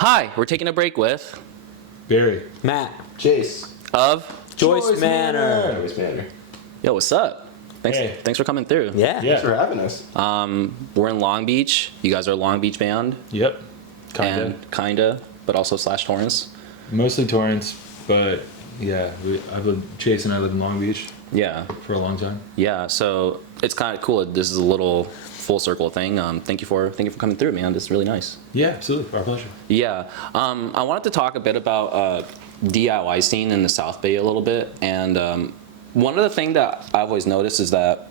Hi, we're taking a break with Barry. Matt. Chase. of Joyce Manor. Joyce Manor. Yo, what's up? Thanks for coming through. Yeah. Thanks for having us. We're in Long Beach. You guys are a Long Beach band. Yep. Kinda, but also / Torrance. Mostly Torrance, but yeah, Chase and I lived in Long Beach Yeah. for a long time. Yeah. So it's kind of cool. This is a little full circle thing. Thank you for coming through, man. This is really nice. Yeah, absolutely. Our pleasure. Yeah. I wanted to talk a bit about DIY scene in the South Bay a little bit, and one of the things that I've always noticed is that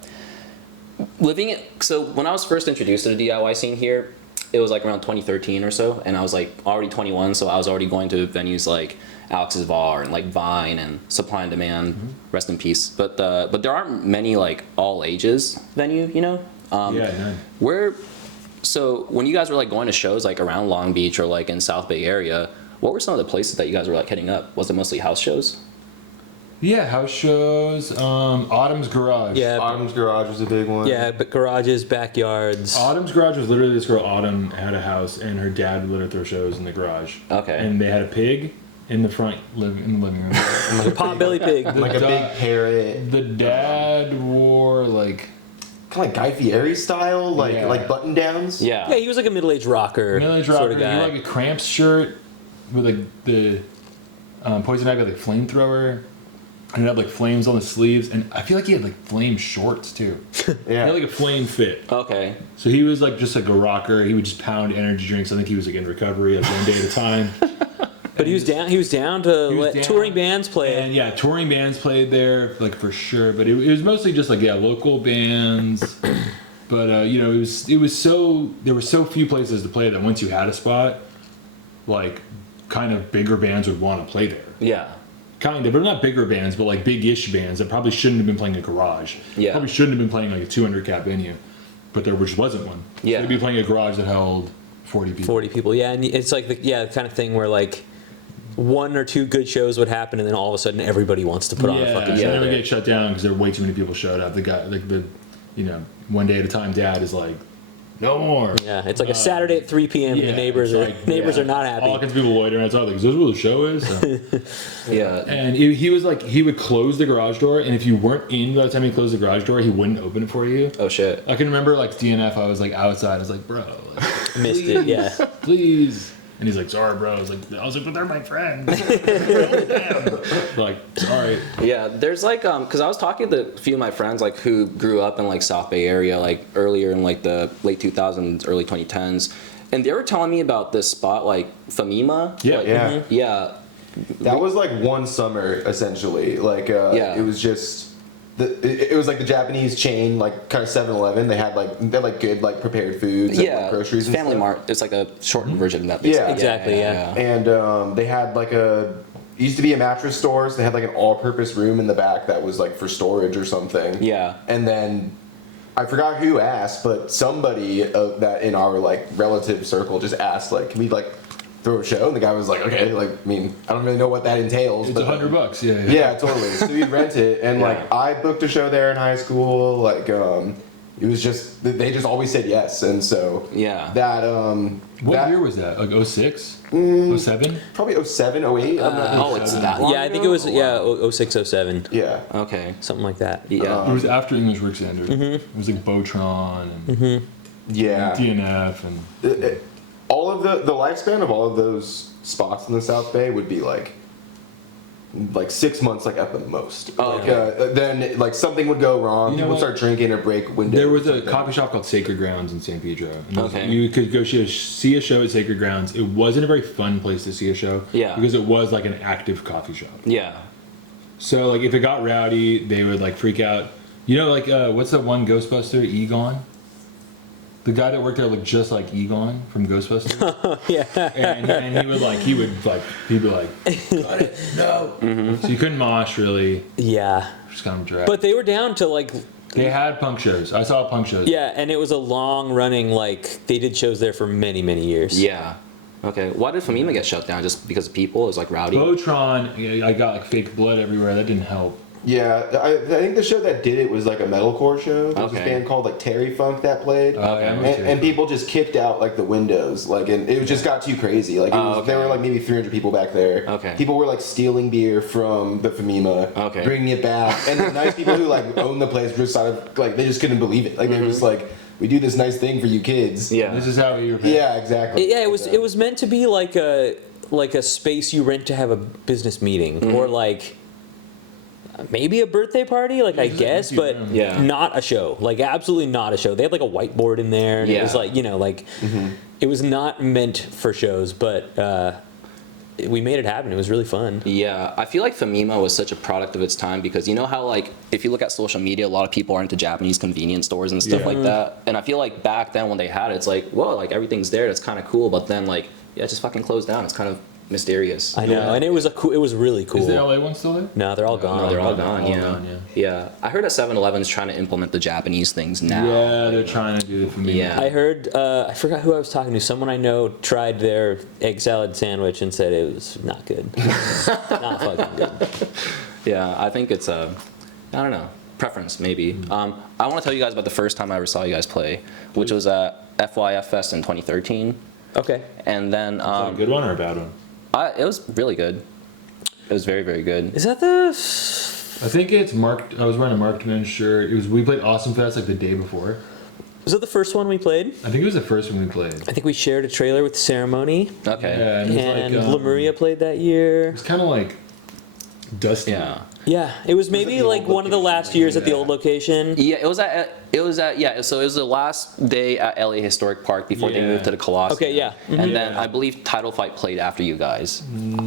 so when I was first introduced to the DIY scene here, it was like around 2013 or so, and I was like already 21, so I was already going to venues like Alex's Bar and like Vine and Supply and Demand, rest in peace. But there aren't many like all ages venue, you know. Yeah. So when you guys were like going to shows like around Long Beach or like in South Bay area, what were some of the places that you guys were like hitting up? Was it mostly house shows? Yeah, house shows. Autumn's Garage. Yeah. Autumn's Garage was a big one. Yeah, but garages, backyards. Autumn's Garage was literally this girl. Autumn had a house, and her dad would let her throw shows in the garage. Okay. And they had a pig in the living room. Like a potbelly pig. Like a big parrot. The dad wore like Kind of like Guy Fieri style, like button downs. Yeah. Yeah, he was like a middle-aged rocker. middle-aged sort rocker. of He guy. wore like a Cramps shirt with like the Poison Ivy like flamethrower. And it had like flames on the sleeves, and I feel like he had like flame shorts too. He had like a flame fit. Okay. So he was like just like a rocker. He would just pound energy drinks. I think he was like in recovery, like one day at a time. But he was down to let down. touring bands play. And yeah, touring bands played there, like for sure. But it was mostly just like local bands. But you know, there were so few places to play that once you had a spot, like kind of bigger bands would want to play there. Yeah. Kind of, but not bigger bands, but like big-ish bands that probably shouldn't have been playing a garage. Yeah. Probably shouldn't have been playing like a 200 cap venue, but there just wasn't one. Yeah. So they'd be playing a garage that held 40 people. 40 people, yeah, and it's like the kind of thing where like one or two good shows would happen, and then all of a sudden everybody wants to put on a fucking so show. then we there. get shut down because there were way too many people showed up. The guy, like one day at a time dad is like, no more. Yeah, it's like a Saturday at 3 p.m. and the neighbors are not happy. All kinds of people loitering outside, like, is this what the show is? So, Yeah. and he was like, he would close the garage door, and if you weren't in by the time he closed the garage door, he wouldn't open it for you. Oh shit. I can remember like DNF, I was like outside, I was like, bro, like, Missed it, yeah. please. And he's like, sorry, bro. I was like, but they're my friends. Like, sorry. Yeah, there's like because I was talking to a few of my friends like who grew up in like South Bay area like earlier in like the late 2000s, early 2010s, and they were telling me about this spot like Famima. Yeah. Like, Yeah. Yeah. That was like one summer essentially. Like it was just it was like the Japanese chain, like kind of 7-Eleven. They had good like prepared foods, and, like, groceries, and Family stuff. Mart. It's like a shortened version of that. Basically. Yeah. Exactly, yeah. And they had like it used to be a mattress store, so they had like an all-purpose room in the back that was like for storage or something. Yeah. And then I forgot who asked, but somebody that in our like relative circle just asked like, can we like throw a show? And the guy was like, okay. Like, I mean, I don't really know what that entails. It's but $100. Yeah. yeah, totally. So we'd rent it, and like I booked a show there in high school. Like it was just they just always said yes, and so Yeah. that What year was that? Like 06? 07? Probably 07, 08. I'm not Oh, it's that long Yeah, I think ago? it was 06, 07, yeah. Okay. something like that. Yeah. It was after English Rick Sander. It was like Botron and Yeah. DNF and All of the lifespan of all of those spots in the South Bay would be like 6 months, like at the most. Oh, like then like something would go wrong. You know People what? start drinking or break windows. there was or a something. coffee shop called Sacred Grounds in San Pedro. And Okay. You could go see a show at Sacred Grounds. It wasn't a very fun place to see a show. Yeah. Because it was like an active coffee shop. Yeah. So like if it got rowdy, they would like freak out. You know, like what's that one Ghostbuster, Egon? The guy that worked there looked just like Egon from Ghostbusters. Yeah. and he'd be like, cut it, no. So you couldn't mosh really. Yeah. Just kind of drag. But they were down to like, they had punk shows. I saw punk shows. yeah, and it was a long running, like, they did shows there for many, many years. Yeah. Okay. Why did Famima get shut down? Just because of people? It was like rowdy. Botron, I got like fake blood everywhere. That didn't help. Yeah, I think the show that did it was like a metalcore show. There was this Okay. band called like Terry Funk that played, and people just kicked out like the windows, like, and it just got too crazy. Like, there were like maybe 300 people back there. Okay. People were like stealing beer from the Famima, Okay. bringing it back, and the nice people who like owned the place just sort of like they just couldn't believe it. Like they were just like, we do this nice thing for you kids. Yeah. This is how we repay. Yeah, exactly. Yeah, it was meant to be like a space you rent to have a business meeting or like maybe a birthday party, like I guess, but Yeah. not a show. Like absolutely not a show. They had like a whiteboard in there, and it was Yeah. like like it was not meant for shows, but we made it happen. It was really fun. Yeah, I feel like Famima was such a product of its time because you know how like if you look at social media, a lot of people are into Japanese convenience stores and stuff like that. And I feel like back then when they had it, it's like, whoa, like everything's there. That's kind of cool. But then like, yeah, it just fucking closed down. It's kind of mysterious. I know, and it was it was really cool. Is the LA one still there? No, they're all gone. No, they're all gone. all Yeah. gone, Yeah. I heard that 7-Eleven's trying to implement the Japanese things now. Yeah, they're trying to do it for me. Yeah. I heard, I forgot who I was talking to. Someone I know tried their egg salad sandwich and said it was not good. Not fucking good. Yeah, I think it's I don't know, preference maybe. I want to tell you guys about the first time I ever saw you guys play, which was at FYF Fest in 2013. Okay. And then Is that a good one or a bad one? it was really good. It was very, very good. Is that the... I think it's Mark. I was wearing a Marked Men shirt. We played Awesome Fest like the day before. Was that the first one we played? I think it was the first one we played. I think we shared a trailer with Ceremony. Okay. Yeah, and it was And like, Lemuria played that year. It's kind of like dusty. Yeah. Yeah, it was maybe the like old one of the location, last like, years at the yeah. old location. Yeah, it was at yeah, so it was the last day at LA Historic Park before they Yeah. moved to the Colosseum. Okay, yeah. And then Yeah. I believe Title Fight played after you guys.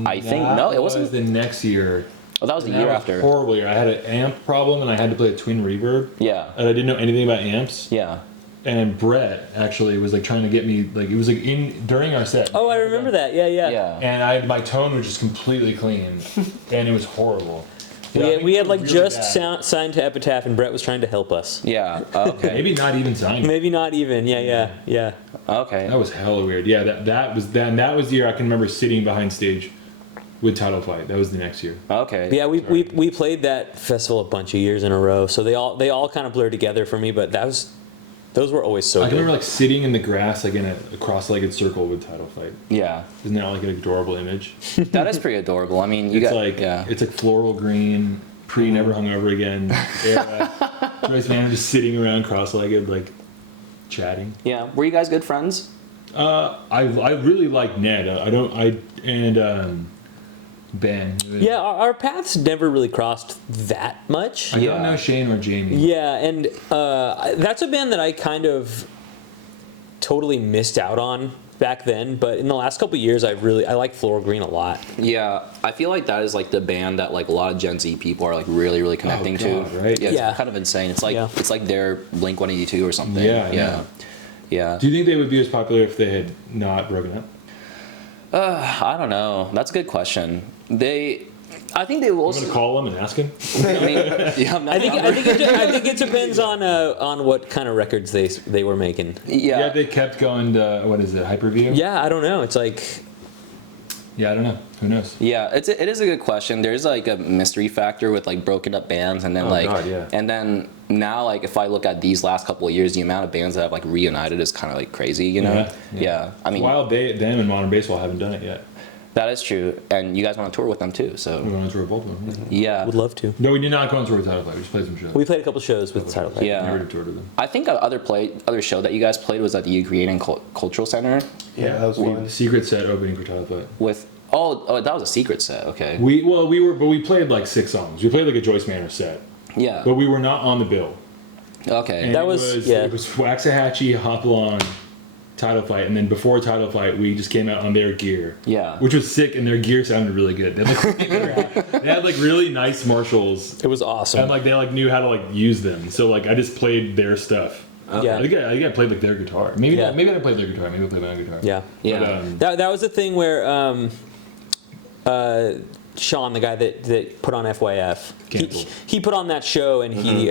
I think That no, it was wasn't. the next year. Oh, that was the And year that was after. Horrible year. I had an amp problem and I had to play a twin reverb. Yeah. And I didn't know anything about amps. Yeah. And Brett actually was like trying to get me like it was like during our set. Oh, I remember that. Yeah, yeah. Yeah. And my tone was just completely clean, and it was horrible. Yeah, I think We it had was like really just bad. signed to Epitaph, and Brett was trying to help us. Yeah. Okay. Maybe not even signed. Maybe not even. Yeah. Okay. That was hella weird. Yeah, that was the year I can remember sitting behind stage with Title Fight. That was the next year. Okay. Yeah, we played that festival a bunch of years in a row, so they all kind of blurred together for me. But those were always so I can good. remember like sitting in the grass like in a cross-legged circle with Title Fight. Yeah. Isn't that like an adorable image? That is pretty adorable. I mean, you It's got like yeah. it's like floral green, pre-Never Hungover Again era. Joyce Manor just sitting around cross-legged like chatting. Yeah. Were you guys good friends? I really like Ned. And Ben. Yeah, our paths never really crossed that much. I Yeah. don't know Shane or Jamie. Yeah, and that's a band that I kind of totally missed out on back then. But in the last couple of years, I like Floral Green a lot. Yeah, I feel like that is like the band that like a lot of Gen Z people are like really, really connecting God, to. right? Yeah, it's Yeah. kind of insane. It's like Yeah. it's like their Blink-182 or something. Yeah, I Yeah. know. Yeah. Do you think they would be as popular if they had not broken up? I don't know. That's a good question. I think they will. I'm gonna call them and ask them. I mean, yeah, I'm not, I think it depends on what kind of records they were making. Yeah, they kept going to what is it, Hyperview? Yeah, I don't know. It's like Yeah, I don't know. Who knows? Yeah, it is a good question. There's like a mystery factor with like broken up bands, and then God, yeah. and then now like if I look at these last couple of years, the amount of bands that have like reunited is kind of like crazy, you know? Yeah. I mean, While them and Modern Baseball haven't done it yet. that is true, and you guys want to tour with them too, so We went on tour with both of them. yeah. would love to. No, we did not go on tour with Title Fight. We just played some shows. We played a couple shows with Title Fight. Yeah. Never did tour with them. I think other show that you guys played was at the Ukrainian Cultural Center Yeah, that was fun. Secret set opening for Title Fight. with oh that was a secret set. Okay. We played like 6 songs. We played like a Joyce Manor set, Yeah. but we were not on the bill. Okay. And That it was- It was Waxahachie, Hopalong, Title Fight, and then before Title Fight, we just came out on their gear. Yeah. Which was sick, and their gear sounded really good. They had like really nice Marshalls, It was awesome. and like they like knew how to like use them. So like I just played their stuff. Yeah. I think I played like their guitar. Maybe Yeah. maybe I played their guitar. Maybe I played my own guitar. Yeah. Yeah. But, That was the thing where Sean, the guy that put on FYF, Cancelled. he put on that show, and he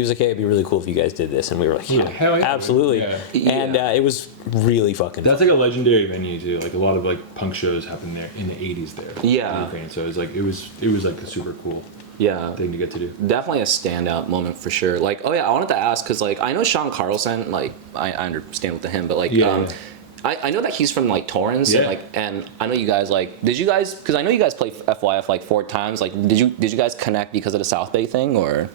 was like, "Hey, it'd be really cool if you guys did this," and we were like, "Yeah, hell yeah. absolutely." Yeah. And it was really fucking. that's like a legendary venue too. Like a lot of like punk shows happened there in the '80s there. Yeah. in Ukraine. So it was like it was like super cool. thing to get to do. Definitely a standout moment for sure. Like, oh yeah, I wanted to ask because like I know Sean Carlson, like I understand with him, but like I know that he's from like Torrance and I know you guys like because I know you guys play FYF like 4 times. Like did you guys connect because of the South Bay thing or?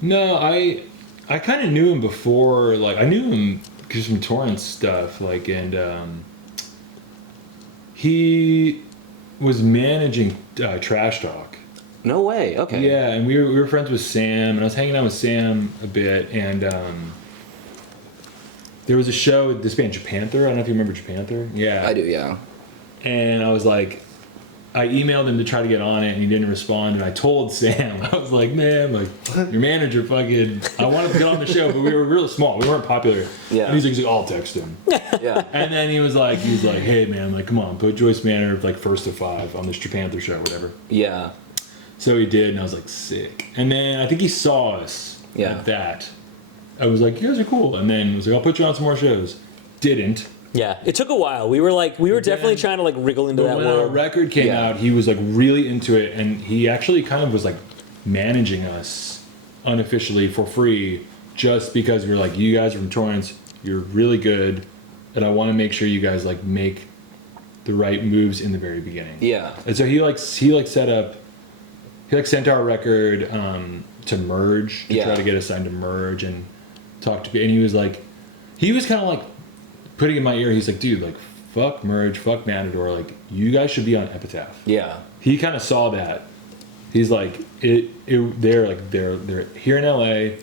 No, I kind of knew him before. Like I knew him just from Torrance stuff. Like and he was managing Trash Talk. No way. Okay. Yeah, and we were friends with Sam, and I was hanging out with Sam a bit, and there was a show with this band Japanther. I don't know if you remember Japanther. Yeah. I do, yeah. And I was like, I emailed him to try to get on it, and he didn't respond. And I told Sam, I was like, man, like your manager fucking, I wanted to get on the show, but we were really small. We weren't popular. Yeah. And he's like, I'll text him. Yeah. And then he was like, hey man, like come on, put Joyce Manor like 1st to 5 on this Japanther show, whatever. Yeah. So he did, and I was like, sick. And then I think he saw us at that. I was like, you guys are cool. And then was like, I'll put you on some more shows. Didn't. Yeah, it took a while. We were definitely trying to like wriggle into that when world. our record came out, he was like really into it, and he actually kind of was like managing us unofficially for free, just because we were like, you guys are from Torrance, you're really good, and I want to make sure you guys like make the right moves in the very beginning. Yeah. And so he sent our record to Merge to try to get us signed to Merge and talk to, and he was kind of like putting in my ear. He's like, dude, like fuck Merge, fuck Matador, like you guys should be on Epitaph. Yeah. He kind of saw that. He's like, they're here in LA,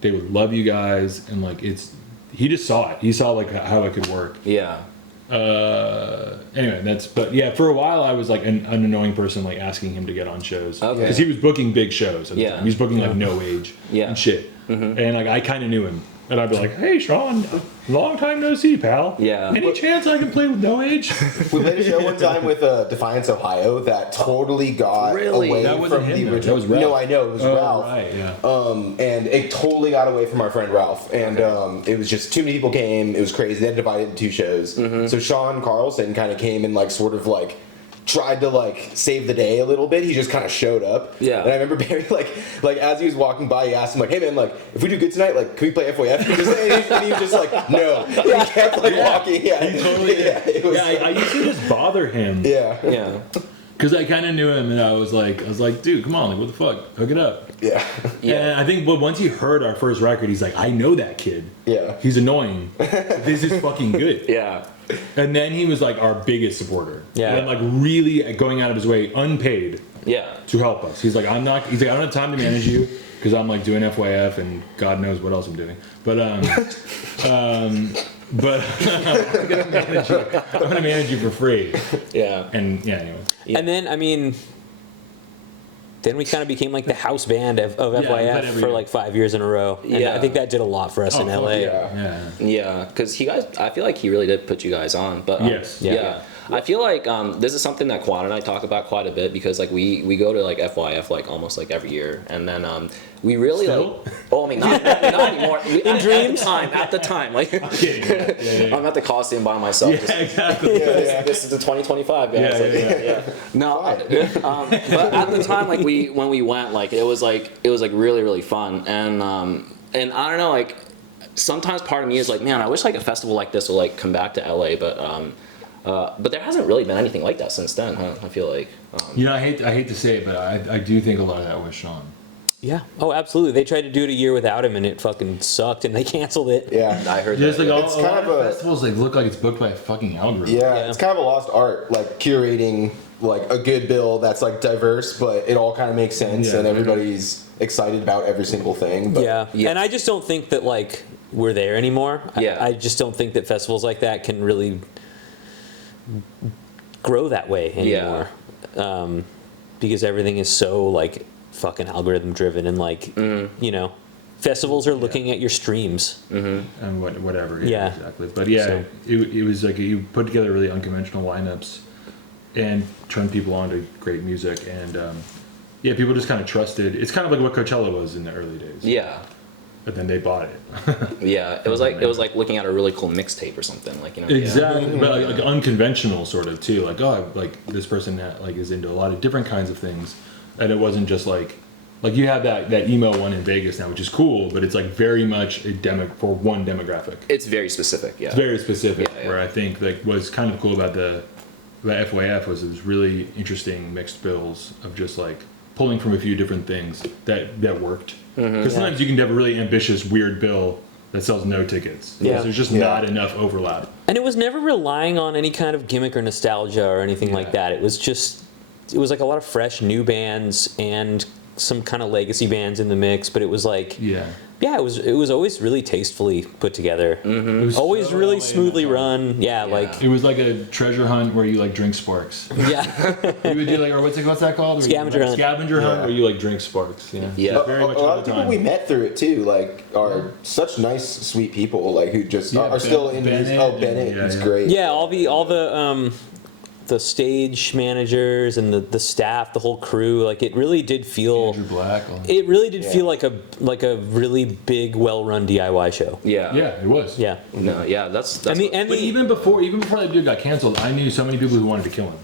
they would love you guys, and like he just saw it. He saw like how it could work. Yeah. Anyway, but yeah, for a while I was like an annoying person, like asking him to get on shows. Okay. Because he was booking big shows at the time. He was booking like No Age and shit. Mm-hmm. And like I kind of knew him. And I'd be like, hey Sean, long time no see, pal. Yeah. Any chance I can play with No Age? We played a show one time with Defiance, Ohio that totally got away That from wasn't him, the though. original. That was Ralph. No, I know, it was Ralph. Right, yeah. And it totally got away from our friend Ralph. And it was just too many people came. It was crazy. They had to divide it into 2 shows. Mm-hmm. So Sean Carlson kind of came and like sort of like tried to like save the day a little bit. He just kind of showed up. Yeah. And I remember Barry like as he was walking by, he asked him like, hey man, like if we do good tonight, like can we play FYF? And he was just like, no. He kept like walking. Yeah. He totally did. It was, I used to just bother him. yeah. Yeah. Because I kind of knew him, and I was like, dude, come on, like, what the fuck? Hook it up. Yeah. And I think, but once he heard our first record, he's like, I know that kid. Yeah. He's annoying. This is fucking good. Yeah. And then he was like our biggest supporter. Yeah. And like really going out of his way, unpaid, Yeah. to help us. He's like, I don't have time to manage you because I'm like doing FYF and God knows what else I'm doing. But I'm gonna manage you for free. Yeah. And yeah, anyway. And then, I mean, then we kind of became like the house band of FYF for like 5 years in a row. And Yeah. I think that did a lot for us in LA. Yeah. Yeah. Because I feel like he really did put you guys on. But Yes. yeah. I feel like this is something that Quan and I talk about quite a bit because like we go to like FYF like almost like every year, and then we really Still? like. Oh, I mean not anymore. In dreams? At the time, like I'm kidding. Yeah. I'm at the Coliseum by myself. Yeah, exactly. This is the 2025 guys. Yeah. No, but at the time, like when we went, like it was like really really fun, and I don't know, like sometimes part of me is like, man, I wish like a festival like this would like come back to LA, but there hasn't really been anything like that since then, huh? I feel like. I hate to say it, but I do think a lot of that was Sean. Yeah. Oh, absolutely. They tried to do it a year without him, and it fucking sucked, and they canceled it. Yeah. I heard Just that. like It's a kind lot of of a- festivals, like look like it's booked by a fucking algorithm. Yeah, it's kind of a lost art, like curating like a good bill that's like diverse, but it all kind of makes sense, Yeah. and everybody's excited about every single thing. But Yeah. Yeah. And I just don't think that like we're there anymore. Yeah. I just don't think that festivals like that can really grow that way anymore. Because everything is so like fucking algorithm driven, and like festivals are looking at your streams. And whatever. Yeah. Exactly. But yeah, So- it was like you put together really unconventional lineups and turned people on to great music, and people just kind of trusted. It's kind of like what Coachella was in the early days. Yeah. But then they bought it. Yeah, it was like looking at a really cool mixtape or something, like Yeah. Exactly, but like unconventional sort of too. Like, oh, like this person that like is into a lot of different kinds of things, and it wasn't just like Like you have that emo one in Vegas now, which is cool, but it's like very much a demo for one demographic. It's very specific. Yeah. It's very specific. Yeah. Where I think like what's kind of cool about the FYF was it was really interesting mixed bills of just like pulling from a few different things that worked. Because sometimes you can have a really ambitious weird bill that sells no tickets. Yeah. There's just not enough overlap. And it was never relying on any kind of gimmick or nostalgia or anything like that. It was like a lot of fresh new bands and some kind of legacy bands in the mix, but it was like it was always really tastefully put together. It was Always so really LA smoothly in that time. run. Yeah, like It was like a treasure hunt where you like drink sparks. yeah. You would do like, or what's that called? Where you, Scavenger like, hunt. Scavenger hunt where you like drink sparks. Yeah. Yeah. Very much a lot all of the people time. we met through it too, like, are such nice, sweet people, like who just are still in Bennett, these. Oh, Bennett, yeah, he's yeah. great. Yeah, all the stage managers and the staff, the whole crew, like it really did feel Andrew Black. it really did feel like a really big, well-run DIY show. Yeah. Yeah, it was. Yeah. No. Yeah. That's And what- But even before that dude got canceled, I knew so many people who wanted to kill him.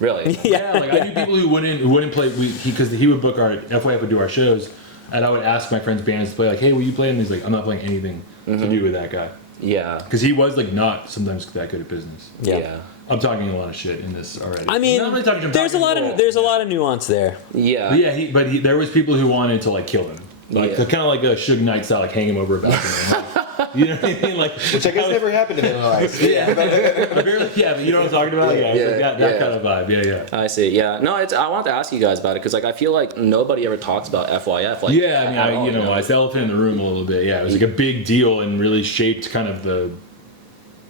really. Yeah, like I knew people who wouldn't play because he would book our FYF would do our shows, and I would ask my friends' bands to play like, hey, will you play? And he's like, I'm not playing anything to do with that guy Yeah. because he was like not sometimes that good at business. Yeah. I'm talking a lot of shit in this already. I mean, Not really talking, I'm there's a talking lot of nuance there. Yeah. But yeah, there was people who wanted to like kill him, like Yeah. kind of like a Suge Knight style, like hang him over a balcony. You know what I mean? Like, Which I guess never happened in their lives. yeah, but you know what I'm talking about? Yeah, Yeah, like that yeah. kind of vibe. Yeah. I see. Yeah. No, I wanted to ask you guys about it because like I feel like nobody ever talks about FYF. Like Yeah, I mean, at all, you know, it's the elephant in the room a little bit. Yeah, it was like a big deal and really shaped kind of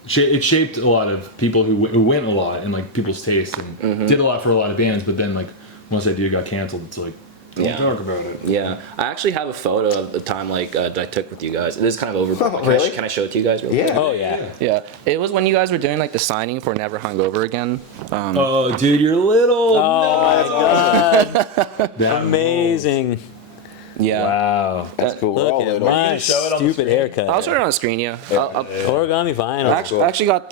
it shaped a lot of people who went a lot and like people's taste and did a lot for a lot of bands. But then like once that dude got canceled, it's like don't talk about it. Yeah, I actually have a photo of the time like that I took with you guys. It is kind of over. Oh, really? Can I show it to you guys? Real quick? Yeah. Oh yeah. Yeah, it was when you guys were doing like the signing for Never Hungover Again. Oh, dude, you're little. Oh my god. That Amazing. Yeah. Wow. That's cool. We're all Look at little. my show it on the stupid haircut. I'll show it on the screen. Yeah. Origami vinyl. I actually got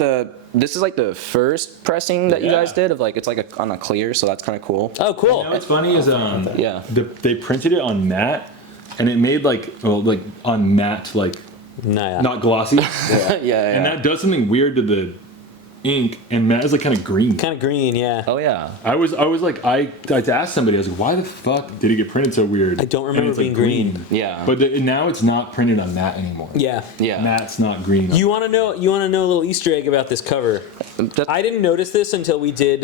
this is like the first pressing that you guys did of like it's like on a clear, so that's kind of cool. Oh, cool. You know what's funny is Yeah. they printed it on matte, and it made like on matte like Nah. not glossy, Yeah. and that does something weird to the ink, and matte is like kind of green. Kind of green, yeah. Oh yeah. I was like I asked somebody, I was like, why the fuck did it get printed so weird? I don't And remember it's, like, being green. Yeah. But now it's not printed on matte anymore. Yeah. Yeah. Matte's not green. You want to know a little Easter egg about this cover? I didn't notice this until we did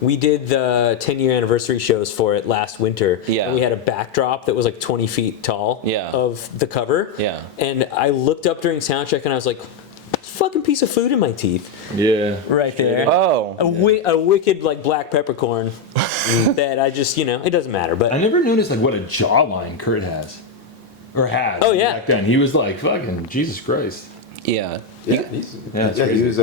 we did the 10-year anniversary shows for it last winter. Yeah. And we had a backdrop that was like 20 feet tall of the cover. Yeah. And I looked up during soundcheck and I was like, fucking piece of food in my teeth Yeah. right there. Oh. A wicked like black peppercorn that I just, it doesn't matter. But I never noticed like what a jawline Kurt has. Or had. Oh, yeah. Back then. He was like fucking Jesus Christ. Yeah. Yeah, it's he crazy. was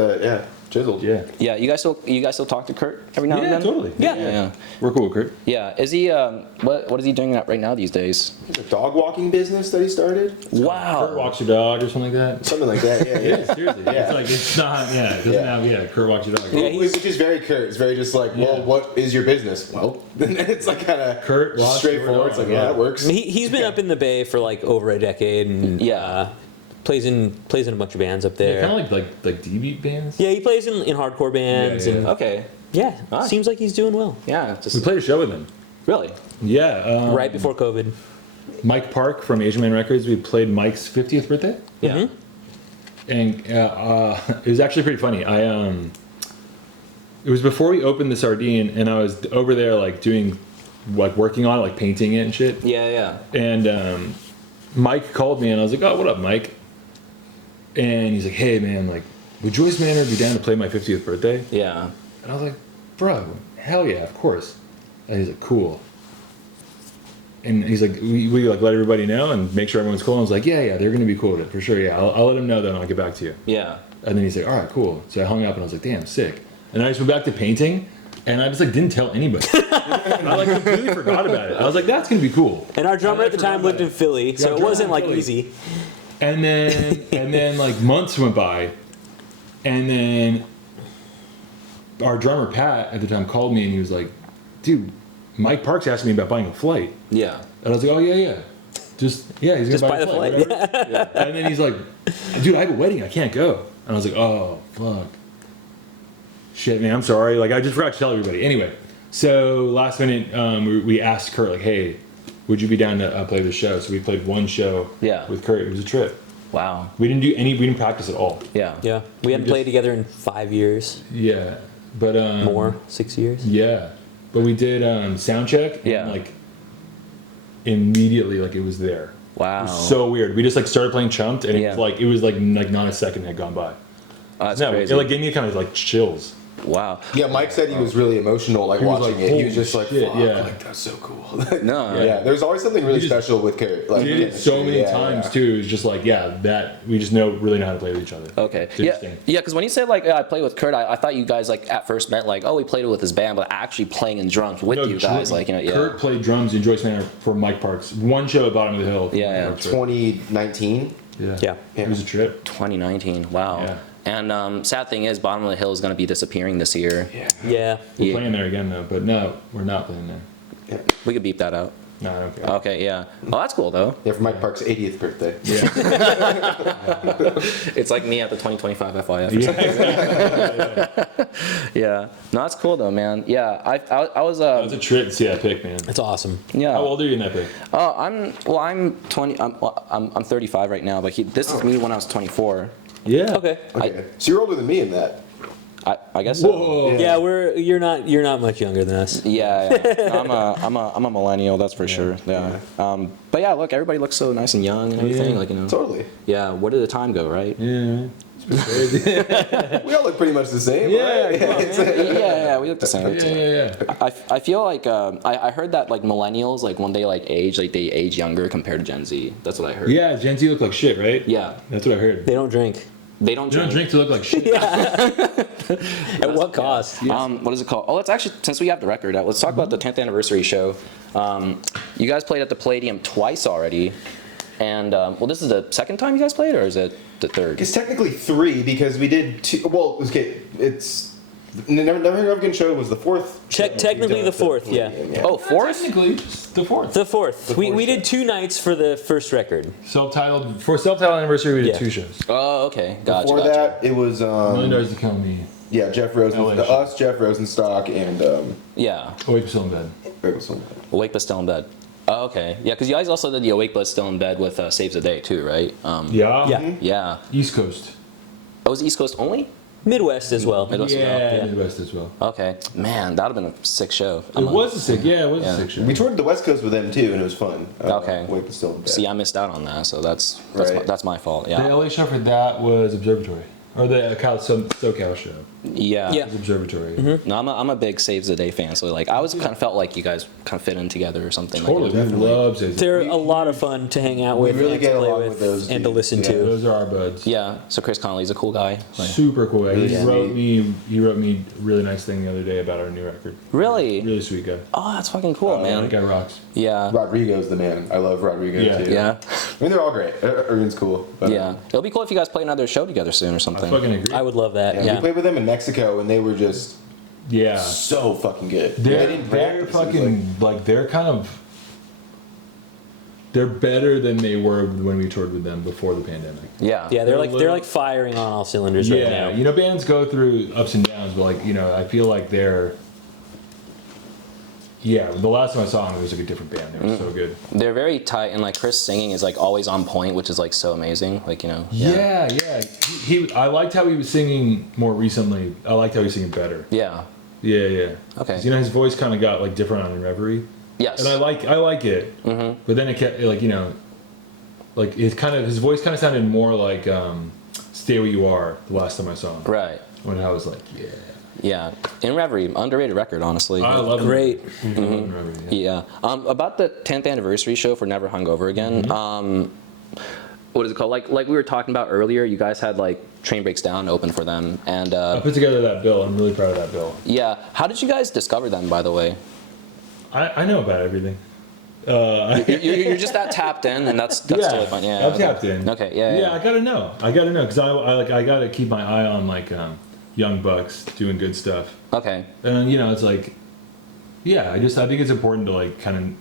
chiseled. Yeah. Yeah. You guys still talk to Kurt every now and Yeah, then? totally. yeah. We're cool, Kurt. Yeah. Is he what is he doing right now these days? He's a dog walking business that he started. Kurt Wow. walks your dog or something like that. Something like that. Yeah. Yeah, seriously. Yeah. It's like it's not. Yeah, it doesn't have. Kurt walks your dog. Yeah, Which is very Kurt. It's very just like, well, Yeah. what is your business? Well, then it's like kind of Kurt walks straightforward. your It's like, dog. yeah, it works. He's been up in the Bay for like over a decade and plays in a bunch of bands up there. Kind of like D-beat bands. Yeah, he plays in hardcore bands Yeah, yeah. and Okay. yeah, Nice. seems like he's doing well. Yeah. We Just played a show with him. really. Yeah. Right before COVID. Mike Park from Asian Man Records. We played Mike's 50th birthday, Yeah. and it was actually pretty funny. It was before we opened the Sardine, and I was over there like doing, like working on it, like painting it and shit. Yeah. And Mike called me, and I was like, "Oh, what up, Mike?" And he's like, "Hey, man, like, would Joyce Manor be down to play my 50th birthday?" Yeah. And I was like, "Bro, hell yeah, of course." And he's like, "Cool." And he's like, we like let everybody know and make sure everyone's cool. And I was like, yeah, they're gonna be cool with it for sure. Yeah, I'll let them know then I'll get back to you. Yeah. And then he's like, all right, cool. So I hung up and I was like, damn, sick. And I just went back to painting, and I just like didn't tell anybody. And I like completely forgot about it. I was like, that's gonna be cool. And our drummer at the time lived in Philly, so it drummer wasn't in like Philly. easy. And then like months went by, and then our drummer Pat at the time called me and he was like, dude, Mike Parks asked me about buying a flight. Yeah. And I was like, oh, yeah. He's going to buy the a flight. flight. Yeah. And then he's like, dude, I have a wedding. I can't go. And I was like, oh, fuck. Shit, man, I'm sorry. Like, I just forgot to tell everybody. Anyway, so last minute, we asked Kurt, like, hey, would you be down to play the show? So we played one show with Kurt. It was a trip. Wow. We didn't practice at all. Yeah. Yeah. We hadn't played together in 5 years. Yeah. But, more, 6 years. Yeah. But we did sound check. Yeah. And, like, immediately, like, it was there. Wow. It was so weird. We just, like, started playing Chumped, and it was like not a second had gone by. Oh, that's crazy. It, like, gave me kind of, like, chills. Wow. Yeah, Mike said he was really emotional, like, watching it. He was just like, shit, fuck, yeah. like, that's so cool. No. Yeah, there's always something really special with Kurt. Like, We did it so many times, too. It was just like, that we just really know how to play with each other. Okay. It's Yeah. interesting. Yeah. Because when you said like I played with Kurt, I thought you guys like at first meant like, oh, we played it with his band, but actually playing in drums with you guys, like, you know. Yeah. Kurt played drums in Joyce Manor for Mike Parks. One show at Bottom of the Hill. Yeah. 2019. Yeah. It was a trip. 2019. Wow. Yeah. And sad thing is, Bottom of the Hill is going to be disappearing this year. Yeah. We're playing there again, though. But no, we're not playing there. Yeah. We could beep that out. No, I don't care. Okay, yeah. Oh, that's cool though. Yeah, for Mike Park's 80th birthday. It's like me at the 2025 FYF. Or something. Yeah. No, that's cool though, man. Yeah, I was. It was a trip to see that pick, man. It's awesome. Yeah. How old are you in that pick? Oh, I'm 20. I'm 35 right now, but this is me when I was 24. Yeah. Okay. Okay. So you're older than me in that. I guess so. Whoa. Yeah, you're not much younger than us. Yeah. No, I'm a millennial, that's for sure. Yeah. But yeah, look, everybody looks so nice and young and everything, like, you know. Totally. Yeah. Where did the time go, right? Yeah. It's been crazy. We all look pretty much the same, Yeah, right? come on, man. Yeah, we look the same. Yeah. I feel like I heard that like millennials, like when they like age, like they age younger compared to Gen Z. That's what I heard. Yeah, Gen Z look like shit, right? Yeah. That's what I heard. They don't drink. They don't You don't drink to look like shit. At what cost? What is it called? Oh, let's actually, since we have the record out, let's talk about the 10th anniversary show. You guys played at the Palladium twice already. And, well, this is the second time you guys played, or is it the third? It's technically 3 because we did 2. Well, okay, it's. Never Again show was the 4th. Technically the 4th, yeah. Oh, fourth? Technically, just the 4th. The 4th. We did 2 nights for the first record. Self-titled. For self-titled anniversary, we did Yeah. 2 shows. Oh, okay. Gotcha. Before that, it was. $1,000,000 to kill me. Yeah, Jeff Rosenstock, Jeff Rosenstock, and Yeah. Awake Still in Bed. Awake but still in bed. Oh, okay. Yeah, because you guys also did the Awake but still in bed with Saves the Day too, right? Yeah. Yeah. Yeah. East Coast. Oh, was it East Coast only? Midwest as well. Midwest as well. Yeah, Midwest as well. Okay. Man, that would have been a sick show. It was a sick show. we toured the West Coast with them too, and it was fun. Okay. Wake was still in bed. See, I missed out on that, so that's Right. my fault. The Yeah. LA show for that was Observatory. Or the SoCal show. Yeah. Yeah. Was Observatory. No, I'm a big Saves the Day fan, so like I was kind of felt like you guys kind of fit in together or something. Totally. Like that. We love Saves the Day. They're a lot of fun to hang out with, really and get to play along with, with those and to dudes. listen Yeah. to. Those are our buds. Yeah. So Chris Connolly's a cool guy. Like, Super cool guy. He Yeah. wrote me a really nice thing the other day about our new record. really? Really sweet guy. Oh, that's fucking cool, man. That guy rocks. Yeah. Rodrigo's the man. I love Rodrigo Yeah. too. Yeah. I mean, they're all great. Everyone's cool. But, Yeah. It'll be cool if you guys play another show together soon or I something. fucking agree. I would love that. Yeah, Yeah. we played with them in Mexico, and they were just Yeah. so fucking good. They're didn't practice. It was fucking like they're kind of they're better than they were when we toured with them before the pandemic. Yeah. Yeah, They're they're like firing on all cylinders right now. You know, bands go through ups and downs, but like, you know, I feel like they're. Yeah, the last time I saw them, it was like a different band. They were so good. They're very tight, and like Chris singing is like always on point, which is like so amazing. Like, you know. Yeah. He I liked how he was singing more recently. I liked how he was singing better. Yeah. Yeah. Okay. 'Cause, you know, his voice kind of got like different on Reverie. Yes. And I like it. Mm-hmm. But then it kept like, you know, like his voice kind of sounded more like Stay Where You Are the last time I saw him. Right. When I was like, yeah. Yeah. In Reverie, underrated record, honestly. I love Great. Reverie. Yeah. Yeah. About the 10th anniversary show for Never Hungover Again. What is it called? Like we were talking about earlier, you guys had like Train Breaks Down open for them, and I put together that bill. I'm really proud of that bill. yeah. How did you guys discover them, by the way? I know about everything. You're just that tapped in, and that's totally fine. Yeah. I'm tapped in. Okay. Yeah. Yeah, I gotta know because I gotta keep my eye on like young bucks doing good stuff. Okay. And you know, it's like Yeah, I think it's important to like kind of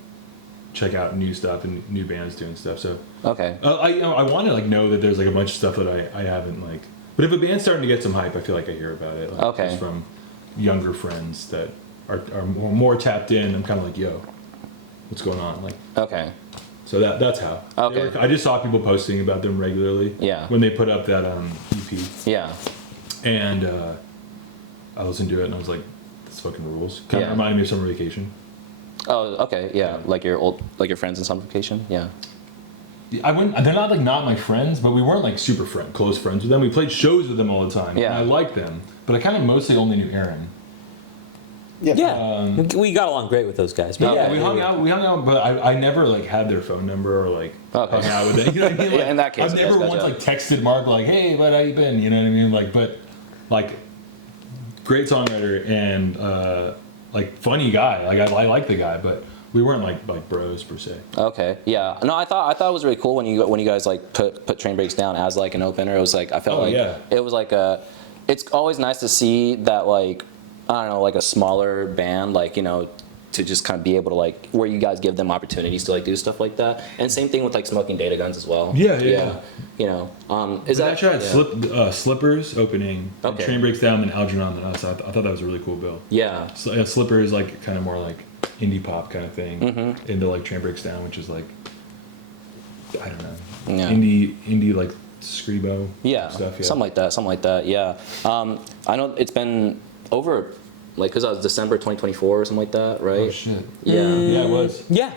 check out new stuff and new bands doing stuff. So Okay. I want to like know that there's like a bunch of stuff that I haven't like. But if a band's starting to get some hype, I feel like I hear about it. Like, Okay. Just from younger friends that are more tapped in. I'm kind of like, yo, what's going on? Like. Okay. So that's how. Okay. I just saw people posting about them regularly. Yeah. When they put up that EP. Yeah. And I listened to it and I was like, this fucking rules. Kind of reminded me of Summer Vacation. Oh, okay. Yeah. Like your friends in Summer Vacation. Yeah. They're not like not my friends, but we weren't like super close friends with them. We played shows with them all the time. Yeah. And I liked them, but I kind of mostly only knew Aaron. Yeah. We got along great with those guys. But Okay. yeah, We hung out, but I never like had their phone number or like hung out with them. You know what I mean? Like, Yeah, in that case, I've never once like texted Mark like, "Hey, bud, how you been?" You know what I mean? Like, but like, great songwriter and like funny guy. Like I like the guy, but we weren't like bros per se. Okay. Yeah. No, I thought it was really cool when you guys like put Train Breaks down as like an opener. It was like I felt it was like it's always nice to see that like I don't know like a smaller band like to just kind of be able to like where you guys give them opportunities to like do stuff like that. And same thing with like Smoking Data Guns as well. Yeah. Is that tried Slippers opening, and Okay. Train Breaks Down, and Algernon than Us. I thought that was a really cool bill. Yeah. So, Slippers like kind of more like indie pop kind of thing, into like Train Breaks Down, which is like I don't know, indie like Scribo stuff. Yeah. Something like that. Yeah. I know it's been over like because that was December 2024 or something like that, right? Oh shit. Yeah. Yeah, it was. Yeah.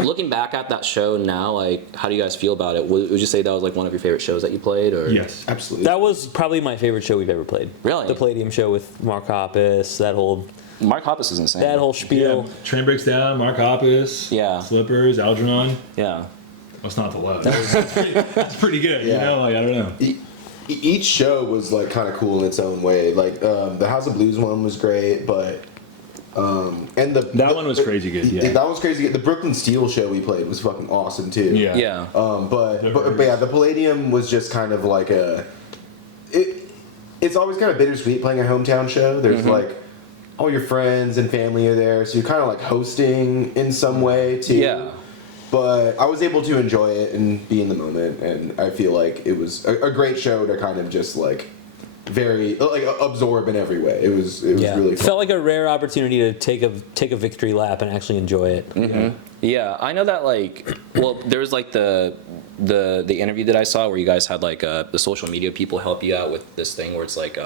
Looking back at that show now, like, how do you guys feel about it? Would you say that was like one of your favorite shows that you played, or? Yes, Absolutely. That was probably my favorite show we've ever played. Really? The Palladium show with Mark Hoppus, that whole Mark Hoppus is insane. that whole spiel. Yeah. Train Breaks Down, Mark Hoppus. Yeah. Slippers, Algernon. Yeah. What's not the low? That's pretty good. Yeah. You know, like I don't know. Each show was like kind of cool in its own way. Like the House of Blues one was great, but and That one was crazy good. Yeah. That was crazy good. The Brooklyn Steel show we played was fucking awesome too. Yeah. Yeah. But yeah, the Palladium was just kind of like it's always kind of bittersweet playing a hometown show. There's like all your friends and family are there, so you're kind of like hosting in some way too. Yeah. But I was able to enjoy it and be in the moment, and I feel like it was a great show to kind of just like very like absorb in every way. It was really fun. It felt like a rare opportunity to take a victory lap and actually enjoy it. Yeah, I know that like well there was like the interview that I saw where you guys had like the social media people help you out with this thing where it's like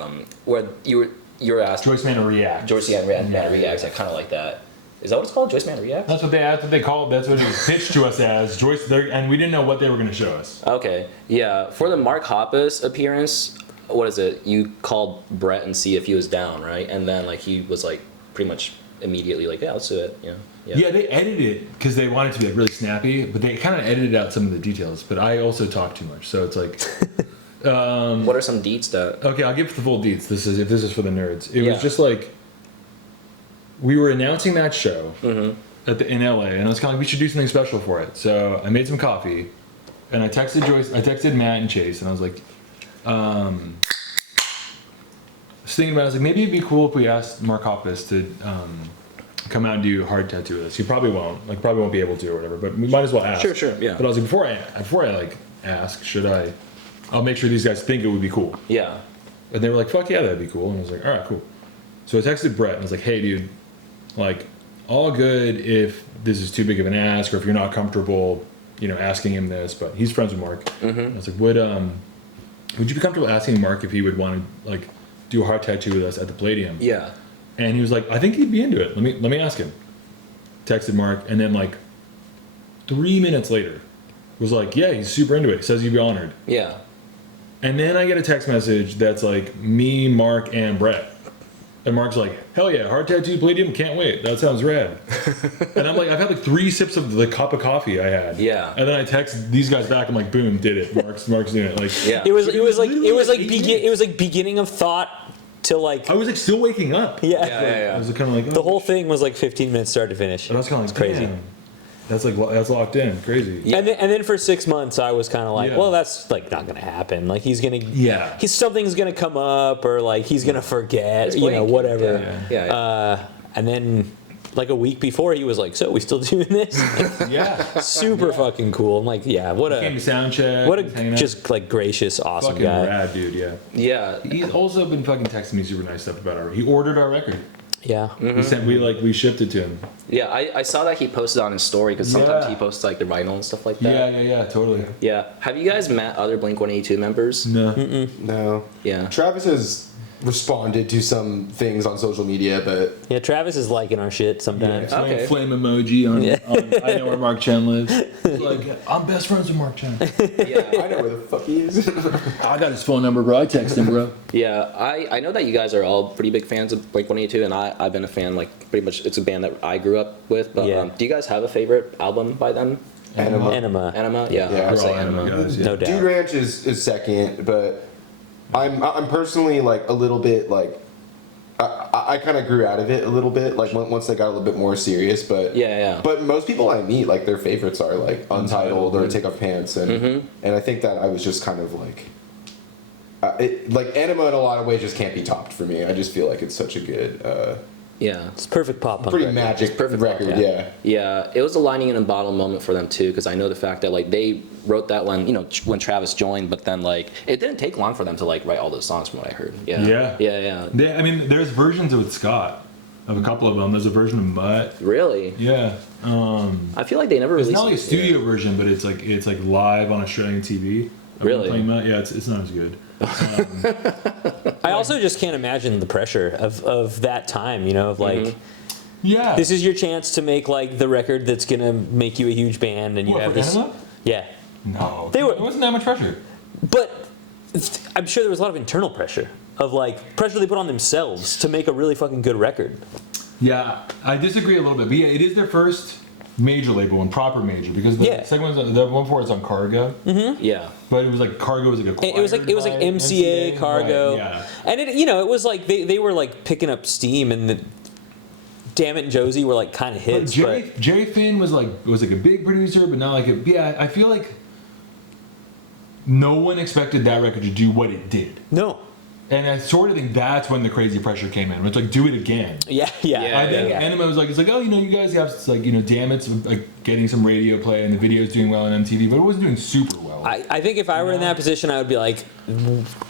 where you were asked Joyce Manor Reacts. Joyce Manor Reacts. I kind of like that. Is that what it's called? Joyce Manor Reacts? That's what they called. That's what it was pitched to us as Joyce. And we didn't know what they were going to show us. Okay, yeah. For the Mark Hoppus appearance, what is it? You called Brett and see if he was down, right? And then like he was like pretty much immediately like, yeah, let's do it. Yeah, they edited it because they wanted it to be like really snappy, but they kind of edited out some of the details. But I also talk too much, so it's like. What are some deets that? Okay, I'll give the full deets. If this is for the nerds. It Yeah. was just like we were announcing that show in LA, and I was kind of like, we should do something special for it. So I made some coffee, and I texted Joyce. I texted Matt and Chase, and I was like, I was thinking about it. I was like, maybe it'd be cool if we asked Mark Hoppus to come out and do hard tattoo with us. He probably won't. Like, probably won't be able to or whatever. But we might as well ask. Sure, yeah. But I was like, before I like ask, should I? I'll make sure these guys think it would be cool. Yeah. And they were like, fuck yeah, that'd be cool. And I was like, all right, cool. So I texted Brett and I was like, hey, dude, like, all good if this is too big of an ask or if you're not comfortable, asking him this. But he's friends with Mark. I was like, would you be comfortable asking Mark if he would want to, like, do a heart tattoo with us at the Palladium? Yeah. And he was like, I think he'd be into it. Let me ask him. Texted Mark, and then like 3 minutes later, was like, yeah, he's super into it. He says he'd be honored. Yeah. And then I get a text message that's like me, Mark, and Brett. And Mark's like, hell yeah, hard tattoo Palladium, can't wait. That sounds rad. And I'm like, I've had like 3 sips of the cup of coffee I had. Yeah. And then I text these guys back. I'm like, boom, did it. Mark's doing it. Like, Yeah. It was like beginning of thought to like. I was like still waking up. Yeah. I was kind of like, The whole thing was like 15 minutes start to finish. And I was kind of like, crazy. damn. That's locked in. Crazy. And then for 6 months I was kind of like, Yeah. well, that's like not gonna happen. Like he's Yeah. something's gonna come up or like he's gonna forget, It's blank. whatever. Yeah. And then like a week before, he was like, "So we still doing this?" Yeah. Super fucking cool. I'm like, yeah, what Came to a sound check. what a just like gracious, awesome fucking guy. rad dude. Yeah. Yeah. He's also been fucking texting me super nice stuff about our. He ordered our record. Yeah. He sent we shipped it to him. Yeah, I saw that he posted on his story because sometimes Yeah. he posts like the vinyl and stuff like that. Yeah, totally. Yeah. Have you guys met other Blink-182 members? No. No. Yeah. Travis has responded to some things on social media, but Yeah, Travis is liking our shit sometimes. Yeah, Okay. flame emoji on, Yeah. on I know where Mark Chen lives. He's like, I'm best friends with Mark Chen. Yeah. I know where the fuck he is. I got his phone number, bro. I text him, bro. Yeah, I know that you guys are all pretty big fans of Blink-182, and I've been a fan, like, pretty much, it's a band that I grew up with, but Yeah. Do you guys have a favorite album by them? Enema. Enema. Enema? Yeah, Yeah, I would We're say all Enema. Enema guys, yeah. No doubt. Dude Ranch is second, but I'm personally like a little bit like I kind of grew out of it a little bit like once they got a little bit more serious, but Yeah. But most people I meet, like, their favorites are like Untitled or Untitled. Take Off Pants, and Mm-hmm. and I think that I was just kind of like like Enema in a lot of ways just can't be topped for me. I just feel like it's such a good Yeah. It's perfect pop punk. pretty record. magic perfect record, pop, yeah. Yeah, it was a lightning in a bottle moment for them too, because I know the fact that like they wrote that when when Travis joined, but then like it didn't take long for them to like write all those songs from what I heard. Yeah. Yeah, I mean, there's versions with Scott of a couple of them. There's a version of Mutt. Really? Yeah. I feel like they never It's released. not like a studio version, but it's like live on Australian TV. I've been Really? playing Mutt. Yeah, it's not as good. I also just can't imagine the pressure of that time, of like, Yeah. this is your chance to make like the record that's gonna make you a huge band, and you What, have for this. Enema? Yeah, No. They were- It wasn't that much pressure. but I'm sure there was a lot of internal pressure of like pressure they put on themselves to make a really fucking good record. Yeah, I disagree a little bit, but yeah, it is their first major label and proper major because the Yeah. second one's the one before it's on Cargo, Yeah. but it was like Cargo was like a It was like MCA, Cargo, Right, yeah. and it was like they were like picking up steam, and the Damn It and Josie were like kind of But hits. Jerry Finn was like a big producer, but not like a yeah. I feel like no one expected that record to do what it did. No. And I sort of think that's when the crazy pressure came in. It's like, do it again. Yeah. Yeah, I think Enema was like, it's like, oh, you guys have like, Damn It's like getting some radio play and the video's doing well on MTV, but it wasn't doing super well. I think if I were in that position, I would be like,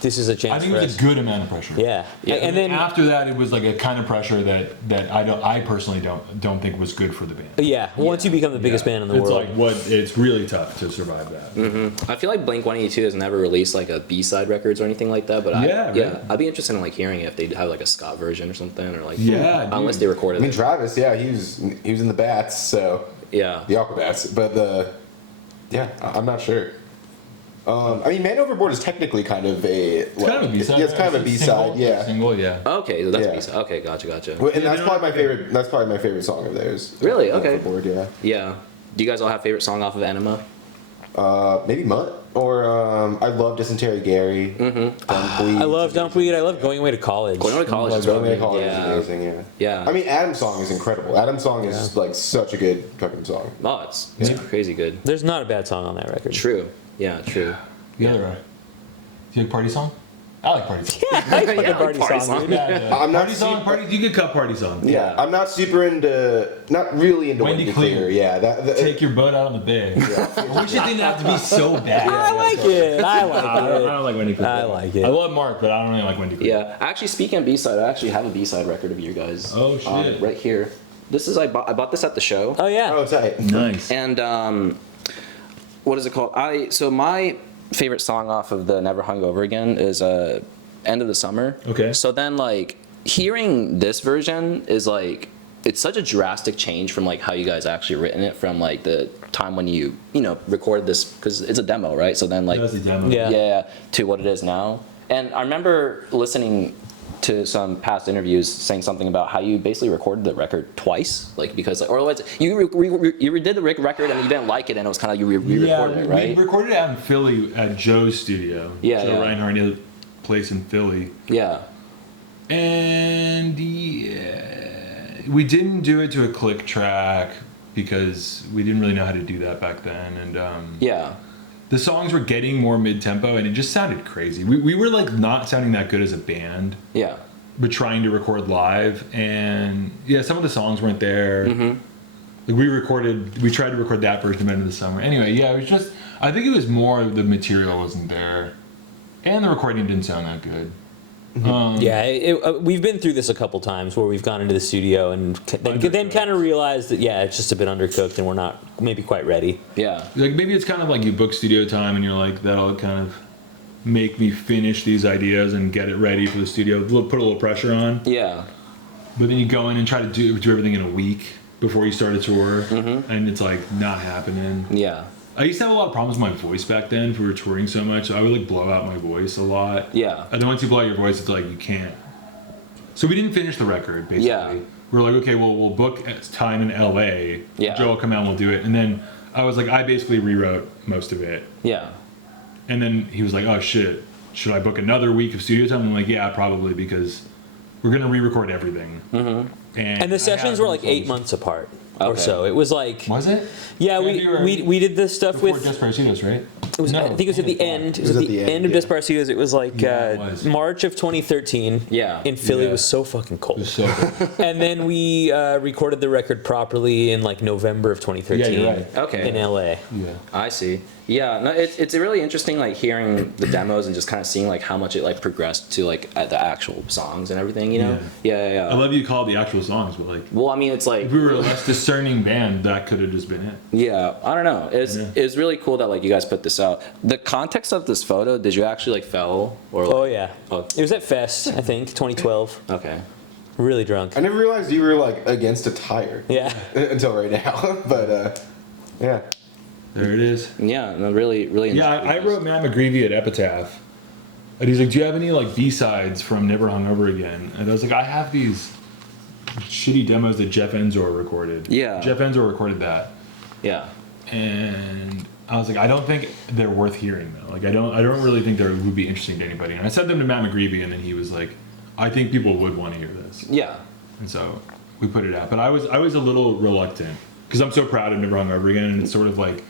this is a chance I think for it was us. a good amount of pressure. Yeah. And then after that, it was like a kind of pressure that I personally don't think was good for the band. yeah, once you become the biggest band in the it's world. like it's really tough to survive that. I feel like Blink-182 has never released like a B-side records or anything like that, but Yeah, I'd be interested in like hearing it if they have like a Scott version or something, or like unless dude. they recorded I mean, it. Travis, yeah, he was in the Bats, so Yeah. the Aquabats, but I'm not sure. I mean, Man Overboard is technically kind of a It's kind of a B-side. Yeah, it's kind of a B-side, single, yeah. Single, yeah. Okay, so that's Yeah. B-side. Okay, gotcha. Well, and that's they probably my don't- favorite. That's probably my favorite song of theirs. Really? Man Okay. Overboard, yeah. Yeah. Do you guys all have favorite song off of Enema? Maybe Mutt or I love Dysentery Gary. I love Dumpweed. I love Going Away to College. Going Away to College is Going really Away to College good. is Yeah. amazing. Yeah. Yeah. I mean, Adam's song is incredible. Adam's song is like such a good fucking song. Oh, it's crazy good. There's not a bad song on that record. True. Yeah, true. The other right. Do you like Party Song? I like Party Song. Yeah, I fucking Yeah, party party song. song. dude. I'm not Party Song, you could cut Party Song. Yeah, I'm not super into, not really into Wendy Wendy Clear. Clear. Yeah, that Take your butt out on the bed. I wish it didn't have to be so bad. I like it. I I like don't like Wendy Clear. I like it. I love Mark, but I don't really like Wendy Clear. Yeah. Actually, speaking of B-side, I actually have a B-side record of you guys. Oh, shit. Right here. This is I bought this at the show. Oh yeah. Oh, tight. Nice. And what is it called? So my favorite song off of the Never Hungover Again is End of the Summer. Okay. So then like hearing this version is like it's such a drastic change from like how you guys actually written it from like the time when you recorded this, because it's a demo, right? So then like That's a demo. Yeah. yeah, to what it is now. And I remember listening to some past interviews saying something about how you basically recorded the record twice, like because like, or otherwise you redid the record and you didn't like it, and it was kind of you re-recorded it, right? We recorded it out in Philly at Joe's studio. Yeah, Joe yeah. Reinhardt, he had a place in Philly. Yeah. And we didn't do it to a click track because we didn't really know how to do that back then. And Yeah. the songs were getting more mid-tempo and it just sounded crazy. We were like not sounding that good as a band. Yeah. but trying to record live, and yeah, some of the songs weren't there. Like we tried to record that version of End of the Summer. Anyway, yeah, it was just, I think it was more the material wasn't there, and the recording didn't sound that good. We've been through this a couple times where we've gone into the studio and then kind of realized that it's just a bit undercooked and we're not maybe quite ready. Yeah. Like maybe it's kind of like you book studio time and you're like, that'll kind of make me finish these ideas and get it ready for the studio. Put a little pressure on. Yeah. But then you go in and try to do everything in a week before you start a tour, and it's like not happening. Yeah. I used to have a lot of problems with my voice back then. If we were touring so much, so I would like blow out my voice a lot. Yeah. And then once you blow out your voice, it's like you can't. So we didn't finish the record, basically. Yeah. We were like, okay, well, we'll book time in LA. Yeah. Joe will come out and we'll do it. And then I was like, I basically rewrote most of it. Yeah. And then he was like, oh shit, should I book another week of studio time? I'm like, yeah, probably, because we're going to re-record everything. And the sessions were like 8 months apart. Or so. It was like... Was it? Yeah, we did this stuff before with... Desperacidos, right? It was, I think it was at the end. It was at the end of Desperacidos. It was like March of 2013. Yeah. In Philly. It was so fucking cold. It was so cold. And then we recorded the record properly in like November of 2013. Yeah, you're right. Okay. In LA. Yeah. I see. Yeah, no, it's really interesting, like hearing the demos and just kind of seeing like how much it like progressed to like the actual songs and everything, you know? Yeah. I love you call it the actual songs, but like, well, I mean, it's like if we were a less discerning band, that could have just been it. Yeah, I don't know. It's really cool that like you guys put this out. The context of this photo, did you actually like fell or? Like, oh yeah. It was at Fest, I think, 2012. Okay. Really drunk. I never realized you were like against a tire. Yeah. Until right now, but yeah. There it is. Yeah, no, really. Yeah, I wrote Matt McGreevy at Epitaph, and he's like, "Do you have any like B-sides from Never Hungover Again?" And I was like, "I have these shitty demos that Jeff Enzor recorded." Yeah. Jeff Enzor recorded that. Yeah. And I was like, I don't think they're worth hearing though. Like, I don't really think they would be interesting to anybody. And I sent them to Matt McGreevy, and then he was like, I think people would want to hear this. Yeah. And so we put it out. But I was a little reluctant because I'm so proud of Never Hungover Again, and it's sort of like,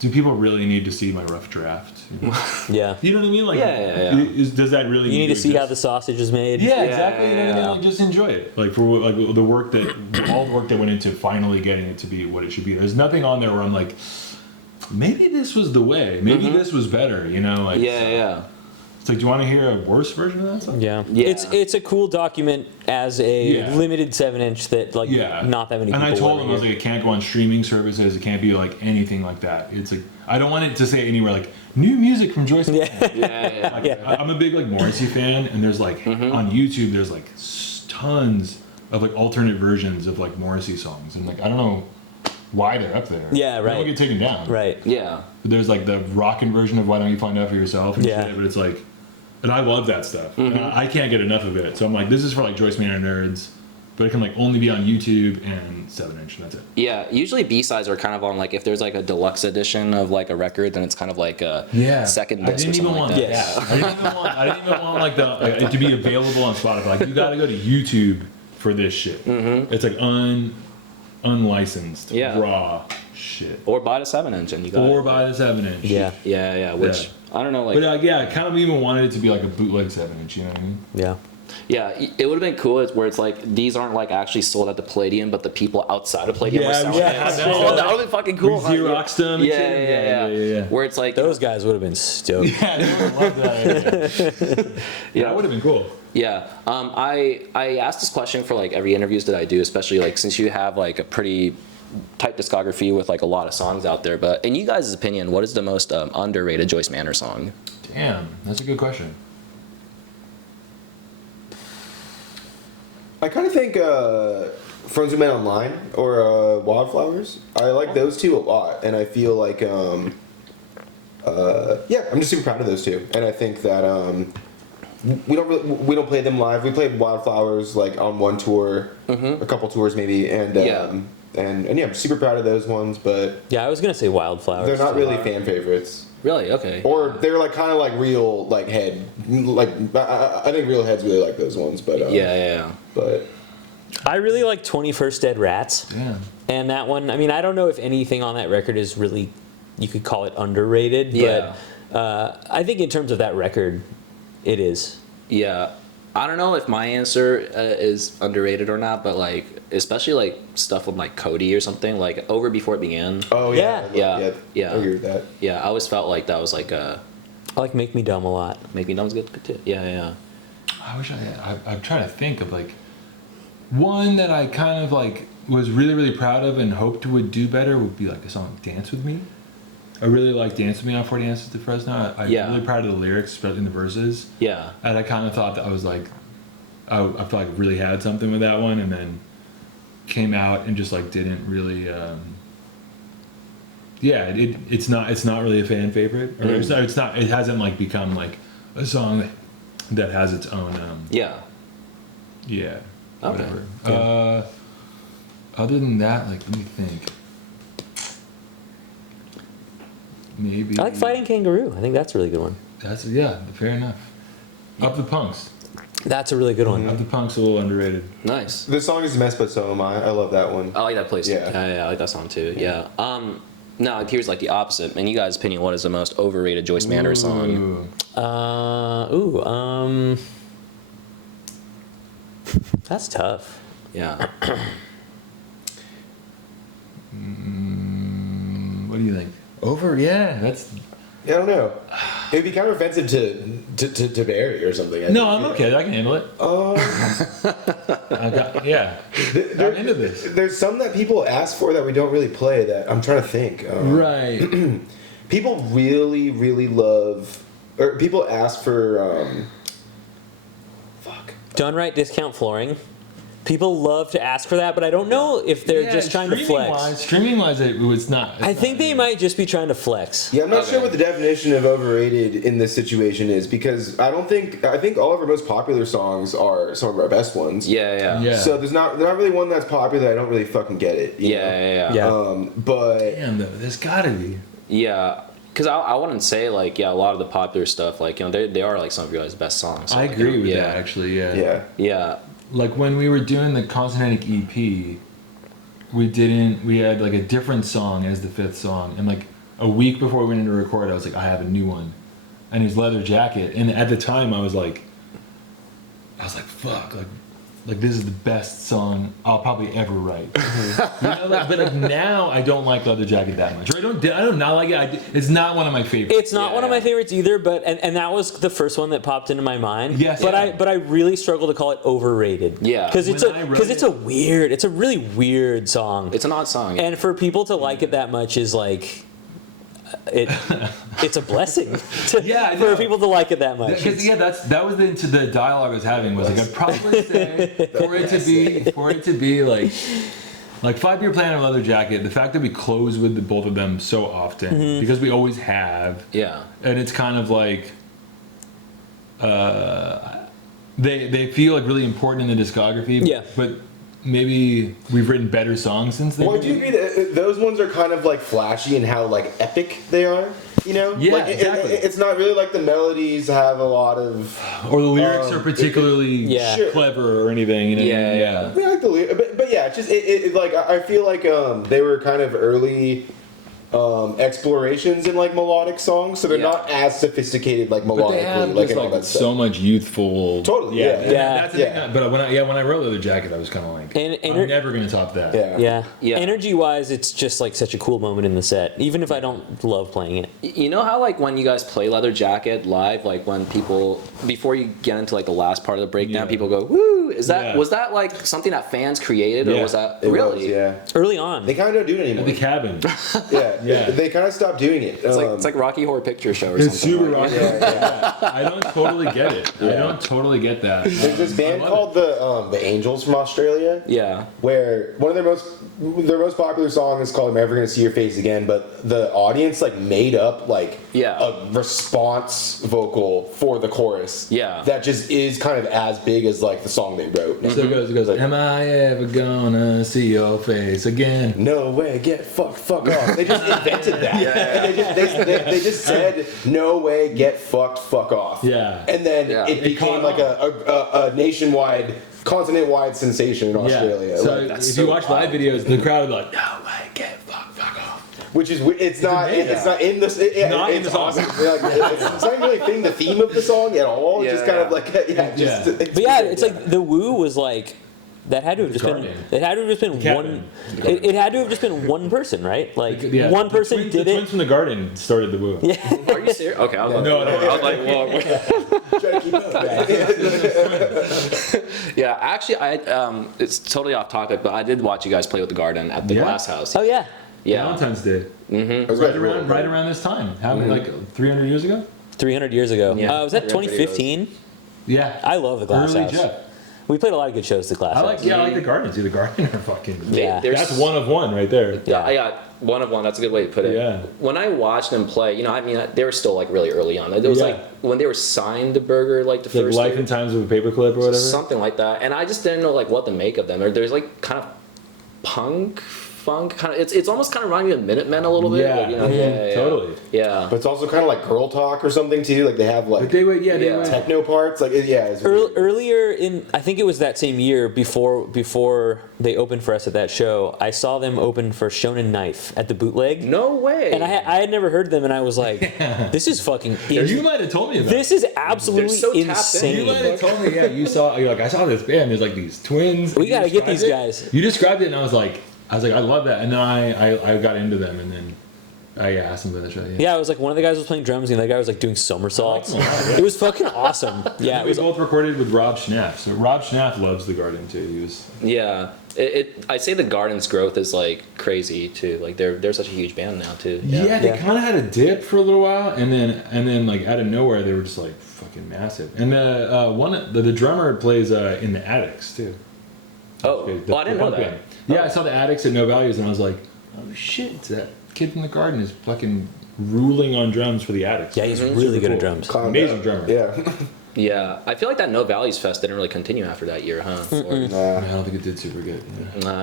do people really need to see my rough draft? You know? Yeah. You know what I mean? Like, yeah. Does that really? You need to see exist? how the sausage is made. Yeah, exactly. You know what I mean? Yeah. Like, just enjoy it. Like for like all the work that went into finally getting it to be what it should be. There's nothing on there where I'm like, maybe this was the way. Maybe this was better. You know? Like, Yeah. It's like, do you want to hear a worse version of that song? Yeah. Yeah. It's a cool document as a limited 7-inch that like not that many people. And I told him, I was hear. like, it can't go on streaming services. It can't be like anything like that. It's like, I don't want it to say anywhere like new music from Joyce Manor. Yeah. Like, I'm a big like Morrissey fan, and there's like on YouTube there's like tons of like alternate versions of like Morrissey songs, and like I don't know why they're up there. Yeah, right. They don't get taken down. Right. Yeah. But there's like the rockin' version of Why Don't You Find Out for Yourself and shit, but it's like, and I love that stuff. And I can't get enough of it. So I'm like, this is for like Joyce Manor nerds, but it can like only be on YouTube and 7-inch, and that's it. Yeah, usually B-sides are kind of on like if there's like a deluxe edition of like a record, then it's kind of like a second disc or something like that. Yes. I didn't even want like it to be available on Spotify. Like, you got to go to YouTube for this shit. It's like unlicensed, raw shit. Or buy the 7-inch and you got Or buy the 7-inch. Yeah. Which I don't know, like. But I kind of even wanted it to be like a bootleg 7-inch. You know what I mean? Yeah. Yeah, it would have been cool where it's like these aren't like actually sold at the Palladium, but the people outside of Palladium were selling it. Oh, that would have been fucking cool. We Xeroxed them. Yeah. Where it's like those guys would have been stoked. Yeah, they would have loved that. Yeah, that would have been cool. Yeah, I asked this question for like every interviews that I do, especially like since you have like a pretty tight discography with like a lot of songs out there. But in you guys' opinion, what is the most underrated Joyce Manor song? Damn, that's a good question. I kind of think Friends Who Met Online or Wildflowers. I like those two a lot, and I feel like I'm just super proud of those two, and I think that we don't play them live. We played Wildflowers like on one tour, a couple tours maybe, and I'm super proud of those ones. But yeah, I was gonna say Wildflowers. They're not really fan favorites. Really? Okay. Or they're like kind of like real like head like I think real heads really like those ones, but yeah. But I really like 21st Dead Rats. Yeah. And that one, I mean, I don't know if anything on that record is really, you could call it underrated, Yeah. but I think in terms of that record, it is. Yeah. I don't know if my answer is underrated or not, but like especially like stuff with like Cody or something like Over Before It Began. Oh Yeah. Yeah. I agree with that. Yeah, I always felt like that was like I like Make Me Dumb a lot. Make Me Dumb's good too. Yeah. I wish I'm trying to think of like one that I kind of like was really, really proud of and hoped would do better would be like the song Dance With Me. I really like Dance With Me on 40 Dances to Fresno. I'm really proud of the lyrics, especially in the verses. Yeah. And I kind of thought that I was like, I felt like I really had something with that one, and then came out and just like didn't really. It's not really a fan favorite. Or it's not. It hasn't like become like a song that has its own. Yeah. Yeah. Okay. Whatever. Other than that, like, let me think. Maybe. I like Fighting Kangaroo. I think that's a really good one. That's fair enough. Up the Punks. That's a really good one. Up the Punks a little underrated. Nice. The song is messed, but so am I. I love that one. I like that place. Yeah. I like that song too. Yeah. Now here's like the opposite. In you guys' opinion, what is the most overrated Joyce Manor song? That's tough. Yeah. What do you think? That's. I don't know. It would be kind of offensive to Barry or something. No, I'm okay. I can handle it. I'm into this. There's some that people ask for that we don't really play that I'm trying to think. Right. People really, really love, or people ask for, Done Right Discount Flooring. People love to ask for that, but I don't know if they're just trying to flex. Streaming-wise, it was not. I think they might just be trying to flex. Yeah, I'm not sure what the definition of overrated in this situation is, because I think all of our most popular songs are some of our best ones. Yeah. So there's not really one that's popular that I don't really fucking get it. You know? But damn, though, there's gotta be. Yeah. Because I wouldn't say like a lot of the popular stuff like they are like some of your guys' best songs. So, I agree with that actually. Yeah. Like when we were doing the Consonantic EP, we had like a different song as the 5th song, and like a week before we went into record, I was like, I have a new one, and it was Leather Jacket, and at the time I was like, fuck, like this is the best song I'll probably ever write. But like now I don't like Leather Jacket that much. Or I don't not like it. It's not one of my favorites. It's not one of my favorites either. But and that was the first one that popped into my mind. Yes. But I really struggle to call it overrated. Yeah. Because it's a really weird song. It's an odd song. And for people to like it that much is like. It's a blessing for people to like it that much. That was the dialogue I was having was like I'd probably say for it to be like 5-Year Plan of Leather Jacket, the fact that we close with both of them so often because we always have, and it's kind of like they feel like really important in the discography, but maybe we've written better songs since then. Well, do you agree that those ones are kind of like flashy in how like epic they are? You know? Yeah, like, exactly. It's not really like the melodies have a lot of... Or the lyrics are particularly clever or anything. You know? Yeah. I like the lyrics, but yeah, it's just like I feel like they were kind of early explorations in like melodic songs, so they're not as sophisticated like melodically, but they have like, just, all that stuff. So much youthful. Totally. That's the thing. But when I wrote Leather Jacket, I was kind of like, I'm never gonna top that. Yeah. Energy wise, it's just like such a cool moment in the set, even if I don't love playing it. You know how like when you guys play Leather Jacket live, like when people before you get into like the last part of the breakdown, people go woo. Was that like something that fans created, or was that really? Early on, they kind of don't do it anymore. At the cabin. Yeah, they kind of stopped doing it. It's like Rocky Horror Picture Show or it's something. Super Rocky. I don't totally get it. I don't totally get that. There's this band called the Angels from Australia. Yeah. Where one of their most popular song is called "I'm Never Gonna See Your Face Again," but the audience like made up like a response vocal for the chorus. Yeah. That just is kind of as big as like the song they wrote. So it goes like, am I ever gonna see your face again? No way, get fuck off. They just invented that. And they just said, no way, get fuck off. Yeah. And then it became like a nationwide, continent-wide sensation in Australia. So like, if you watch live videos, the crowd would be like, no way, get fuck off. Which is it's not in this. It's awesome. It's not really fitting the theme of the song at all. It's just kind of like But yeah, it's like the woo was like. That had to have just been. It had to have just been one. It had to have just been one person, right? Like one person did it. The twins from the Garden started the woo. Yeah. Are you serious? Okay, I was like, No. I was like, whoa. trying to keep up. Yeah, actually, it's totally off topic, but I did watch you guys play with the Garden at the Glass House. Oh yeah. Yeah. Valentine's Day. Mm-hmm. Right around this time. How many, like 300 years ago? 300 years ago. Yeah. Was that 2015? Yeah. I love the Glass House. Jeff. We played a lot of good shows at the Glass House. I like the Garden. See, the Garden are fucking. Yeah. That's one of one right there. Yeah, one of one. That's a good way to put it. Yeah. When I watched them play, I mean, they were still like really early on. It was like when they were signed to Burger, like the first. Life and Times of a Paperclip or whatever. Something like that, and I just didn't know like what to make of them. There's like kind of punk. Funk kind of it's almost kind of reminding me of Minutemen a little bit. Yeah, like, totally. Yeah, But it's also kind of like Girl Talk or something too. Like they have like They went. techno parts. Like it's Earlier in, I think it was that same year before they opened for us at that show, I saw them open for Shonen Knife at the Bootleg. no way. And I had never heard them, and I was like, this is fucking. You might have told me about. This is absolutely so tapped in. insane. You might have told me. Yeah, you're like, I saw this band. There's like these twins. We You gotta get described these it. guys. You described it, and I was like, I love that. And then I got into them, and then I asked them about the show. Yeah, it was like one of the guys was playing drums, and the other guy was like doing somersaults. I like them a lot, yeah. It was fucking awesome. Yeah, it We was. both recorded with Rob Schnapp. So Rob Schnapp loves the Garden too. He was. Yeah, I'd say the Garden's growth is like crazy too. Like they're such a huge band now too. Yeah, they kind of had a dip for a little while, and then like out of nowhere they were just like fucking massive. And the drummer plays in the Attics too. Oh, well, I didn't know punk that. band. Yeah, I saw the Attics at No Values, and I was like, oh shit, that kid from the Garden is fucking ruling on drums for the Attics. Yeah, he's really good at drums. Amazing drummer. Yeah. Yeah, I feel like that No Values Fest didn't really continue after that year, huh? I don't think it did super good.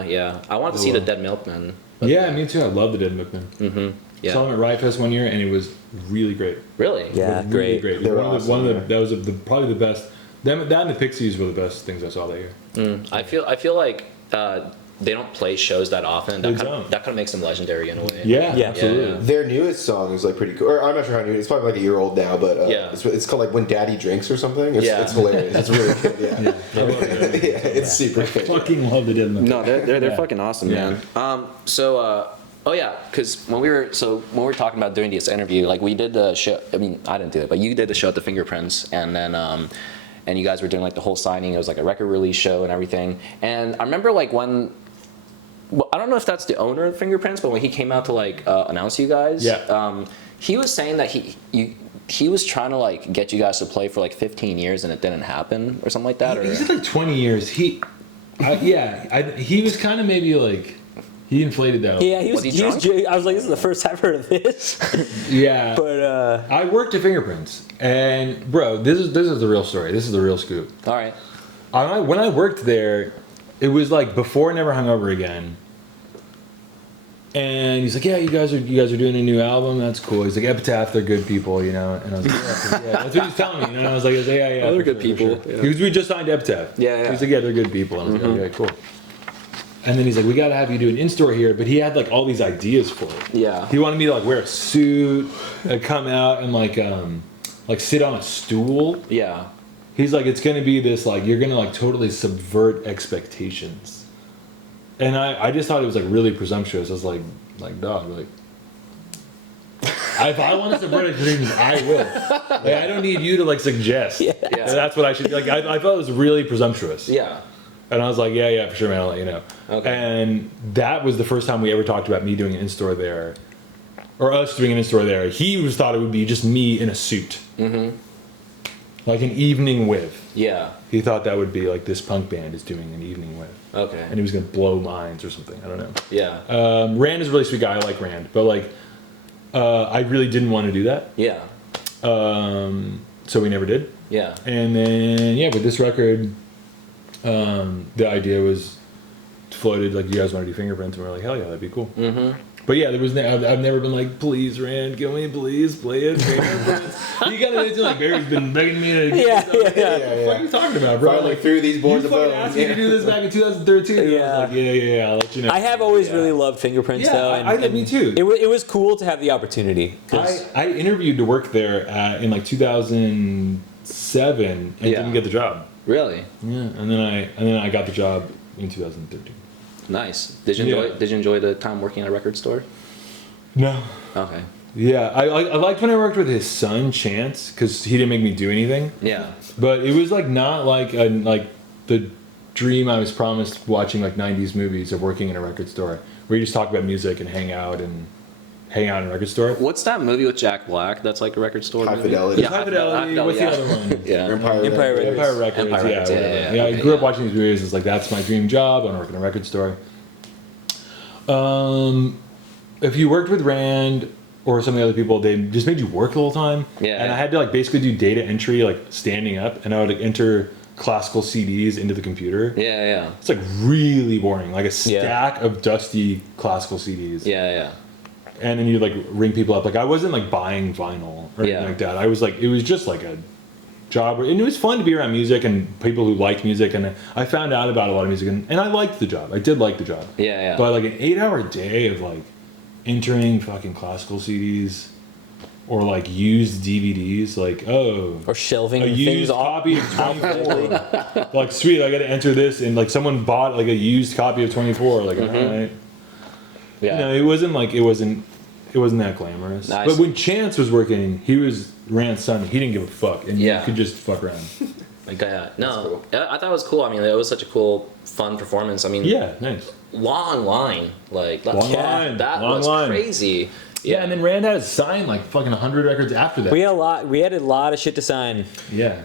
Yeah, I wanted to see the Dead Milkmen. Yeah, me too. I love the Dead Milkmen. Mm-hmm. Yeah. Saw them at Riot Fest one year, and it was really great. Really? Yeah, Really great. great. That was probably the best. That and the Pixies were the best things I saw that year. I feel like they don't play shows that often. That kind of makes them legendary in a way. Yeah, Yeah. absolutely. Yeah. Their newest song is like pretty cool. Or I'm not sure how new. It's probably like a year old now, but it's called like When Daddy Drinks or something. It's hilarious. It's really good. Yeah. It's super good. Fucking love the Dead Milkmen. No, they're fucking awesome, Yeah. man. Because when we were talking about doing this interview, like we did the show. I mean, I didn't do it, but you did the show at the Fingerprints, and then and you guys were doing like the whole signing. It was like a record release show and everything. And I remember like when. Well, I don't know if that's the owner of Fingerprints, but when he came out to like announce you guys, he was saying that he was trying to like get you guys to play for like 15 years and it didn't happen or something like that. He said like 20 years. He was kind of maybe like he inflated that. Yeah, he was I was like, this is the first I've heard of this. Yeah, But I worked at Fingerprints, and bro, this is the real story. This is the real scoop. All right. When I worked there, it was like before Never Hungover Again. And he's like, yeah, you guys are doing a new album. That's cool. He's like, Epitaph, they're good people, you know. And I was like, yeah, that's what he's telling me. And I was like, yeah, they're for good people. Sure. Yeah. Because we just signed Epitaph. Yeah. He's like, yeah, they're good people. And I was like, okay, cool. And then he's like, we got to have you do an in-store here. But he had like all these ideas for it. Yeah. He wanted me to like wear a suit, come out and like sit on a stool. Yeah. He's like, it's gonna be this like you're gonna like totally subvert expectations. And I just thought it was like really presumptuous. I was like dog, like if I want to subvert expectations, I will. Like, I don't need you to like suggest. Yeah. That's what I should like. I thought it was really presumptuous. Yeah. And I was like, yeah, for sure, man. I'll let you know. Okay. And that was the first time we ever talked about me doing an in-store there, or us doing an in-store there. He thought it would be just me in a suit, like an evening with. Yeah. He thought that would be like this punk band is doing an evening with. Okay. And he was gonna blow minds or something. I don't know. Yeah. Rand is a really sweet guy. I like Rand, but like, I really didn't want to do that. Yeah. So we never did. Yeah. And then with this record, the idea was floated like you guys want to do Fingerprints, and we're like, hell yeah, that'd be cool. But yeah, there was I've never been like, please, Rand, can we please play it? You gotta like Barry's been begging me to. Yeah. What are you talking about, bro? Finally through these boards you of fucking bones. asked me to do this back in 2013. Yeah. I was like, yeah, I'll let you know. I have always really loved Fingerprints, Yeah, though. and me too. It was cool to have the opportunity. 'Cause I interviewed to work there in like 2007 and didn't get the job. Really? Yeah, and then I got the job in 2013. Nice. Did you enjoy the time working at a record store? No. Okay. Yeah, I liked when I worked with his son Chance because he didn't make me do anything. Yeah. But it was like not like the dream I was promised watching like 90s movies of working in a record store where you just talk about music and hang out in a record store. What's that movie with Jack Black that's like a record store High movie? Fidelity. Yeah, High Fidelity. What's the other one? Yeah. Empire Records. Empire Records, yeah. I grew up watching these movies. It's like that's my dream job. I want to work in a record store. If you worked with Rand or some of the other people, they just made you work the whole time. Yeah. And I had to like basically do data entry like standing up, and I would like enter classical CDs into the computer. Yeah. It's like really boring, like a stack of dusty classical CDs. Yeah. And then you like ring people up. Like I wasn't like buying vinyl or anything like that. I was like, it was just like a job, and it was fun to be around music and people who like music. And I found out about a lot of music, and I liked the job. I did like the job. Yeah. But like an 8-hour day of like entering fucking classical CDs or like used DVDs, like or shelving a things used off. copy of 24. Like sweet, I got to enter this, and like someone bought like a used copy of 24. Like all right. Yeah. No, it wasn't that glamorous. Nice. But when Chance was working, he was Rand's son. He didn't give a fuck, and you could just fuck around. Like, no, I thought it was cool. I mean, it was such a cool, fun performance. I mean, Yeah, nice. long line, like that, Long line. that Long was line. crazy. Yeah, and then Rand had to sign like fucking 100 records after that. We had a lot of shit to sign. Yeah.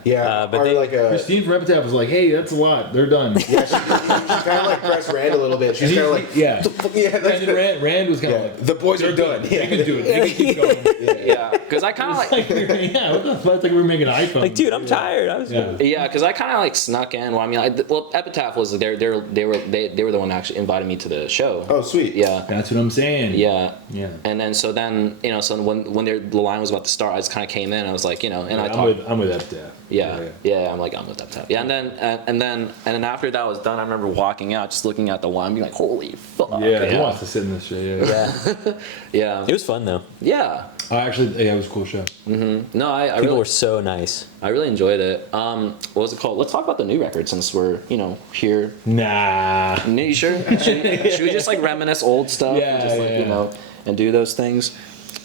but or they- like Christine from Epitaph was like, "Hey, that's a lot. They're done." yeah, she kind of like pressed Rand a little bit. She's kind of like, yeah. yeah, And then Rand was kind of yeah, like, the boys are done. "They can do it. They can keep going." Yeah, because I kind of like. Yeah, what the fuck? It's like we were making an iPhone. Like, dude, I'm tired. I was. Yeah. Yeah, because I kind of like snuck in. Well, I mean, Epitaph was they were the one that actually invited me to the show. Oh, sweet. Yeah. That's what I'm saying. Yeah. Yeah. And then so when the line was about to start, I just kind of came in. I was like, and I talked. I'm with Epitaph. Yeah. I'm with that tap. Yeah, and then after that was done, I remember walking out, just looking at the line, being like, "Holy fuck!" Yeah, who wants to sit in this shit? Yeah. Yeah. It was fun though. Yeah. Actually, it was a cool show. No, I People really, were so nice. I really enjoyed it. What was it called? Let's talk about the new record since we're here. Nah. You sure? Should we just like reminisce old stuff? Yeah, and just like, and do those things.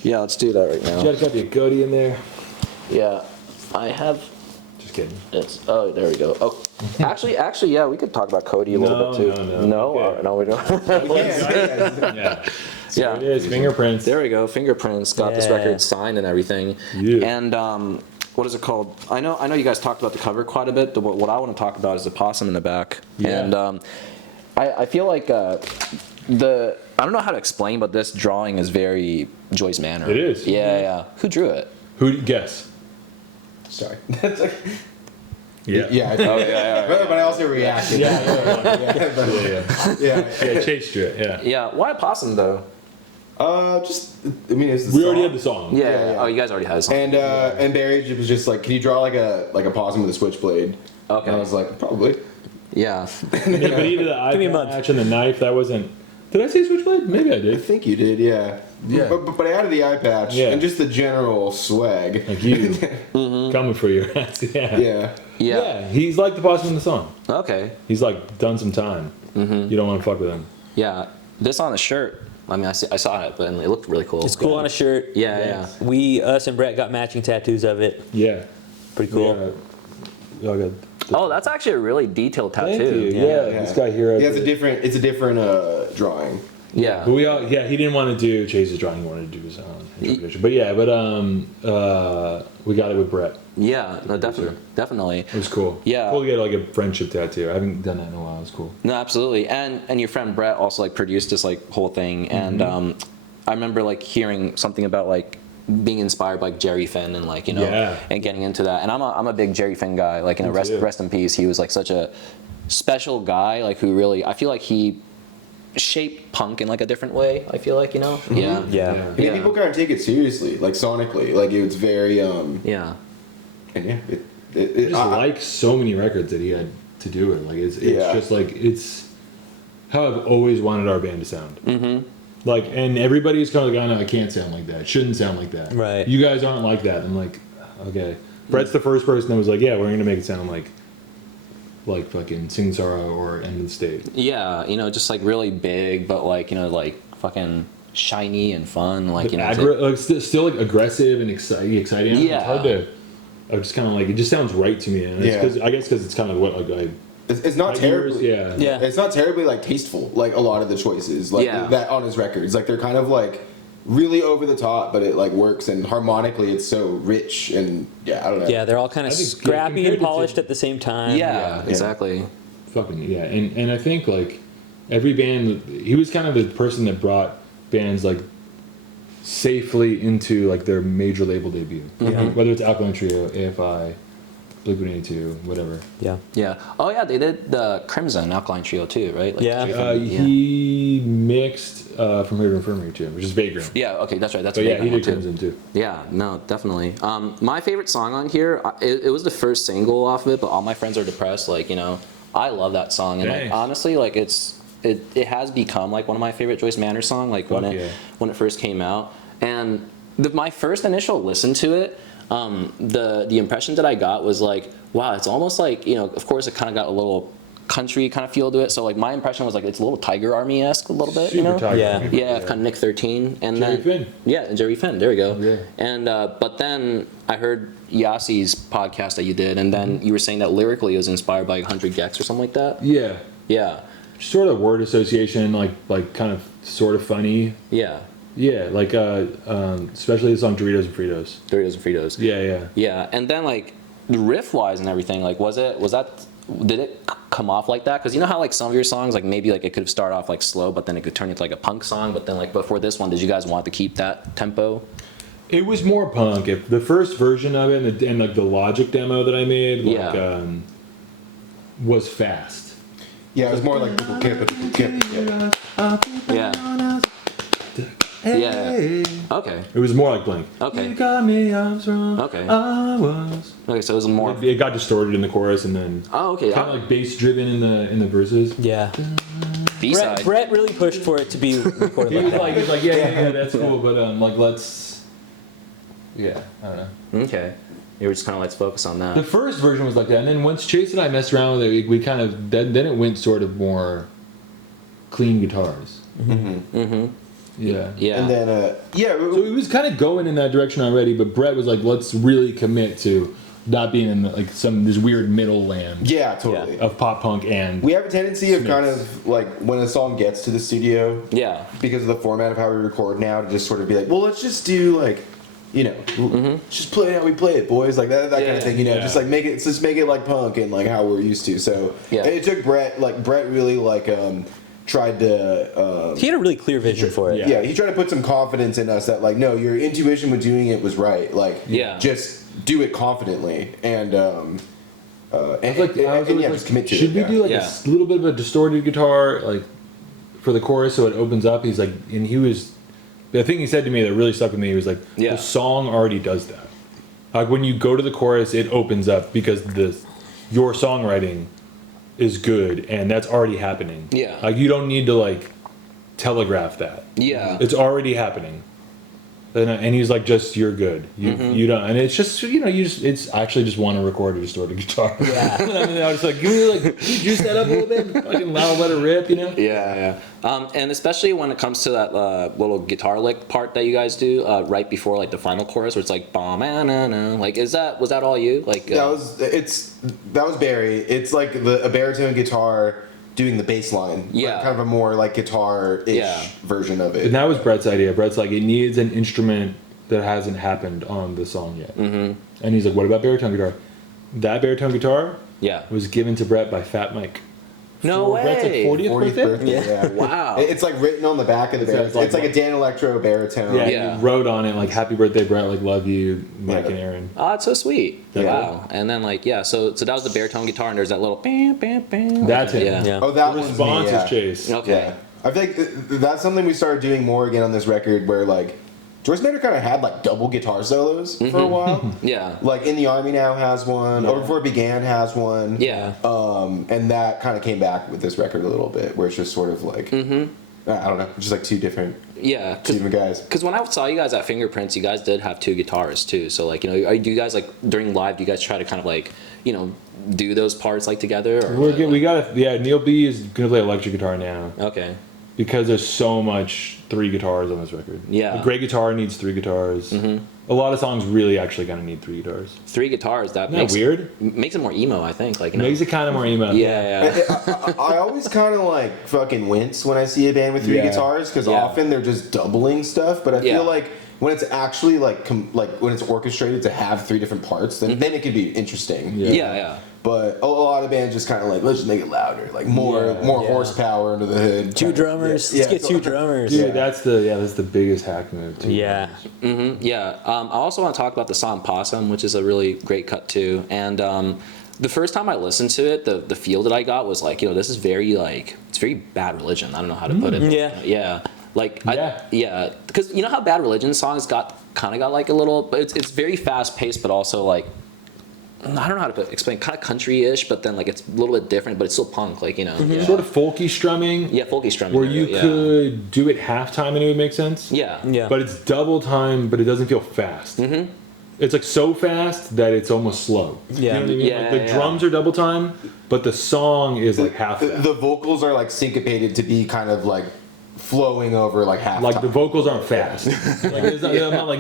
Yeah, let's do that right now. You got a copy of Cody in there? Yeah, I have. Just kidding. Oh, there we go. Oh, actually, yeah, we could talk about Cody a little bit too. No. Okay. No, we don't. Yeah. So Yeah. it is Fingerprints. There we go. Fingerprints got this Yeah. record signed and everything. Yeah. And what is it called? I know you guys talked about the cover quite a bit. What I want to talk about is the possum in the back. Yeah. And I feel like I don't know how to explain, but this drawing is very Joyce Manor. It is. Yeah. Who drew it? Who guess? Sorry. That's like, Yeah. yeah. I think, Oh, yeah. But I also reacted. Yeah. Chase drew it. Yeah. Yeah. Why a possum though? It's the We already song. had the song. Yeah. Yeah. Oh, you guys already had a song. And Barry was just like, "Can you draw like a possum with a switchblade?" Okay. And I was like, "Probably." Yeah. But even the eye Give me a month. patch and the knife, that wasn't. Did I say switchblade? Maybe I I did. think you did, yeah. Yeah. But I added the eye patch Yeah. and just the general swag. Like you. Coming for your ass. Yeah. Yeah. Yeah. He's like the possum in the song. Okay. He's like done some time. You don't want to fuck with him. Yeah. This on the shirt. I mean, I saw it, but it looked really cool. It's cool on a shirt. Yeah. Us and Brett got matching tattoos of it. Yeah. Pretty cool. We all got. Oh, that's actually a really detailed tattoo. Thank you. Yeah. This guy here. Yeah, it's a different drawing. Yeah. But he didn't want to do Chase's drawing. He wanted to do his own interpretation. But we got it with Brett. Yeah, no, definitely. It was cool. Yeah. Cool to get like a friendship tattoo. I haven't done that in a while. It was cool. No, absolutely. And your friend Brett also like produced this like whole thing, and I remember like hearing something about like being inspired by Jerry Finn and like and getting into that. And I'm a big Jerry Finn guy. Like Me too. rest in peace. He was like such a special guy. Like who really I feel like he shape punk in like a different way. I feel like, you know. Yeah. Yeah. I mean, people kind of take it seriously, like sonically, like it's very Yeah. and yeah, I just like so many records that he had to do it. Like it's just like it's how I've always wanted our band to sound. Mm-hmm. Like, and everybody's kind of like, oh no, I can't sound like that. Shouldn't sound like that. Right. You guys aren't like that. I'm like, okay. Brett's the first person that was like, yeah, we're gonna make it sound like fucking Sing Sorrow or End of the State. Yeah, you know, just like really big, but like, you know, like fucking shiny and fun. Like, you know, like still like aggressive and exciting. Yeah. It's hard to. I was just kind of like, it just sounds right to me. And it's I guess because it's kind of what like it's not terribly. Yeah. It's not terribly like tasteful. Like a lot of the choices, like that on his records, like they're kind of like really over the top, but it like works, and harmonically it's so rich, and I don't know. Yeah, they're all kind of scrappy and polished at the same time. Yeah, exactly. Fucking yeah, and I think like every band, he was kind of the person that brought bands like safely into like their major label debut. Mm-hmm. Whether it's Alkaline Trio, AFI, Blink-182, whatever. Yeah. Yeah. Oh yeah, they did the Crimson Alkaline Trio too, right? Like, Yeah. He mixed From Here to Infirmary too, which is Vagrant. Yeah. Okay, that's right. That's But a yeah, big he one did too. Crimson too. Yeah, no, definitely. My favorite song on here, it was the first single off of it, but All My Friends Are Depressed. Like, you know, I love that song, and like honestly, like it has become like one of my favorite Joyce Manor song. Like when it first came out, and my first initial listen to it, the impression that I got was like, wow, it's almost like, you know, of course it kind of got a little country kind of feel to it. So like my impression was like it's a little Tiger Army-esque a little bit, Super you know? Tiger Yeah. Army. Yeah, kind of Nick 13, and Jerry then Finn. Yeah, and Jerry Finn. There we go. Yeah. And but then I heard Yassi's podcast that you did, and then you were saying that lyrically it was inspired by 100 Gex or something like that. Yeah. Yeah. Sort of word association, like kind of sort of funny. Yeah. Yeah, like especially the song Doritos and Fritos. Doritos and Fritos. Yeah. Yeah, and then like the riff wise and everything, like did it come off like that? Because you know how like some of your songs, like maybe like it could have started off like slow, but then it could turn into like a punk song. But then like before this one, did you guys want to keep that tempo? It was more punk. If the first version of it and like the Logic demo that I made, like was fast. Yeah, it was more like Yeah. Yeah. Okay. It was more like Blink. Okay. You got me, I was wrong. Okay. I was. Okay, so it was more. It got distorted in the chorus and then. Oh, okay. Kind of like bass driven in the verses. Yeah. B-side. Brett really pushed for it to be recorded He like was that. like, yeah, that's cool, but like let's. Yeah, I don't know. Okay. You were just kind of let's focus on that. The first version was like that, and then once Chase and I messed around with it, we kind of then it went sort of more clean guitars. Yeah. Yeah. And then So it was kind of going in that direction already, but Brett was like, let's really commit to not being in like this weird middle land. Yeah, totally. Of pop punk and. We have a tendency of kind of like when a song gets to the studio. Yeah. Because of the format of how we record now, to just sort of be like, well, let's just do like, you know, just play it how we play it, boys, like that kind of thing. You know, just like just make it like punk and like how we're used to. So it took Brett really like tried to. He had a really clear vision for it. Yeah, he tried to put some confidence in us that like, no, your intuition with doing it was right. Like, just do it confidently and. Just commit to it. Should we do like a little bit of a distorted guitar, like for the chorus, so it opens up? He's like, and he was. The thing he said to me that really stuck with me was like, the song already does that. Like when you go to the chorus, it opens up because your songwriting is good and that's already happening. Yeah. Like you don't need to like telegraph that. Yeah. It's already happening. And he's like, just you're good. You don't, and it's just it's actually just want to record a distorted guitar. Yeah. I mean, I was like, can you juice that up a little bit? Fucking let it rip, you know? Yeah. And especially when it comes to that little guitar lick part that you guys do right before like the final chorus, where it's like ba-na-na-na. Like, was that all you? Like that was Barry. It's like a baritone guitar doing the bass line. Yeah. Like kind of a more like guitar-ish version of it. And that was Brett's idea. Brett's like, it needs an instrument that hasn't happened on the song yet. Mm-hmm. And he's like, what about baritone guitar? That baritone guitar was given to Brett by Fat Mike. No way. Brett's like 40th birthday? Yeah. Wow. It's like written on the back of the baritone. It's like a Dan Electro baritone. Yeah. And he wrote on it like, happy birthday, Brett, like, love you, Mike and Aaron. Oh, that's so sweet. Yeah. Wow. And then like, so that was the baritone guitar, and there's that little bam, bam, bam. That's it. Yeah. Oh, that The one's response me, is Chase. Okay. I feel like that's something we started doing more again on this record, where like Joyce Manor kind of had like double guitar solos for a while. Yeah. Like In the Army Now has one. Over Before It Began has one. Yeah. And that kind of came back with this record a little bit, where it's just sort of like I don't know, just like two different guys. Because when I saw you guys at Fingerprints, you guys did have two guitarists too. So like, do you guys like during live? Do you guys try to kind of like do those parts like together? Or we got Neil B is gonna play electric guitar now. Okay. Because there's so much 3 guitars on this record. Yeah. A great guitar needs 3 guitars. A lot of songs really actually gonna need 3 guitars. 3 guitars. That Isn't makes that weird. Makes it more emo, I think. Like It makes it kind of more emo. Yeah. I always kind of like fucking wince when I see a band with 3 guitars, because often they're just doubling stuff. But I feel like when it's actually like when it's orchestrated to have 3 different parts, then it could be interesting. Yeah. But a lot of bands just kind of like, let's just make it louder, like more horsepower under the hood. 2 drummers. Let's get 2 drummers. Dude, that's the biggest hack move too. Yeah. I also want to talk about the song Possum, which is a really great cut too. And the first time I listened to it, the feel that I got was like, this is very like, it's very Bad Religion. I don't know how to put it. Yeah. Like, because you know how Bad Religion songs got like a little, but it's very fast paced, but also like, I don't know how to explain, kind of country-ish, but then like it's a little bit different, but it's still punk, like Sort of folky strumming. Yeah, folky strumming. Where you could do it half-time and it would make sense. Yeah. But it's double time, but it doesn't feel fast. It's like so fast that it's almost slow. Yeah. You know what I mean? Yeah, like the drums are double time, but the song is like half fast. The vocals are like syncopated to be kind of like flowing over like half. Like the vocals aren't fast. Like it's not, I'm not like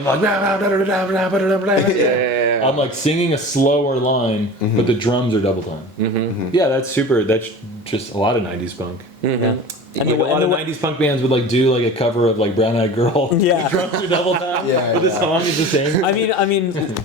I'm like singing a slower line, but the drums are double time. Yeah, that's super. That's just a lot of 90s punk. And Like a lot of 90s punk bands would like do like a cover of like Brown Eyed Girl. Yeah. The drums are double time. But the song is the same. I mean,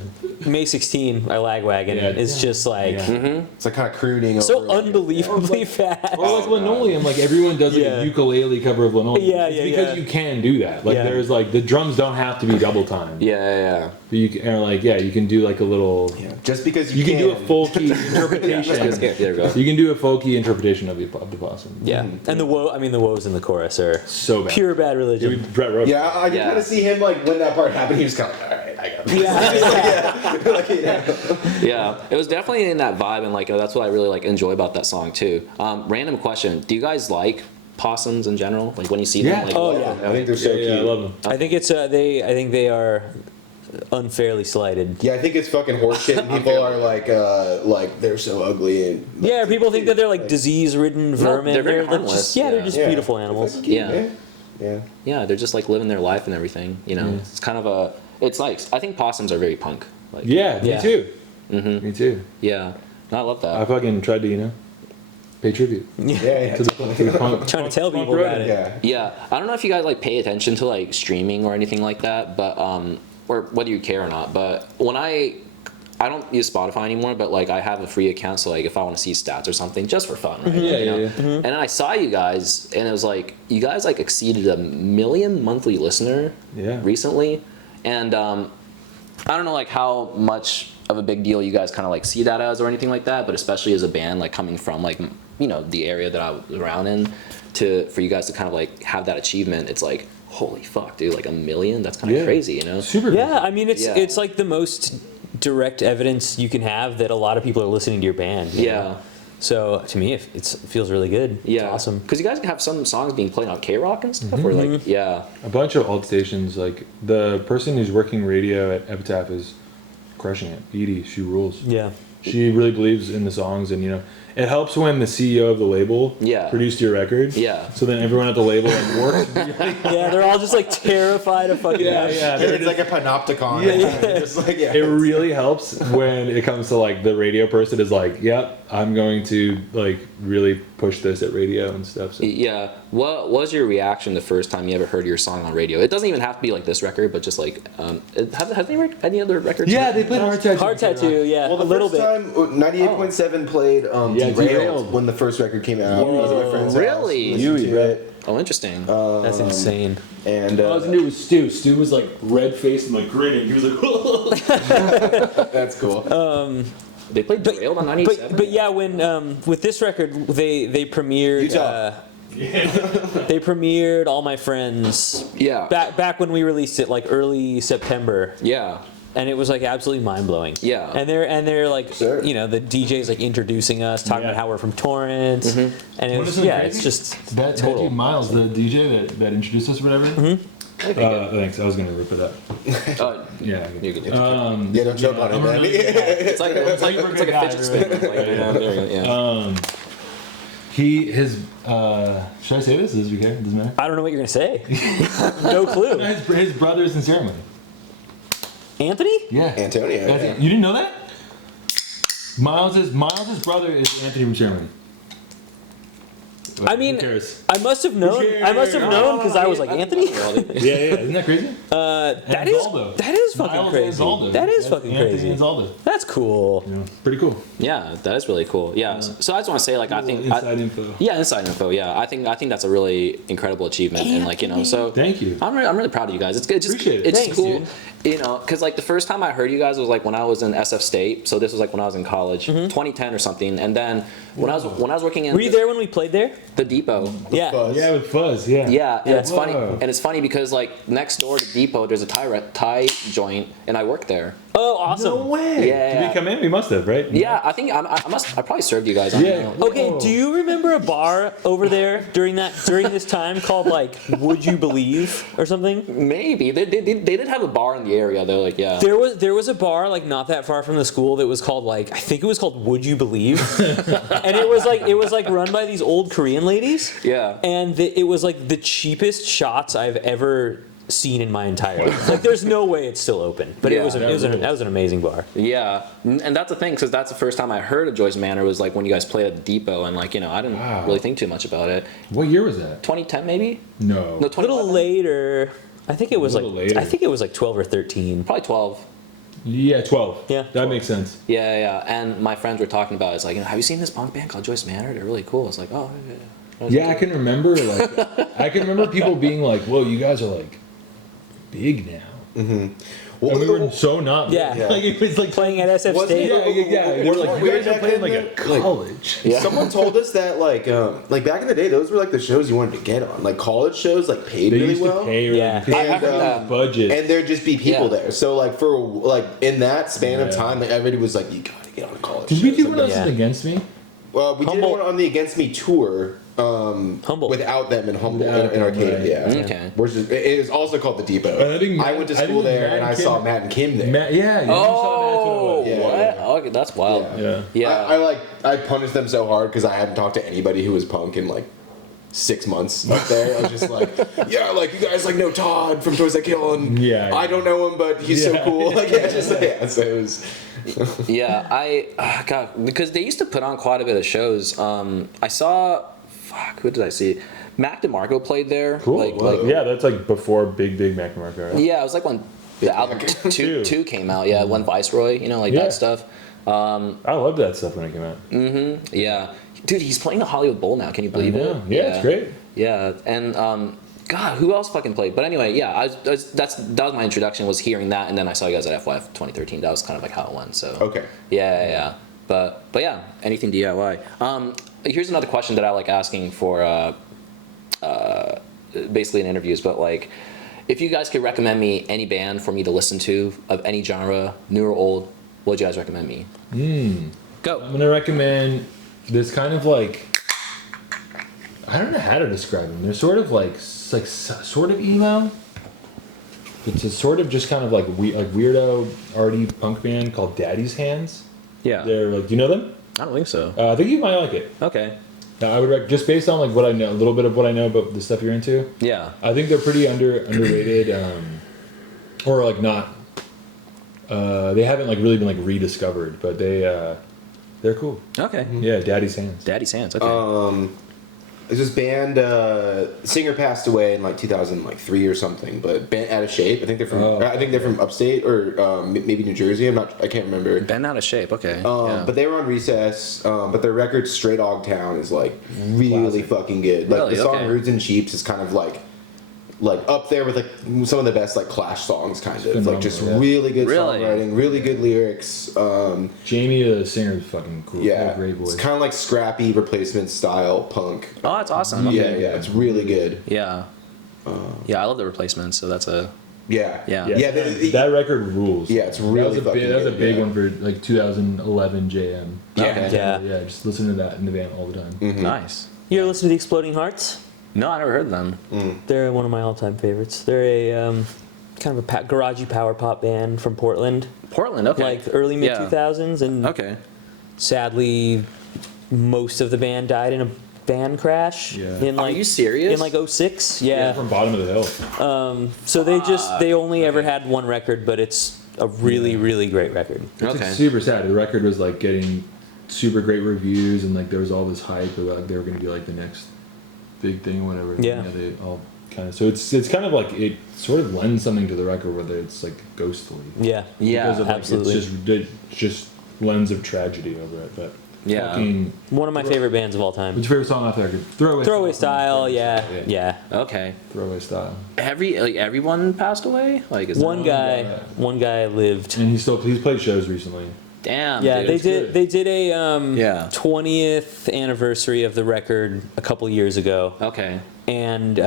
May 16 by Lagwagon is just like it's like kind of crooning. so over unbelievably fast. Or like Linoleum, like everyone does like a ukulele cover of Linoleum. It's because you can do that. Like there's like the drums don't have to be double time. Yeah. But you can, or like you can do like a little. Just because you can do a folky interpretation. You can do a folky interpretation of the possum. Yeah, and the woes in the chorus are so bad. Pure Bad Religion. Brett wrote. Yeah, I can kind of see him like when that part happened. He was kind of like, all right, I got this. Yeah, it was definitely in that vibe, and like that's what I really like enjoy about that song too. Random question: do you guys like possums in general? Like when you see them? Like, I think they're so cute. I love them. I think it's I think they are unfairly slighted. Yeah, I think it's fucking horseshit. And people are like they're so ugly and. Yeah, people think that they're like disease-ridden vermin. they're very they're harmless. just they're just beautiful animals. Yeah. They're just like living their life and everything. It's kind of it's like I think possums are very punk. Like, me too. Me too. Yeah, no, I love that. I fucking tried to pay tribute. To the punk. Trying to tell people about it. Yeah, I don't know if you guys like pay attention to like streaming or anything like that, but or whether you care or not. But when I don't use Spotify anymore, but like I have a free account, so like if I want to see stats or something, just for fun, right? And then I saw you guys, and it was like you guys like exceeded 1 million monthly listener recently, and I don't know like how much of a big deal you guys kind of like see that as or anything like that, but especially as a band like coming from like the area that I was around in, for you guys to kind of like have that achievement, it's like holy fuck, dude, like 1 million, that's kind of crazy, Super. Yeah, I mean it's like the most direct evidence you can have that a lot of people are listening to your band. You know? So to me, it feels really good. Yeah, it's awesome. Because you guys have some songs being played on K-Rock and stuff, or like a bunch of alt stations. Like the person who's working radio at Epitaph is crushing it. Edie, she rules. Yeah, she really believes in the songs, and it helps when the CEO of the label produced your record. Yeah. So then everyone at the label like works. Yeah, they're all just like terrified of fucking. It's like a panopticon. Just like, It really helps when it comes to like the radio person is like, yep, I'm going to like really push this at radio and stuff. So. Yeah. What was your reaction the first time you ever heard your song on radio? It doesn't even have to be like this record, but just like have any other records? Yeah, they played Hard Tattoo. Hard Tattoo, yeah. Well, the a little first time 98.7 played Derailed when the first record came out. Really? Oh, interesting. That's insane. And all I was gonna do was Stu. Stu was like red faced and like grinning. He was like, that's cool. They played Derailed on 97. But yeah, when with this record they premiered They premiered All My Friends. Yeah. Back when we released it, like early September. Yeah. And it was like absolutely mind blowing. Yeah. And they're like, Sure. you know, the DJ's like introducing us, talking about how we're from Torrance, and it was, it's just that total. dude Miles, the DJ that introduced us or whatever. Thanks. I was gonna rip it up. Yeah. You can Yeah, don't choke on it, man. it's like a fidget spinner. His should I say this? Does it care? Doesn't matter. I don't know what you're gonna say. No clue. His brother's in ceremony. Anthony? Yeah. Antonio. That's it. You didn't know that? Miles's brother is Anthony from Ceremony. I Who mean, cares? I must have known. I must have known because I was like, Anthony. Yeah, isn't that crazy? That Zaldo. is fucking Miles crazy. and Zaldo. That is That's fucking Anthony crazy. and Zaldo. That's cool. Yeah, pretty cool. Yeah, that is really cool. Yeah. So I just want to say, like, I think Inside info. Yeah, inside info. Yeah, I think that's a really incredible achievement, and like, you know, so Thank you. I'm really proud of you guys. It's just Appreciate it. it's Thanks, cool, dude. you know, because like the first time I heard you guys was like when I was in SF State. So this was like when I was in college, 2010 or something, and then when I was working in Were you there when we played there? the depot. Yeah. Fuzz. Yeah, with Fuzz. Yeah. Yeah, and it's funny, Whoa. and it's funny because like next door to Depot, there's a tie joint, and I work there. Oh, awesome. No way. Yeah. Did we come in? We must have, right? Yeah, I think I probably served you guys. I Yeah. don't know. Okay, Whoa. do you remember a bar over there during this time called like Would You Believe or something? Maybe they did have a bar in the area though. Like yeah. There was a bar like not that far from the school that was called like I think it was called Would You Believe, and it was like run by these old Korean ladies. Yeah. And it was like the cheapest shots I've ever seen in my entire life. Like there's no way it's still open, but Yeah. that was an amazing bar. Yeah, and that's the thing, because that's the first time I heard of Joyce Manor was like when you guys played at the Depot, and like, you know, I didn't really think too much about it. What year was that? 2010 maybe? No. No, A little 2011? later, I think it was little later. I think it was like 12 or 13. Probably 12. Yeah, 12. Yeah. That makes sense. Yeah. And my friends were talking about it. It's like, you know, have you seen this punk band called Joyce Manor? They're really cool. It's like, oh, yeah. Yeah, I can remember people being like, "Whoa, you guys are like big now." Well, And we were so not. Yeah. Like it was like Playing at SF Wasn't State. it- yeah. We're We're like, like you way guys are back playing then, like a though? Like, college. Yeah. Someone told us that like back in the day, those were like the shows you wanted to get on. Like college shows, like paid They really used well. to pay Yeah. really I heard that. budget. And there'd just be people Yeah. there. So like for like in that span of Yeah. time, like everybody was like, you gotta get on a college. Did we show. do one So, else Yeah. against me? we did Humboldt. one on the Against Me tour. Humboldt. Without them in Humboldt Without in them, Arcadia, right. yeah. Okay. Which is, it is also called the Depot. I think I went to I school think there Matt and I and saw Kim- Matt and Kim there. Matt, yeah. You Oh, Yeah. what? Okay, that's wild. Yeah. Yeah. I punished them so hard because I hadn't talked to anybody who was punk in like 6 months up there. I was just like, yeah, like you guys like know Todd from Toys That Kill, and Yeah. I don't know him, but he's so Yeah. cool. Like so it was. Yeah, God, because they used to put on quite a bit of shows. I saw, who did I see? Mac DeMarco played there. Cool. Like, Yeah, that's like before Big Mac DeMarco, right? yeah, it was like when the album Mac. two came out. Yeah, when Viceroy, you know, like Yeah. that stuff. I loved that stuff when it came out. Yeah, dude, he's playing the Hollywood Bowl now. Can you believe it? Yeah, it's great. Yeah, and God, who else fucking played? But anyway, yeah, that was my introduction, was hearing that, and then I saw you guys at FYF 2013. That was kind of like how it went. So Okay. Yeah. But yeah, anything DIY. Here's another question that I like asking for basically in interviews, but like, if you guys could recommend me any band for me to listen to of any genre, new or old, what would you guys recommend me? Go. I'm gonna recommend this kind of like, I don't know how to describe them. They're sort of like sort of emo. It's a sort of just kind of like weirdo arty punk band called Daddy's Hands. Yeah. They're like, do you know them? I don't think so. I think you might like it. Okay. I would just based on like what I know, a little bit of what I know about the stuff you're into. Yeah. I think they're pretty underrated, or like not. They haven't like really been like rediscovered, but they're cool. Okay. Yeah, Daddy's Hands. Daddy's Hands. Okay. There's this band. Singer passed away in like 2003 or something, but band Out of Shape. I think they're from. I think they're from upstate or maybe New Jersey. I can't remember. Been out of shape. Okay. Yeah. But they were on Recess. But their record Stray Dog Town is like really Classic. fucking good. Like Really? the song Okay. Rudes and Cheaps is kind of like like up there with like some of the best like Clash songs, kind of Phenomenal, like just yeah. really good Really? songwriting, really good lyrics. Jamie, the singer, is fucking cool. Yeah, Great voice. it's kind of like scrappy Replacement style punk. Oh, that's awesome. Yeah, Okay. yeah, it's really good. Yeah. Yeah, I love the Replacements, so that's a... Yeah, Yeah. yeah. That record rules. Yeah, it's really that was a fucking big good, one for like 2011 JM. Okay. Yeah. Yeah, just listen to that in the van all the time. Mm-hmm. Nice. You ever listen to the Exploding Hearts? No, I never heard them. They're one of my all-time favorites. They're a kind of a garagey power pop band from Portland, Portland, okay. like early mid 2000s, and Okay. sadly, most of the band died in a van crash. Yeah. In Are like you serious? in like 06. Yeah. From Bottom of the Hill. So they only ever had one record, but it's a really really great record. It's Okay. super sad. The record was like getting super great reviews, and like there was all this hype about like, they were going to be like the next big thing or whatever. Yeah. They all kind of, so it's kind of like it sort of lends something to the record, whether it's like ghostly. Yeah. Yeah, Because of, like, absolutely. It's just lens of tragedy over it. But Yeah. fucking, One of my favorite bands of all time. what's your favorite song off the record? Throwaway Style. Yeah. Yeah. Okay. Throwaway Style. Everyone passed away? Like, is One guy lived. And he's played shows recently. Damn, Yeah, dude. they did a Yeah. 20th anniversary of the record a couple years ago, Okay. and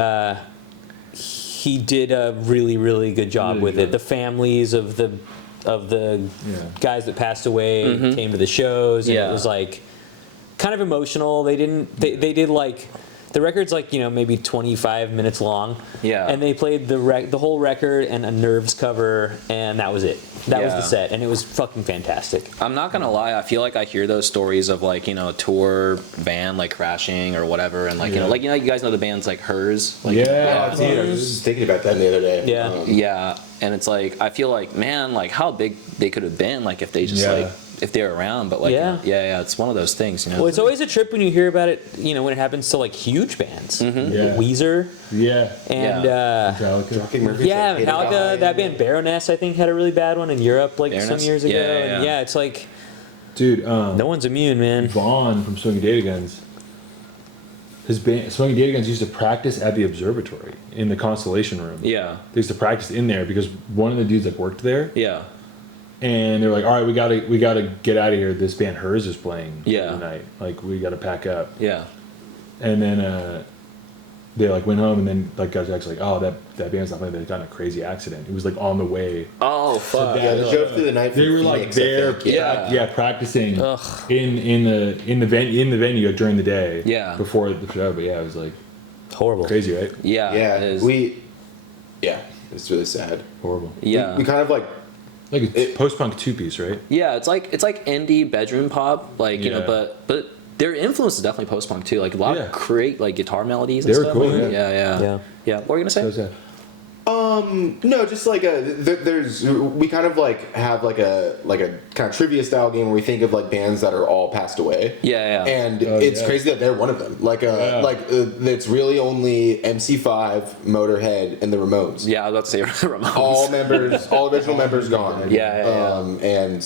he did a really really good job Really with good. it. The families of the Yeah. guys that passed away came to the shows, and Yeah. it was like kind of emotional. They did like. The record's like, maybe 25 minutes long. Yeah. And they played the whole record and a Nerves cover, and that was it. That was Yeah. the set, and it was fucking fantastic. I'm not gonna lie, I feel like I hear those stories of like, a tour van like crashing or whatever, and like, Yeah. you guys know the bands like Hers? Like, Yeah. Oh, dude, I was just thinking about that the other day. Yeah. Yeah, and it's like, I feel like, man, like how big they could have been, like if they just Yeah. like, if they're around, but like, Yeah. yeah, it's one of those things, Well, it's always a trip when you hear about it, when it happens to like huge bands. Yeah. Weezer Yeah. and Metallica. Dropkick Murphys, yeah, like, Hated By, Metallica. That band Baroness, I think, had a really bad one in Europe like some Baroness? years ago. Yeah, And yeah. it's like Dude, no one's immune, man. Vaughn from Swinging Data Guns. His band, Swinging Data Guns, used to practice at the observatory in the Constellation Room. Yeah, They used to practice in there because one of the dudes that worked there, yeah, and they're like, "All right, we gotta get out of here. This band Hers is playing Yeah. tonight. Like, we gotta pack up." yeah. And then they like went home, and then like got text like, "Oh, that band's not playing. They got in a crazy accident. It was like on the way." Oh, fuck. Yeah, they drove through the night. They from were like Phoenix, I there, think, yeah. practicing Ugh. in the venue like, during the day, Yeah. before the show. But yeah, it was like Horrible. crazy, right? Yeah, Yeah, it is. it's really sad. Horrible. yeah. We kind of like Like a post-punk two-piece, right? Yeah, it's like indie bedroom pop, like Yeah. but their influence is definitely post punk too. Like a lot Yeah. of great like guitar melodies. And They were stuff. cool, Like, yeah. yeah. What were you gonna say? So sad. no, just like we kind of like have like a kind of trivia style game where we think of like bands that are all passed away. Yeah, yeah. And Oh, it's yeah. crazy that they're one of them. It's really only MC5, Motorhead, and the Ramones. Yeah, I was about to say Ramones. All original members gone. Yeah. And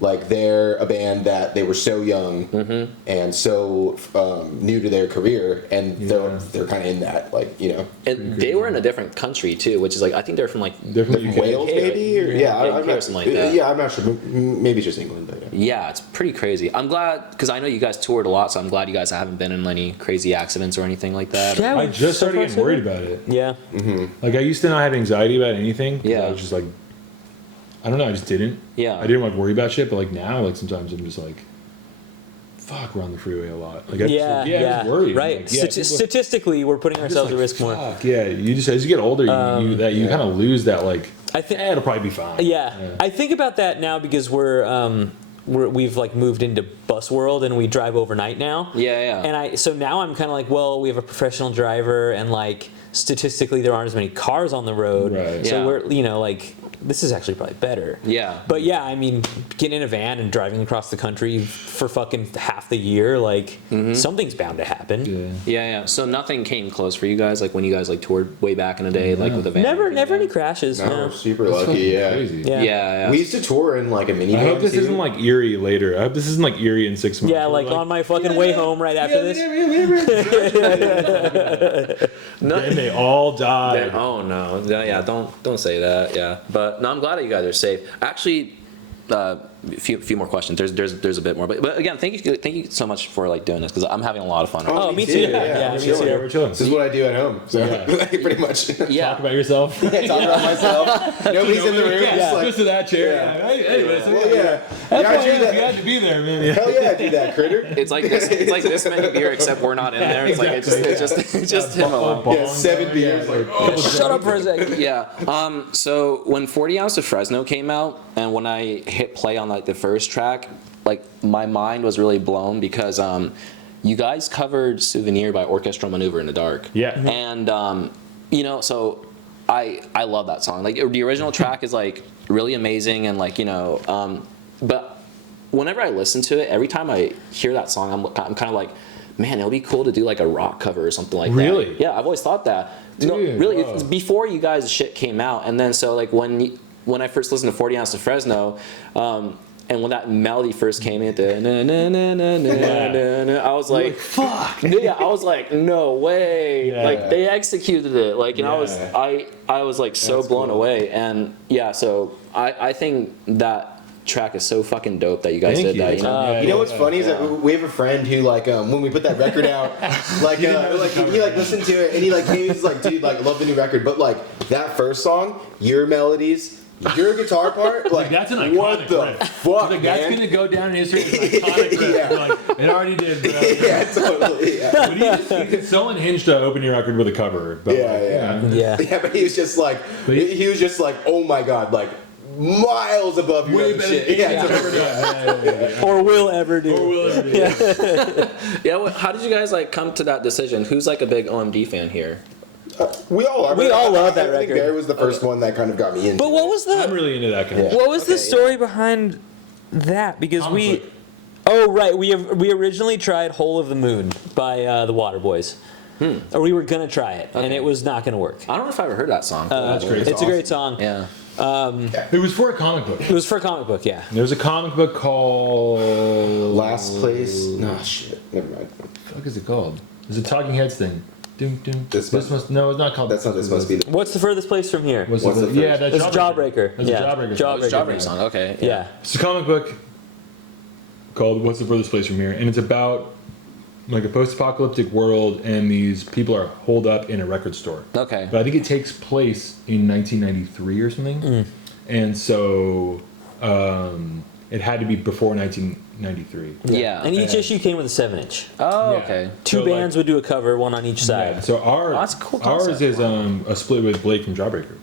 like they're a band that they were so young and so new to their career, and they're kind of in that And they were in a different country too, which is like I think they're from like They're from from UK. Wales maybe, or I'm UK not, or something like that. Yeah, I'm not sure. Maybe it's just England, but yeah. yeah, it's pretty crazy. I'm glad because I know you guys toured a lot, so I'm glad you guys haven't been in any crazy accidents or anything like that. Yeah, I just started getting worried about it. Yeah. Like I used to not have anxiety about anything. 'Cause Yeah. I was just like, I don't know. I just didn't. Yeah. I didn't like worry about shit. But like now, like sometimes I'm just like, fuck, we're on the freeway a lot. Like I Yeah, just, I just worry. right. Like, yeah, people- Statistically, we're putting just ourselves like, at risk more. fuck, yeah, you just as you get older, you kind of lose that like. I think. It'll probably be fine. Yeah, I think about that now because we've like moved into bus world and we drive overnight now. Yeah. And so now I'm kind of like, well, we have a professional driver and like statistically there aren't as many cars on the road. Right. So Yeah. we're like this is actually probably better. Yeah. But yeah, I mean, getting in a van and driving across the country for fucking half the year, like something's bound to happen. Yeah. So nothing came close for you guys, like when you guys like toured way back in the day, like with a van. Never any crashes. No, No. we're super lucky. Yeah. Crazy. Yeah. We used to tour in like a minivan. I hope this too. isn't like Erie later. I hope this isn't like Erie in 6 months. Yeah, like on my fucking way home right after this. And they all died. Oh no. Yeah, don't say that. Yeah. But no, I'm glad that you guys are safe. Actually, a few more questions. There's a bit more, but again, thank you so much for like doing this because I'm having a lot of fun. Oh, me too. Yeah, me too. We're chilling. This is what I do at home. So pretty much. Yeah. Talk about yourself. Talk about myself. Nobody's in the room. Just like, Goes to that chair. Yeah. Anyways, well, yeah. That's Yeah, I do why you that. had to be there, man. Hell yeah, I do that, critter. It's like this many beer, except we're not in there. It's like it's just him alone. Yeah, 7 beers. Like, oh, Shut up for a second. Yeah. So when 40 Ounce of Fresno came out, and when I hit play on like the first track, like my mind was really blown because you guys covered "Souvenir" by Orchestral Maneuver in the Dark. Yeah. And you know, so I love that song. Like the original track is like really amazing, and like but whenever I listen to it, every time I hear that song, I'm kind of like, man, it would be cool to do like a rock cover or something like that. Really? Yeah, I've always thought that. Dude, really, wow. it's before you guys' shit came out, and then so like when I first listened to 40 Ounce of Fresno, and when that melody first came in, I was like, fuck. Yeah, I was like, no way. Yeah. Like they executed it. Like, and I was like so That's blown cool. away. And yeah, so I think that track is so fucking dope that you guys Thank did you. that. You know? You know what's funny is that we have a friend who like when we put that record out, like he like listened to it and he was like, dude, like love the new record, but like that first song, your melodies, your guitar part, like that's an iconic what the riff. fuck, Like, man? that's gonna go down in history as an iconic riff. Yeah. Like, it already did, bro. Yeah, totally. Yeah. But it's so unhinged to open your record with a cover. But Yeah. Yeah. But he was just like, oh my god, like miles above your Way other better shit. than Yeah, ever done. Or will ever do. Yeah. How did you guys like come to that decision? Who's like a big OMD fan here? We all are. We all love that I think record. Barry was the first one that kind of got me into. But what was I'm the really into that kind of what was the Okay, story behind that? Because Comic book. oh right, we originally tried "Hole of the Moon" by the Waterboys, or we were gonna try it, and it was not gonna work. I don't know if I ever heard that song. That's great. It's a great song. Yeah. It was for a comic book. It was for a comic book, yeah. There's a comic book called Last Place. No shit. Never mind. What the fuck is it called? There's a Talking Heads thing. Doom, doom. This must no, it's not called. That's not. This must be. What's the furthest place from here? What's What's the the yeah, first? that's It's Jawbreaker. That's Yeah. a Jawbreaker. Jawbreaker. Jawbreaker song. Okay. Yeah. It's a comic book called "What's the Furthest Place from Here," and it's about like a post-apocalyptic world, and these people are holed up in a record store. Okay. But I think it takes place in 1993 or something, and so it had to be before 1993. Yeah. And each issue came with a 7-inch. Oh, Yeah. okay. Two So, bands would do a cover, one on each side. Yeah, so that's a cool ours concept. is a split with Blake from Jawbreaker,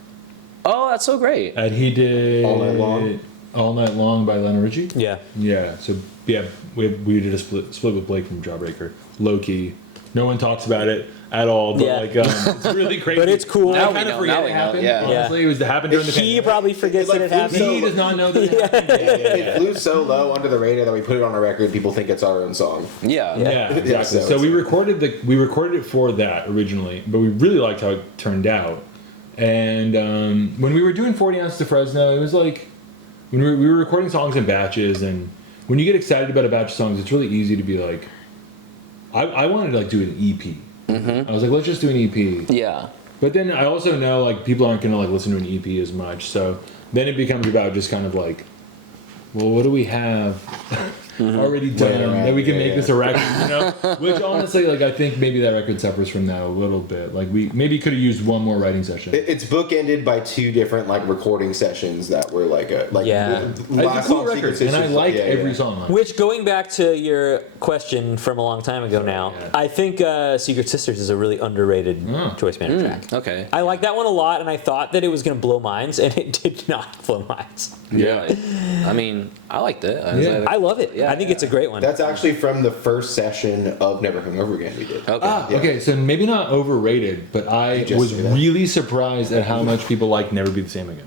Oh, that's so great. and he did All Night Long? All Night Long by Lionel Richie. Yeah. Yeah, so yeah, we did a split with Blake from Jawbreaker. Low key, no one talks about it at all, but Yeah. like it's really crazy. But it's cool. I Now kind we of know, forget now it we know, happened. yeah. Honestly, it happened during the He pandemic. probably forgets It, that like, it happened. He does not know that it happened. It flew so low under the radar that we put it on a record. People think it's our own song. Yeah. Yeah, exactly. Yeah, so so it's- we recorded it for that originally, but we really liked how it turned out. And when we were doing 40 Ounce to Fresno, it was like when we were recording songs in batches, and when you get excited about a batch of songs, it's really easy to be like, I wanted to like do an EP. I was like, let's just do an EP. Yeah. But then I also know like people aren't gonna like listen to an EP as much, so then it becomes about just kind of like, well, what do we have already done that we can make this a record, you know? Which honestly, like I think maybe that record suffers from that a little bit. Like we maybe could have used one more writing session. It's bookended by 2 different like recording sessions that were like Yeah. It's a last cool song record, Secret and I Sisters, like yeah, every yeah. song on it. Which, going back to your question from a long time ago now, yeah. I think Secret Sisters is a really underrated Joyce Manor track. Okay. I like that one a lot, and I thought that it was going to blow minds, and it did not blow minds. Yeah. I mean, I liked it. Yeah. I love it. Yeah, I think it's a great one. That's actually from the first session of Never Hungover Again we did. Okay. Yeah. Okay, so maybe not overrated, but I just was say that. really surprised at how much people like Never Be the Same Again.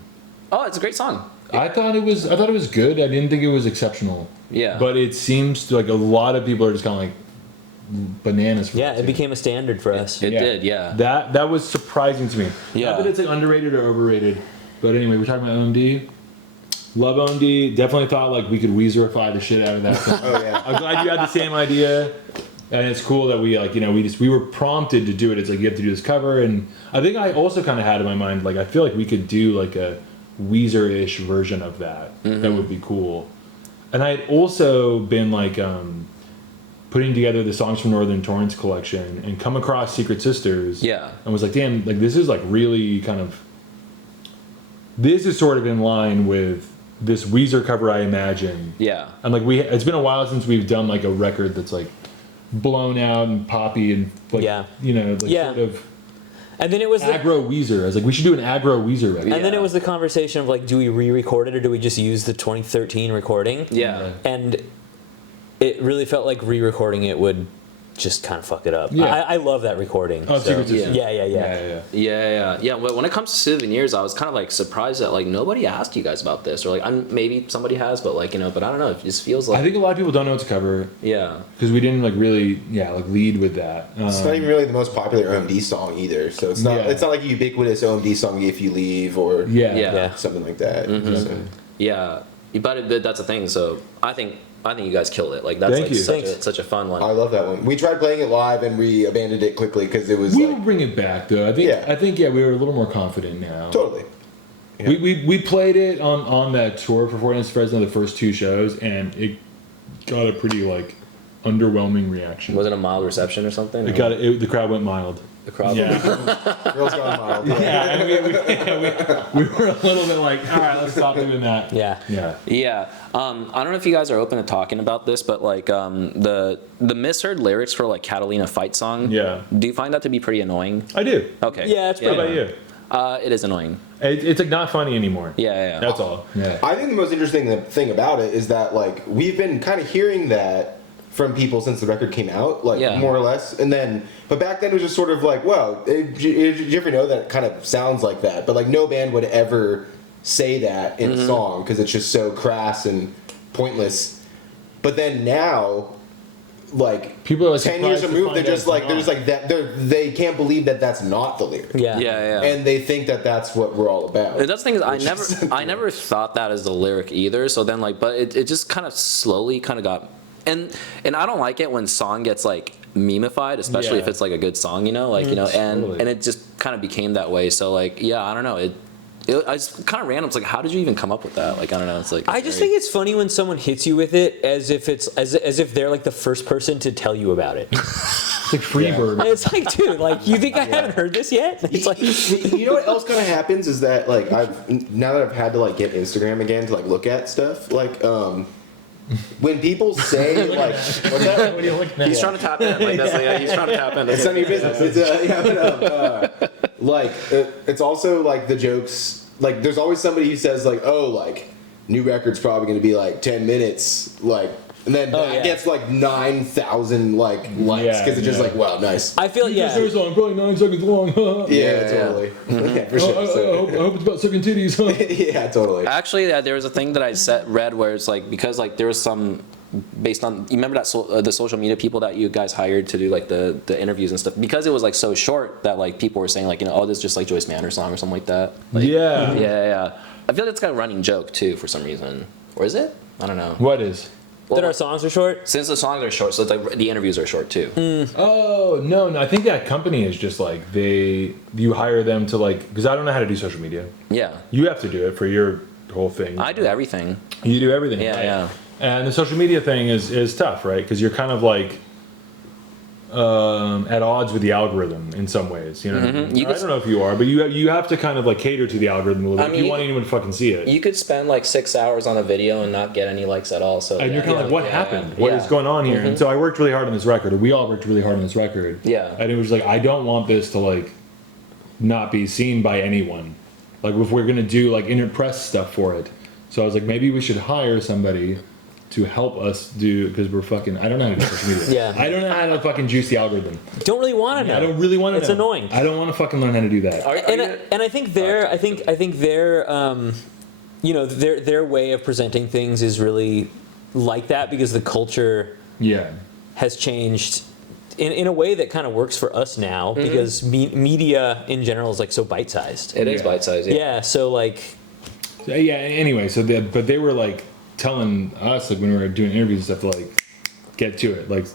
Oh, it's a great song. I thought it was good. I didn't think it was exceptional. Yeah. But it seems like a lot of people are just kind of like bananas for Yeah, that it too. became a standard for us. It did, yeah. That was surprising to me. Yeah. Not that it's like underrated or overrated, but anyway, we're talking about OMD. Love OMD. Definitely thought like we could Weezerify the shit out of that song. Oh yeah. I'm glad you had the same idea, and it's cool that we like we were prompted to do it. It's like you have to do this cover, and I think I also kind of had in my mind like I feel like we could do like a Weezer-ish version of that. That would be cool. And I had also been like putting together the Songs from Northern Torrents collection and come across Secret Sisters. Yeah. And was like, damn, like this is like really kind of. This is sort of in line with this Weezer cover, I imagine. Yeah. And like it's been a while since we've done like a record that's like blown out and poppy and like sort of And then it was aggro Weezer. I was like, we should do an aggro Weezer record. and then it was the conversation of like, do we re-record it or do we just use the 2013 recording? Yeah. And it really felt like re-recording it would just kind of fuck it up. Yeah. I love that recording. Oh, Secret Sisters. Yeah. But when it comes to souvenirs, I was kind of like surprised that like nobody asked you guys about this, or like maybe somebody has, but like but I don't know. It just feels like I think a lot of people don't know what to cover. Yeah. Because we didn't like really lead with that. It's not even really the most popular OMD song either, so it's not it's not like a ubiquitous OMD song If You Leave or something like that. So. Yeah, but that's the thing. So I think you guys killed it. Like that's such a fun one. I love that one. We tried playing it live and we abandoned it quickly because it was. We will bring it back though. I think we were a little more confident now. Totally. Yeah. We played it on that tour for Fortnite's Fresno, the first 2 shows, and it got a pretty like underwhelming reaction. Was it a mild reception or something? The crowd went mild. The crowd. Yeah. Girls Gone Mild. Yeah, and we were a little bit like, all right, let's stop doing that. Yeah. I don't know if you guys are open to talking about this, but like the misheard lyrics for like Catalina Fight Song. Yeah. Do you find that to be pretty annoying? I do. Okay. Yeah, it's What about you? It is annoying. It's like not funny anymore. Yeah. That's all. Yeah. I think the most interesting thing about it is that like we've been kind of hearing that from people since the record came out, like more or less, but back then it was just sort of like, wow, did you ever know that it kind of sounds like that? But like no band would ever say that in a song because it's just so crass and pointless. But then now, like people are like 10 years removed, they're just like that. They can't believe that that's not the lyric. Yeah. And they think that that's what we're all about. That's the thing is I never thought that as the lyric either. So then like, but it just kind of slowly kind of got. And I don't like it when song gets like memeified, especially if it's like a good song, and it just kind of became that way. So like, I don't know. It's kind of random. It's like, how did you even come up with that? Like, I don't know. It's like I just think it's funny when someone hits you with it as if it's as if they're like the first person to tell you about it. It's like Freebird. And it's like, dude, like you think I haven't heard this yet? It's like, you know what else kind of happens is that like now that I've had to like get Instagram again to like look at stuff like when people say like what's that? What are you looking at? he's trying to tap in. Like that's like he's trying to tap in. It's none of your business. It's it's also like the jokes. Like there's always somebody who says like, oh, like new record's probably going to be like 10 minutes, like. And then that gets like 9,000 like likes because it's just like, wow, nice. I feel This song probably 9 seconds long. Totally. Yeah, for sure. I hope it's about sucking titties. Yeah, totally. Actually, there was a thing that I read where it's like because like there was some based on you remember that the social media people that you guys hired to do like the interviews and stuff because it was like so short that like people were saying like oh this is just like Joyce Manor song or something like that. Like, yeah. I feel like it's got a running joke too for some reason, or is it? I don't know. What is? That our songs are short? Since the songs are short, so it's like the interviews are short too. Oh, no, I think that company is just like you hire them to like, because I don't know how to do social media. Yeah. You have to do it for your whole thing. I do everything. You do everything. Yeah, right? yeah. And the social media thing is tough, right? Because you're kind of like at odds with the algorithm in some ways. You know, what I mean? I don't know if you are, but you have to kind of like cater to the algorithm a little bit if you want anyone to fucking see it. You could spend like 6 hours on a video and not get any likes at all. So and you're kind of like, what happened? What is going on here? And so I worked really hard on this record. We all worked really hard on this record. Yeah. And it was like, I don't want this to like not be seen by anyone. Like if we're gonna do like press stuff for it. So I was like, maybe we should hire somebody to help us do, because we're fucking, I don't know how to do social media. I don't know how to fucking juice the algorithm. Don't really want to know. I don't really want to know. It's annoying. I don't want to fucking learn how to do that. And I think their you know, their way of presenting things is really like that because the culture has changed in a way that kind of works for us now because media in general is like so bite-sized. It is bite-sized. Yeah. So like. Yeah. Anyway, but they were like telling us like when we were doing interviews and stuff like get to it like.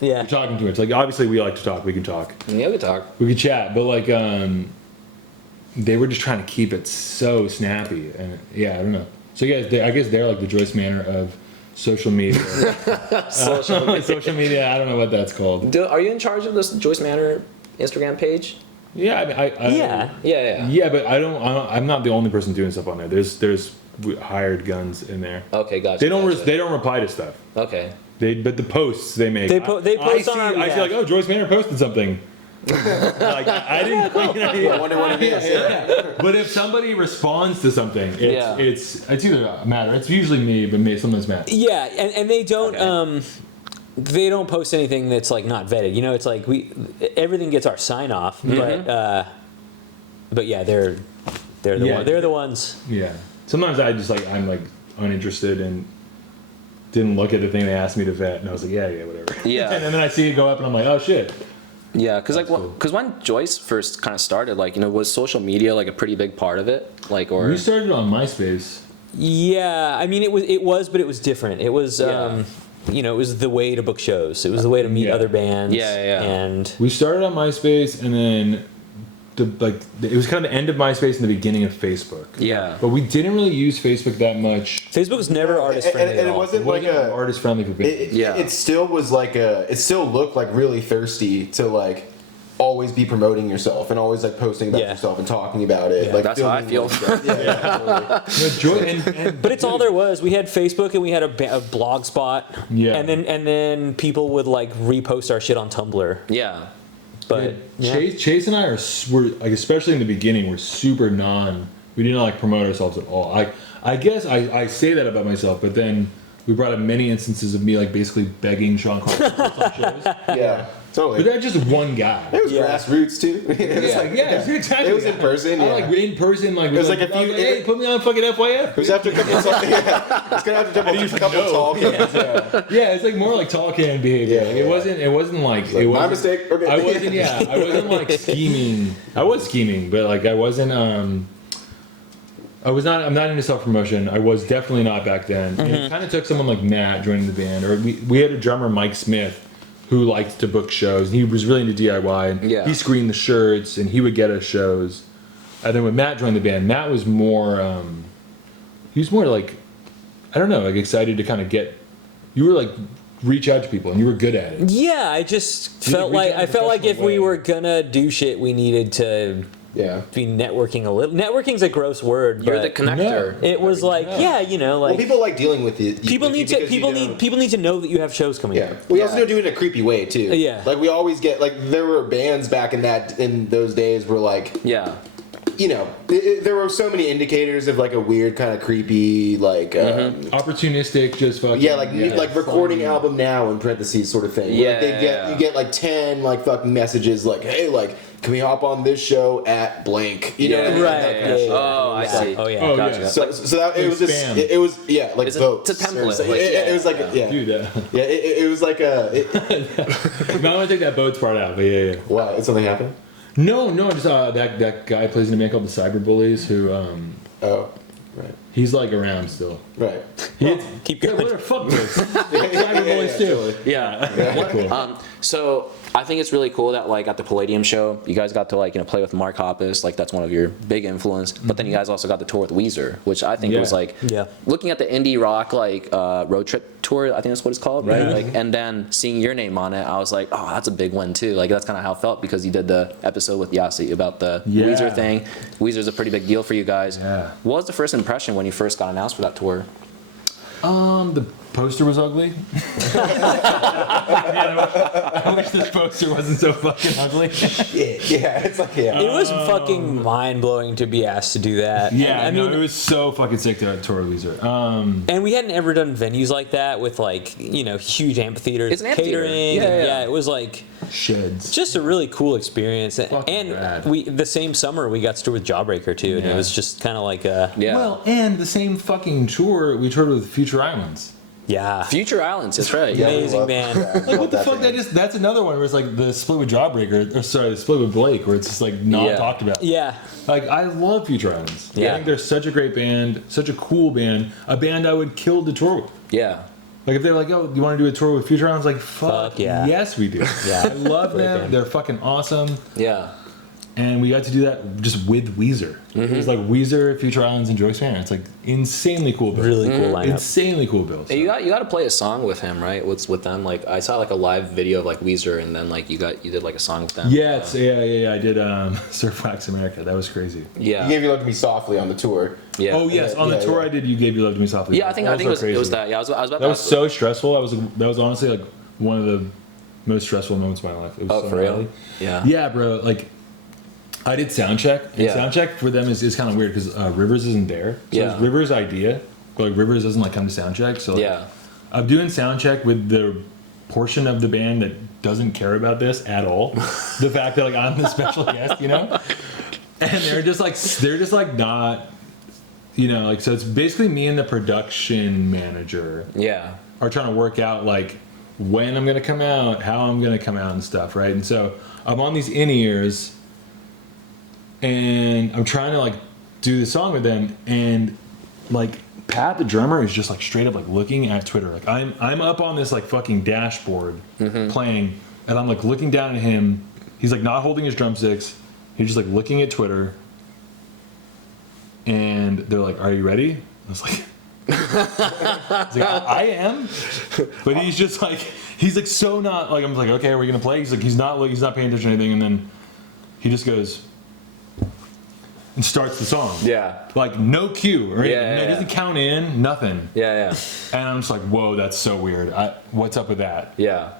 Yeah. We're talking to it. It's like obviously we like to talk. We can talk. Yeah, we talk. We can chat, but like they were just trying to keep it so snappy, and I don't know. So I guess they're like the Joyce Manor of social media. Social media. I don't know what that's called. Are you in charge of this Joyce Manor Instagram page? Yeah, I mean, Yeah, but I'm not the only person doing stuff on there. There's hired guns in there. Okay, gotcha. They don't reply to stuff. Okay. But the posts they make. They post on our I see like, oh, Joyce Manor posted something. Like I didn't. I wonder what it is. But if somebody responds to something, it's either Matt. It's usually me, but sometimes Matt. Yeah, and they don't they don't post anything that's like not vetted. You know, it's like everything gets our sign off, but yeah, they're the ones. Yeah. Sometimes I'm like uninterested and didn't look at the thing they asked me to vet, and I was like, yeah, whatever. Yeah. And then I see it go up, and I'm like, oh shit. Yeah, because cool. when Joyce first kind of started, like, you know, was social media like a pretty big part of it, like, or We started on MySpace. Yeah, I mean it was, but it was different. It was, you know, it was the way to book shows. It was the way to meet other bands. Yeah. And We started on MySpace, and then it was kind of the end of MySpace and the beginning of Facebook. Yeah. But we didn't really use Facebook that much. Facebook was never artist friendly. And it wasn't like a artist friendly for bands. It still was like it still looked like really thirsty to like always be promoting yourself and always like posting about yourself and talking about it. Yeah. Like That's how I feel. But it's all there was. We had Facebook and we had a blog spot. Yeah. And then people would like repost our shit on Tumblr. Yeah. But Chase and I were like, especially in the beginning, were super we didn't like promote ourselves at all. I guess I say that about myself, but then we brought up many instances of me like basically begging Sean Carlson on shows. Yeah, totally. But that's just one guy. It was grassroots too. Exactly. It was in person. Yeah. Like in person, like it was like a few. Hey, put me on fucking FYF. It was after a couple. It's gonna have to couple talk. Yeah, it's like more like tall can behavior. Yeah, like, it wasn't like it was my mistake. Okay. I wasn't like scheming. I was scheming, but like I wasn't. I'm not into self promotion. I was definitely not back then. And it kind of took someone like Matt joining the band, or we had a drummer, Mike Smith, who liked to book shows. He was really into DIY. And he screened the shirts, and he would get us shows. And then when Matt joined the band, Matt was more. He was more like, I don't know, like excited to kind of get. You were like reach out to people, and you were good at it. Yeah, I just felt like if we were gonna do shit, we needed to. Yeah. Be networking a little. Networking's a gross word. You're the connector. It was like, you know, like. Well, people like dealing with it. People need to know that you have shows coming. Yeah. We also do it in a creepy way too. Yeah. Like we always get like there were bands back in those days where like you know, there were so many indicators of like a weird kind of creepy like opportunistic, just fucking like recording album now in parentheses sort of thing. Yeah, like you get like 10 like fucking messages like, hey, like can we hop on this show at blank? You know what I mean? Right. Oh, I see. Oh yeah. Oh, Gotcha. yeah. So that it was just it was like it's votes. It's a template. It was like Dude, it was like a. I want to take that boats part out, but yeah. Wow, did something happen? No, just that guy plays in a band called the Cyberbullies who Oh, right. He's like around still. Right. Keep going. Fuck this. Cyberboys too. Yeah. Cool. So I think it's really cool that like at the Palladium show, you guys got to like, you know, play with Mark Hoppus, like that's one of your big influence. But then you guys also got to tour with Weezer, which I think was like looking at the indie rock like road trip tour, I think that's what it's called, right? Like, and then seeing your name on it, I was like, oh, that's a big one too. Like that's kind of how it felt because you did the episode with Yasi about the Weezer thing. Weezer's a pretty big deal for you guys. Yeah. What was the first impression when you first got announced for that tour? poster was ugly. I wish this poster wasn't so fucking ugly. Yeah, it's like, yeah. It was fucking mind blowing to be asked to do that. Yeah, And, I mean, it was so fucking sick to tour with Weezer. and we hadn't ever done venues like that with like, you know, huge amphitheaters, It's an amphitheater. catering. Yeah. It was like Sheds. just a really cool experience. Fucking rad. We the same summer we got to tour with Jawbreaker too, and it Yeah. was just kind of like a Yeah. Well, and the same fucking tour we toured with Future Islands. Future Islands, that's right. Yeah, we amazing love- band. yeah, we Like love what the that fuck? band. That's another one where it's like the split with Jawbreaker, or sorry, the split with Blake, where it's just like not Yeah. talked about. Yeah. Like I love Future Islands. I Yeah. think they're such a great band, such a cool band, a band I would kill to tour with. Yeah. Like if they're like, oh, you want to do a tour with Future Islands? Like fuck yeah. yes we do. Yeah. I love Great them. band. They're fucking awesome. Yeah. And we got to do that just with Weezer. It was like Weezer, Future Islands, and Joyce Manor. It's like insanely cool bill. Really cool lineup. Insanely cool bill. Hey, you got to play a song with him, right? With them. Like I saw like a live video of like Weezer, and then like you did like a song with them. Yeah, I did Surf Wax America. That was crazy. Yeah. You gave Your Love to Me Softly on the tour. Yeah. Oh yes, on the Yeah, tour yeah. I did. You gave Your Love to Me Softly. Yeah, I think it was crazy. that. Yeah, I was about That to was ask- so stressful. That was honestly like one of the most stressful moments of my life. It was Oh, so for real? gnarly. Yeah. Yeah, bro. Like, I did sound check. And Yeah. sound check for them is kind of weird because Rivers isn't there. So Yeah. it's Rivers' idea, but like Rivers doesn't like come to sound check. So like, Yeah. I'm doing sound check with the portion of the band that doesn't care about this at all. The fact that like I'm the special guest, you know, and they're just like not, you know, like so it's basically me and the production manager Yeah. are trying to work out like when I'm gonna come out, how I'm gonna come out and stuff, right? And so I'm on these in-ears and I'm trying to like do the song with them, and like Pat the drummer is just like straight up like looking at Twitter. Like I'm up on this like fucking dashboard playing, and I'm like looking down at him. He's like not holding his drumsticks. He's just like looking at Twitter. And they're like, "Are you ready?" I was like, I am, but he's just like so not like I'm like, okay, are we gonna play? He's like he's not paying attention to anything, and then he just goes and starts the song. Yeah. Like no cue or anything. Yeah, No, he doesn't count in, nothing. Yeah. And I'm just like, whoa, that's so weird. What's up with that? Yeah.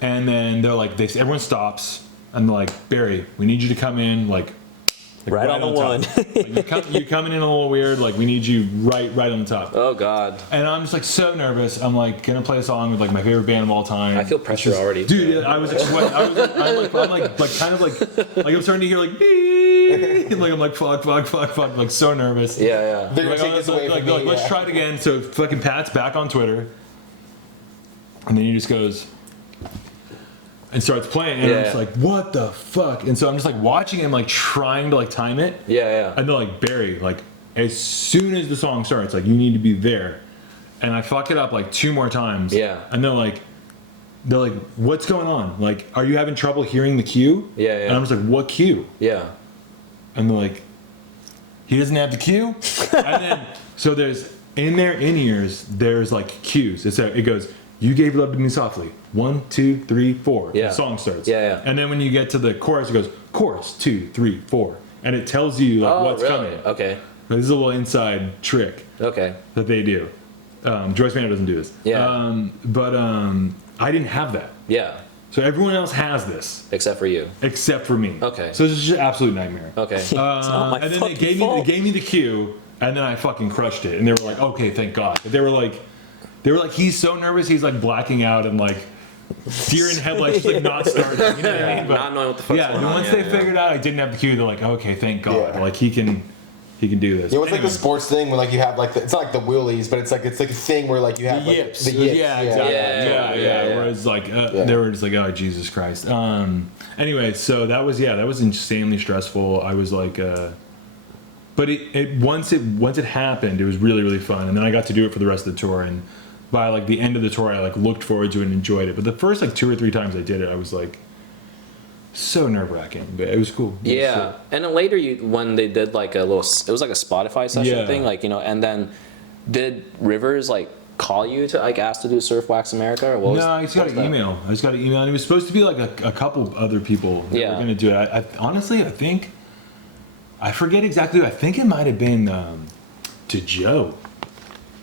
And then they're like, everyone stops, and they're like, Barry, we need you to come in like Right on the one. top. Like, you're coming in a little weird. Like we need you right on the top. Oh God. And I'm just like so nervous. I'm like gonna play a song with like my favorite band of all time. I feel pressure already. Dude, I was like sweating. I'm I'm starting to hear like, "Beep." Like I'm like fuck, like so nervous. Yeah. They're gonna take this away from me. Let's yeah. try it again. So fucking Pat's back on Twitter, and then he just goes and starts playing, and I'm just like, what the fuck? And so I'm just like watching him like trying to like time it. Yeah. And they're like, Barry, like as soon as the song starts, like you need to be there. And I fuck it up like 2 more times. Yeah. And they're like, what's going on? Like, are you having trouble hearing the cue? Yeah. And I'm just like, what cue? Yeah. And they're like, he doesn't have the cue? And then, so there's, in their in-ears, there's like cues. It goes, you gave love to me softly. 1, 2, 3, 4. Yeah. The song starts. Yeah. And then when you get to the chorus, it goes, chorus, 2, 3, 4. And it tells you like what's really? coming. Okay. This is a little inside trick Okay. that they do. Joyce Manor doesn't do this. Yeah. But I didn't have that. Yeah. So everyone else has this, Except for you. except for me. Okay. So it's just an absolute nightmare. Okay. It's not my And then they fucking gave fault. me the cue, and then I fucking crushed it. And they were like, okay, thank God. They were like, he's so nervous, he's like blacking out and like deer in headlights, just like not starting. You know what I mean? But, Not knowing what the fuck's yeah. going And on. once they figured out I didn't have the cue, they're like, okay, thank God. Yeah. Like he can do this. You know, it's like Anyway. the sports thing when like you have like it's not like the wheelies, but it's like a thing where like you have like, Yips. the yips. Yeah, exactly. Yeah. Yeah. Whereas like they were just like, oh Jesus Christ. Anyway, so that was insanely stressful. I was like, but it once it happened, it was really really fun, and then I got to do it for the rest of the tour. And by like the end of the tour, I like looked forward to it and enjoyed it. But the first like 2 or 3 times I did it, I was like so nerve-wracking, but it was cool. It was Yeah, sick. and then later when they did like it was like a Spotify session Yeah. thing, like and then did Rivers like call you to like ask to do Surf Wax America or what? No, I just got an email. And it was supposed to be like a couple other people that were going to do it. I honestly, I think, I forget exactly. I think it might have been to Joe.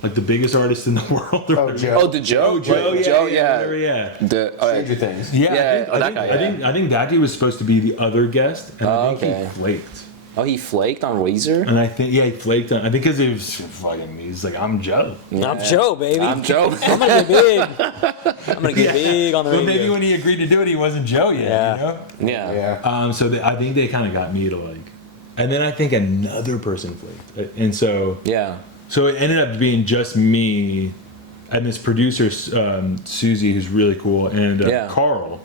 like the biggest artist in the world. Oh, Joe. Oh, Joe, Joe, yeah. whatever, yeah. Stranger Things. Yeah, Yeah, I that guy, think that dude was supposed to be the other guest, and I think okay. he flaked. Oh, he flaked on Weezer? And I think he flaked on. I think because he was fucking. He's like, I'm Joe. I'm Joe, baby. I'm Joe. I'm gonna get big. I'm gonna get big on the But radio. maybe when he agreed to do it, he wasn't Joe yet. Yeah. You know? Yeah. Yeah. So I think they kind of got me to like, and then I think another person flaked, and so Yeah. so it ended up being just me, and this producer Susie, who's really cool, and Yeah. Carl.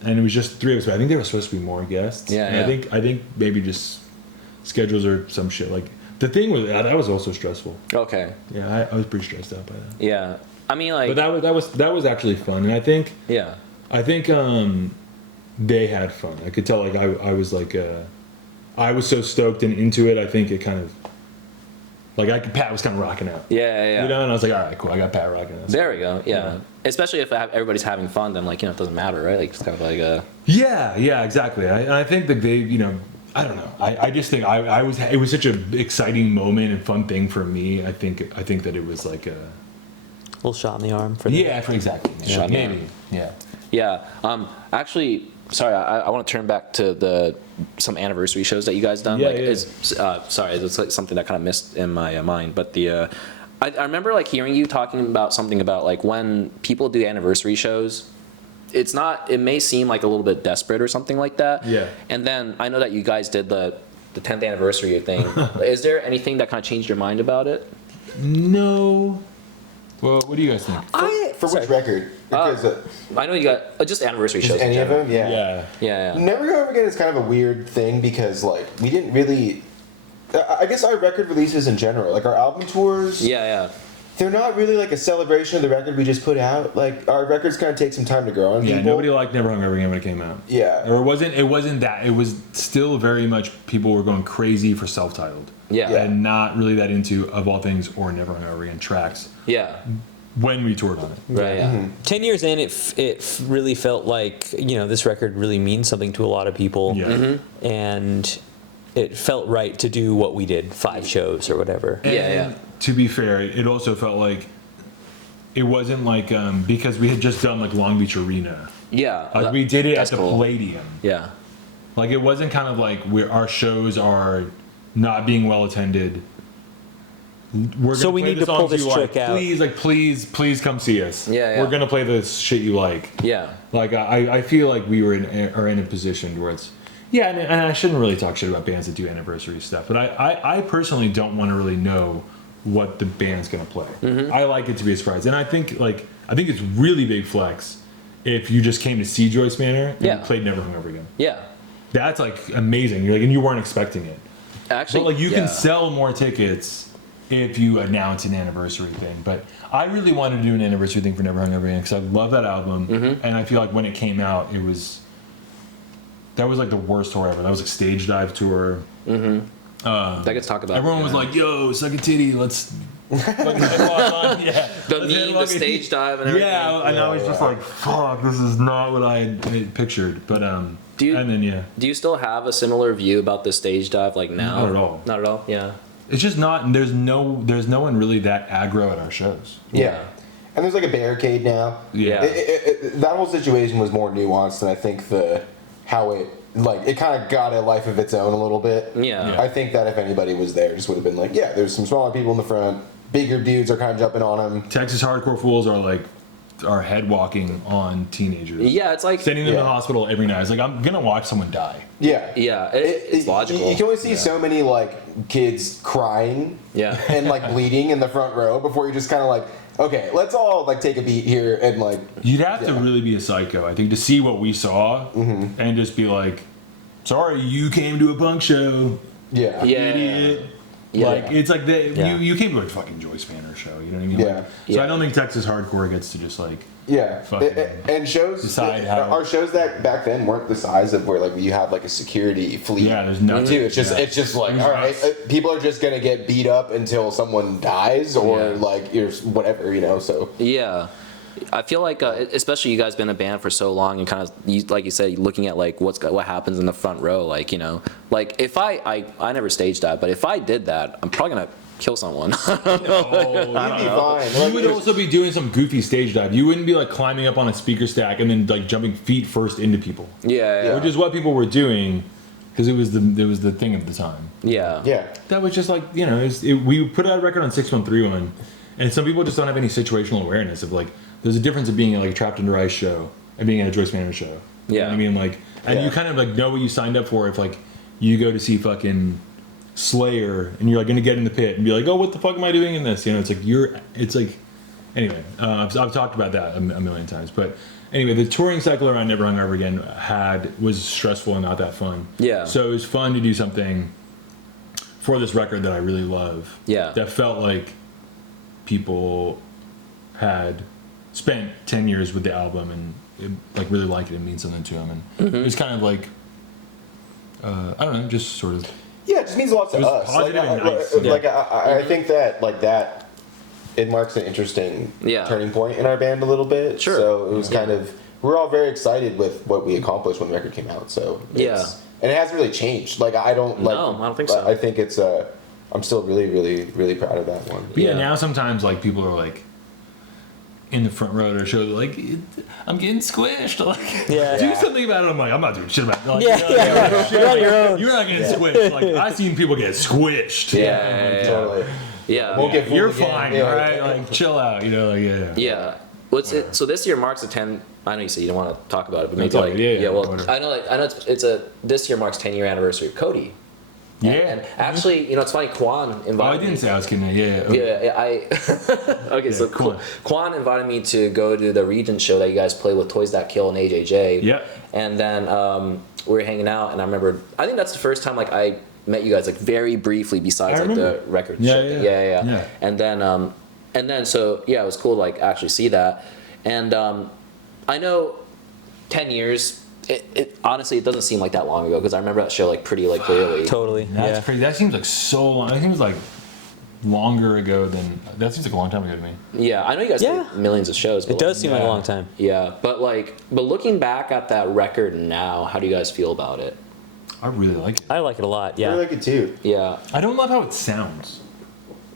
And it was just three of us, but I think there were supposed to be more guests. Yeah, and yeah. I think maybe just schedules or some shit. Like the thing was that was also stressful. Okay. Yeah, I was pretty stressed out by that. Yeah. I mean, like. But that was actually fun, and I think Yeah. they had fun. I could tell like I was like I was so stoked and into it. I think it kind of like Pat was kind of rocking out. Yeah. You know, and I was like, all right, cool. I got Pat rocking out. There we go. Yeah. Especially if everybody's having fun, then like, you know, it doesn't matter, right? Like it's kind of like a. Yeah, exactly. I think that they, you know, I don't know. I just think it was such an exciting moment and fun thing for me. I think that it was like a Little shot in the arm for them. yeah, for exactly. Shot in the maybe. Yeah. Yeah. Actually, sorry, I want to turn back to some anniversary shows that you guys done. Yeah, like, yeah. Sorry, it's like something that kind of missed in my mind. But I remember like hearing you talking about something about like when people do anniversary shows, it's not. It may seem like a little bit desperate or something like that. Yeah. And then I know that you guys did the 10th anniversary thing. Is there anything that kind of changed your mind about it? No. Well, what do you guys think? For which record? Because I know you got just anniversary shows. just in any of general. them? Yeah. Yeah. Yeah. Never Go Over Again is kind of a weird thing because like we didn't really. I guess our record releases in general, like our album tours, Yeah. they're not really like a celebration of the record we just put out. Like our records kind of take some time to grow on Yeah, people. nobody liked Never Hung Over Again when it came out. Yeah. Or it wasn't that. It was still very much people were going crazy for self-titled. Yeah. And not really that into Of All Things or Never Hung Over Again tracks Yeah. when we toured on it. Right. Yeah. 10 years in, it really felt like, you know, this record really means something to a lot of people. Yeah. And it felt right to do what we did, 5 shows or whatever. And to be fair, it also felt like it wasn't like because we had just done like Long Beach Arena. Yeah. Like we did it at That's the cool. Palladium. Yeah. Like it wasn't kind of like our shows are not being well attended. We're So gonna we play need the to pull songs this you trick like. out. Please come see us. Yeah. We're gonna play the shit you like. Yeah. Like I feel like we are in a position where it's and I shouldn't really talk shit about bands that do anniversary stuff, but I personally don't want to really know what the band's gonna play. I like it to be a surprise, and I think it's really big flex if you just came to see Joyce Manor and you played Never Hung Over Again. Yeah. That's like amazing. You're like, and you weren't expecting it. Actually, But like you can sell more tickets if you announce an anniversary thing. But I really wanted to do an anniversary thing for Never Hung Over Again because I love that album, and I feel like when it came out, that was like the worst tour ever. That was like stage dive tour. that gets talked about. Everyone was like, "Yo, suck a titty, let's." The stage dive and everything. Yeah, and I was just like, "Fuck, this is not what I had pictured." But Do you still have a similar view about the stage dive like now? Not at all. Not at all. Yeah. it's just not. There's no one really that aggro at our shows. Yeah. And there's like a barricade now. Yeah. That whole situation was more nuanced than I think how it kind of got a life of its own a little bit. Yeah. I think that if anybody was there, just would have been like, yeah, there's some smaller people in the front, bigger dudes are kind of jumping on them. Texas hardcore fools are head walking on teenagers. Yeah, it's like Sending them to the hospital every night. It's like, I'm gonna watch someone die. Yeah. Yeah, it's logical. You can only see so many kids crying Yeah. and bleeding in the front row before you just kind of okay, let's all take a beat here and You'd have to really be a psycho, I think, to see what we saw and just be like, sorry, you came to a punk show. Yeah. Idiot. Yeah. It's like you came to a fucking Joyce Manor show, you know what I mean? Yeah. So I don't think Texas hardcore gets to just Yeah, fucking and shows decide how- our shows that back then weren't the size of where you have a security fleet. Yeah, there's nothing. Too. It's just all right, people are just gonna get beat up until someone dies or you're whatever, So Yeah. I feel like, especially you guys been a band for so long and kind of, like you said, looking at what happens in the front row, if I never stage dive, but if I did that, I'm probably gonna kill someone. You'd be fine. You would also be doing some goofy stage dive. You wouldn't be like climbing up on a speaker stack and then like jumping feet first into people. Yeah. Which is what people were doing because it was the thing of the time. Yeah. Yeah. That was just like, you know, we put out a record on 6131, and some people just don't have any situational awareness of like, there's a difference of being at like a Trapped Under Ice show and being at a Joyce Manor show. You know what I mean? Like, and you kind of like know what you signed up for if like you go to see fucking Slayer and you're like gonna get in the pit and be like, oh, what the fuck am I doing in this? You know, it's like, anyway, I've talked about that a million times, but anyway, the touring cycle around Never Hungover Again was stressful and not that fun. Yeah. So it was fun to do something for this record that I really love. Yeah. That felt like people had spent 10 years with the album and like really like it and mean something to them, and it was kind of like I don't know, just sort of. Yeah, it just means a lot to It was us. positive and nice. I think that like that, it marks an interesting turning point in our band a little bit. Sure. So it was kind of, we're all very excited with what we accomplished when the record came out. So and it hasn't really changed. Like I don't think so. I think it's I'm still really, really, really proud of that one. But yeah, now sometimes like people are like in the front row at a show, they're like, I'm getting squished. Like, do something about it. I'm like, I'm not doing shit about it. Like, You're on your own. You're not getting squished. Like, I've seen people get squished. Totally. Yeah. You're fine, all right? Like, chill out, you know? Like, Yeah. So this year marks the 10. I know you said you don't want to talk about it, but maybe That's like okay, well, whatever. I know this year marks 10-year anniversary of Cody. Yeah. And actually, you know, it's funny. Kwan invited. Oh, I didn't say I was kidding. Yeah. Okay, so cool. Kwan invited me to go to the Regent show that you guys play with Toys That Kill and AJJ. Yeah. And then we were hanging out, and I remember. I think that's the first time like I met you guys like very briefly. Besides like the record. Yeah. And then so yeah, it was cool to like actually see that, and I know 10 years. It honestly, it doesn't seem like that long ago because I remember that show like pretty like clearly. Totally. That's crazy. That seems like so long. That seems like longer ago than. That seems like a long time ago to me. Yeah, I know you guys played millions of shows. But it does seem like a long time. Yeah, but looking back at that record now, how do you guys feel about it? I really like it. I like it a lot. Yeah. I like it too. Yeah. I don't love how it sounds.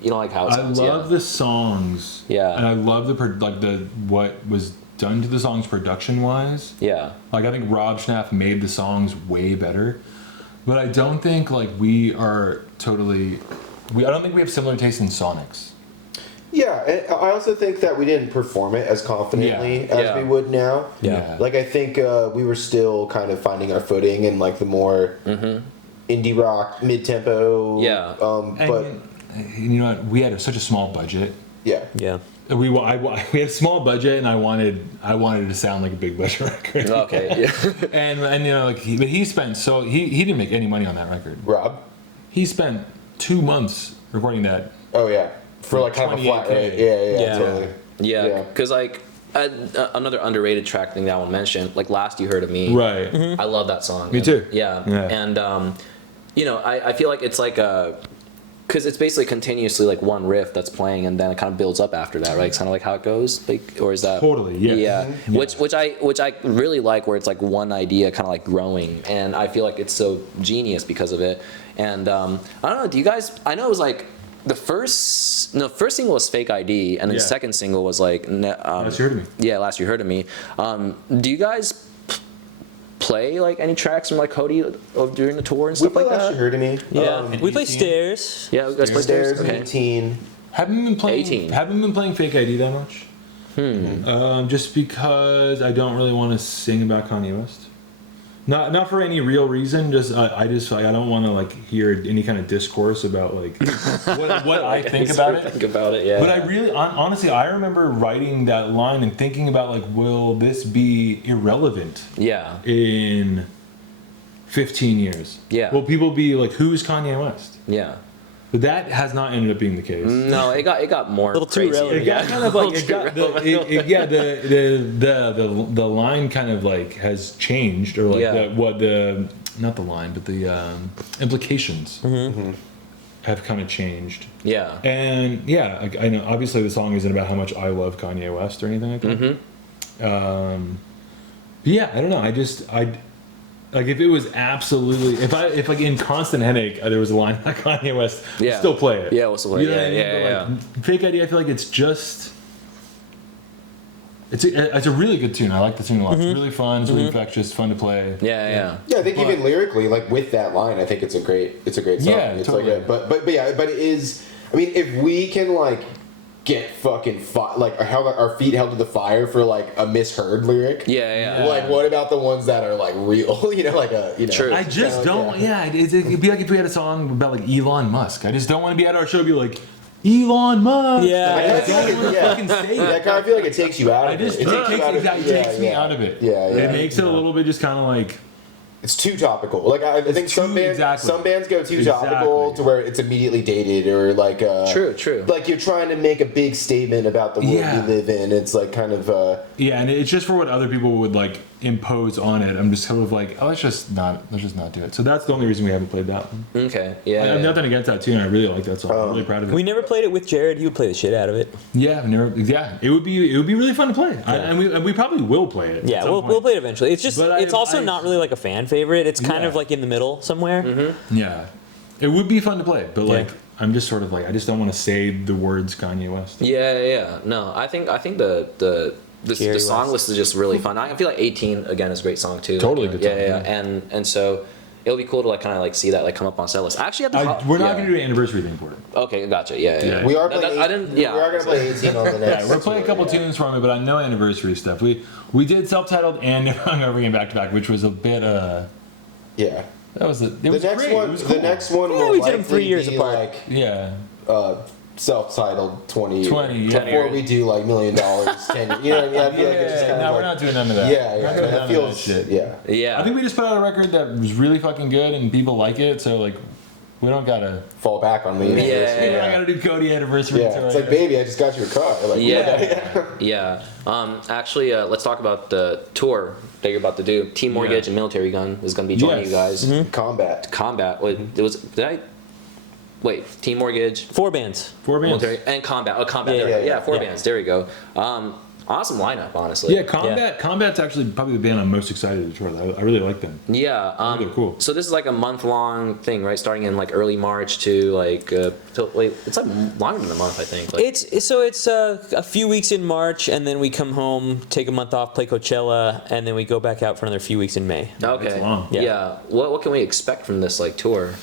You don't like how it sounds. I love the songs. Yeah. And I love the what was done to the songs production wise. Yeah. Like I think Rob Schnapp made the songs way better, but I don't think like we are totally. I don't think we have similar taste in sonics. Yeah, and I also think that we didn't perform it as confidently as we would now. Yeah. Like I think we were still kind of finding our footing in like the more indie rock, mid-tempo. Yeah. But you know what? We had such a small budget. Yeah. Yeah. We had a small budget, and I wanted it to sound like a big budget record. Okay. Yeah. and you know, like he spent he didn't make any money on that record. Rob? He spent 2 months recording that. Oh yeah. For like kind of a flat rate. Yeah, totally. Yeah, because like another underrated track thing that I want to mention, like Last You Heard of Me. Right. I love that song. Me too. Yeah. And you know, I feel like it's like because it's basically continuously like one riff that's playing, and then it kind of builds up after that, right? It's kind of like how it goes, like, or is that totally? Yeah. Yeah. Mm-hmm. Which I really like, where it's like one idea kind of like growing, and I feel like it's so genius because of it. And I don't know. Do you guys? I know it was like. The first single was Fake ID, and then the second single was like Last You Heard of Me. Yeah, Last You Heard of Me. Do you guys play like any tracks from like Cody during the tour and stuff like that? Last You Heard of Me. Yeah, we play Stairs. Yeah, you guys play Stairs. Okay. 18. Haven't been playing Fake ID that much. Just because I don't really want to sing about Kanye West. Not for any real reason. Just I don't want to like hear any kind of discourse about like what I think about it. Think about it, yeah. But I really, honestly, I remember writing that line and thinking about like, will this be irrelevant? Yeah. In 15 years. Yeah. Will people be like, who's Kanye West? Yeah. But that has not ended up being the case. No, it got more A little too crazy. relevant. It got kind of like the line kind of like has changed, or like not the line, but the implications have kind of changed. Yeah. And yeah, I know obviously the song isn't about how much I love Kanye West or anything like that. But yeah, I don't know. Like if it was absolutely, if like in Constant Headache there was a line like Kanye West, we'll still play it. Yeah, we'll still play it. You know what I mean? But, like, Fake ID, I feel like it's just, it's a really good tune. I like the tune a lot. It's really fun. It's really infectious. Fun to play. Yeah. I think even lyrically, like with that line, I think it's a great song. Yeah, it's totally. like but it is. I mean, if we can like get fucking like our feet held to the fire for like a misheard lyric. Yeah. Like, what about the ones that are like real? You know, like a True. I just don't. It'd be like if we had a song about like Elon Musk. I just don't want to be at our show and be like, Elon Musk. Yeah. I feel like fucking say I kind of feel like it takes you out of it. It takes me out of it. Yeah. It makes it a little bit just kind of like. It's too topical. Like I think some bands go too topical to where it's immediately dated or like True. Like you're trying to make a big statement about the world we live in. It's like kind of and it's just for what other people would like impose on it. I'm just kind of like, let's just not do it. So that's the only reason we haven't played that one. Okay. Yeah. I have nothing against that tune. I really like that song. I'm really proud of it. We never played it with Jared. He would play the shit out of it. Yeah, it would be really fun to play. And we probably will play it. Yeah, we'll play it eventually. It's just But it's also not really like a fan favorite. It's kind of like in the middle somewhere. Mm-hmm. Yeah, it would be fun to play, but like I'm just sort of like I just don't want to say the words Kanye West. Yeah. No, I think the song list is just really fun. I feel like 18 again is a great song too. Totally like, good song. Yeah. And so it'll be cool to like kind of like see that like come up on set list. Actually, We're not going to do an anniversary thing for it. Okay, gotcha. Yeah. we are playing. We are gonna play 18 on the next. Yeah, we're playing a couple tunes from it, but on no anniversary stuff. We did self-titled and Hungover Again back to back, which was a bit Yeah. That was The next great. one. It was cool. The next one Yeah, will we did them likely 3 years be apart. like Yeah. self-titled 20 yeah. before we do like $1 million 10 you know what I mean? I feel like it's just kind no, of we're like, not doing none of that. yeah We're not doing none that of feels shit. Yeah. I think we just put out a record that was really fucking good and people like it, so like we don't gotta fall back on the anniversary. we don't gotta do Cody anniversary tour. It's like, baby, I just got you a car. Like, Yeah. Actually, let's talk about the tour that you're about to do. Team Mortgage and Military Gun is going to be joining you guys. Combat. Wait, Team Mortgage. 4 bands. 4 bands. Military, and Combat. Oh, Combat. Yeah, 4 bands. There we go. Awesome lineup, honestly. Yeah, Combat's actually probably the band I'm most excited to tour. I really like them. Yeah. Really cool. So this is like a month-long thing, right? Starting in like early March to like it's like longer than a month, I think. Like, It's a few weeks in March, and then we come home, take a month off, play Coachella, and then we go back out for another few weeks in May. okay. It's long. Yeah. What can we expect from this like tour?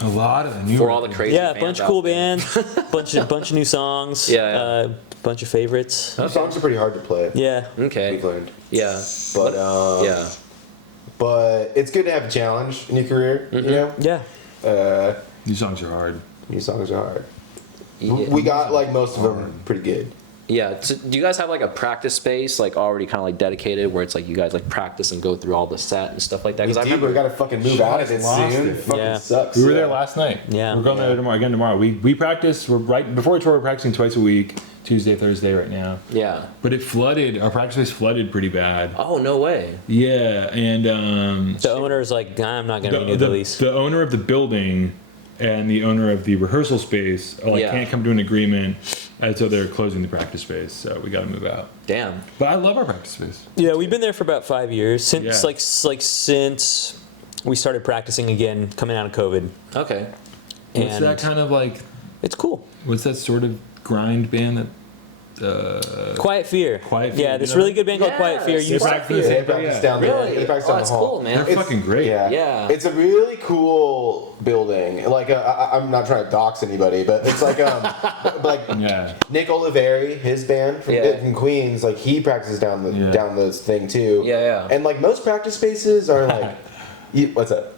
A lot of new For all the crazy Yeah, a fans bunch of out cool there. bands, bunch of new songs. Yeah. Bunch of favorites. The songs are pretty hard to play. Yeah. Okay. We've learned. Yeah. But yeah. But it's good to have a challenge in your career. You know. Yeah. New songs are hard. New songs are hard. Yeah. We got like most of them pretty good. Yeah. So do you guys have like a practice space like already kind of like dedicated where it's like you guys like practice and go through all the set and stuff like that? Because I remember we got to fucking move out of it lost soon. it. It fucking Yeah. sucks. We were there last night. Yeah. We're going there tomorrow. We practice. We're right before tour. We're practicing twice a week, Tuesday, Thursday, right now. Yeah. But it flooded. Our practice space flooded pretty bad. Oh, no way. Yeah, and The owner's like, I'm not gonna renew the lease. the owner of the building and the owner of the rehearsal space can't come to an agreement, and so they're closing the practice space. So we got to move out. Damn. But I love our practice space. Yeah, we've been there for about 5 years since Yeah. since we started practicing again, coming out of COVID. Okay. What's And that kind of like? it's cool. What's that sort of grind band that? Quiet Fear. Quiet Fear, Yeah, this you know? really good band called Quiet Fear. They You practice They it. practice Yeah. down there. Really? They practice Oh, down that's the hall. cool, man. They're fucking great. Yeah. It's a really cool building. Like I'm not trying to dox anybody, but it's like like Yeah. Nick Oliveri, his band from Queens, like he practices down this thing too. Yeah. And like most practice spaces are like, what's up?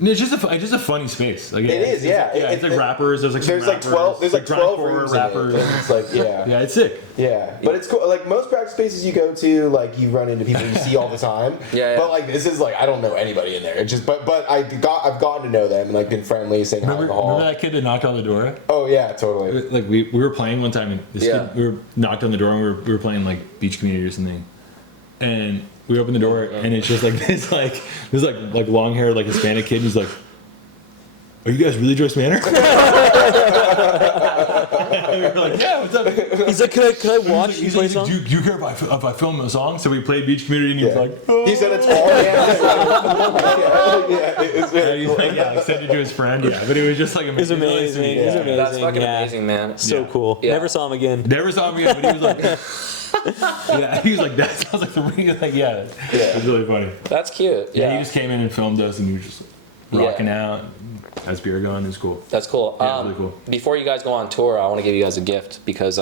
It's just a funny space. Like It is, yeah. It's like rappers. There's like some There's like rappers, 12. There's like 12 grindcore rooms rappers. in it. It's like Yeah, it's sick. Yeah, but it's cool. Like most practice spaces you go to, like you run into people you see all the time. Yeah. But like this is like I don't know anybody in there. It's just but I've gotten to know them and like been friendly, saying hi in the hall. Remember that kid that knocked on the door? Oh yeah, totally. Like we were playing one time and this kid, we were knocked on the door and we were playing like Beach Community or something, and we opened the door and it's just like this long haired like Hispanic kid. And he's like, "Are you guys really Joyce Manor?" were like, yeah, what's up? He's like, can I watch you He's play like, a song? do you care if I film a song? So we played Beach Community, and he was like, oh. He said it's all it's very cool. Like sent it to his friend. Yeah, but it was just like It was amazing. It was amazing. That's fucking yeah. amazing, man. So cool. Yeah. Never saw him again. Never saw him again, but he was like, yeah, he was like, that sounds like the ring. Like, yeah, it was really funny. That's cute. Yeah, Yeah, he just came in and filmed us, and we were just rocking out, has beer going. It was cool. That's cool. Yeah, really cool. Before you guys go on tour, I want to give you guys a gift because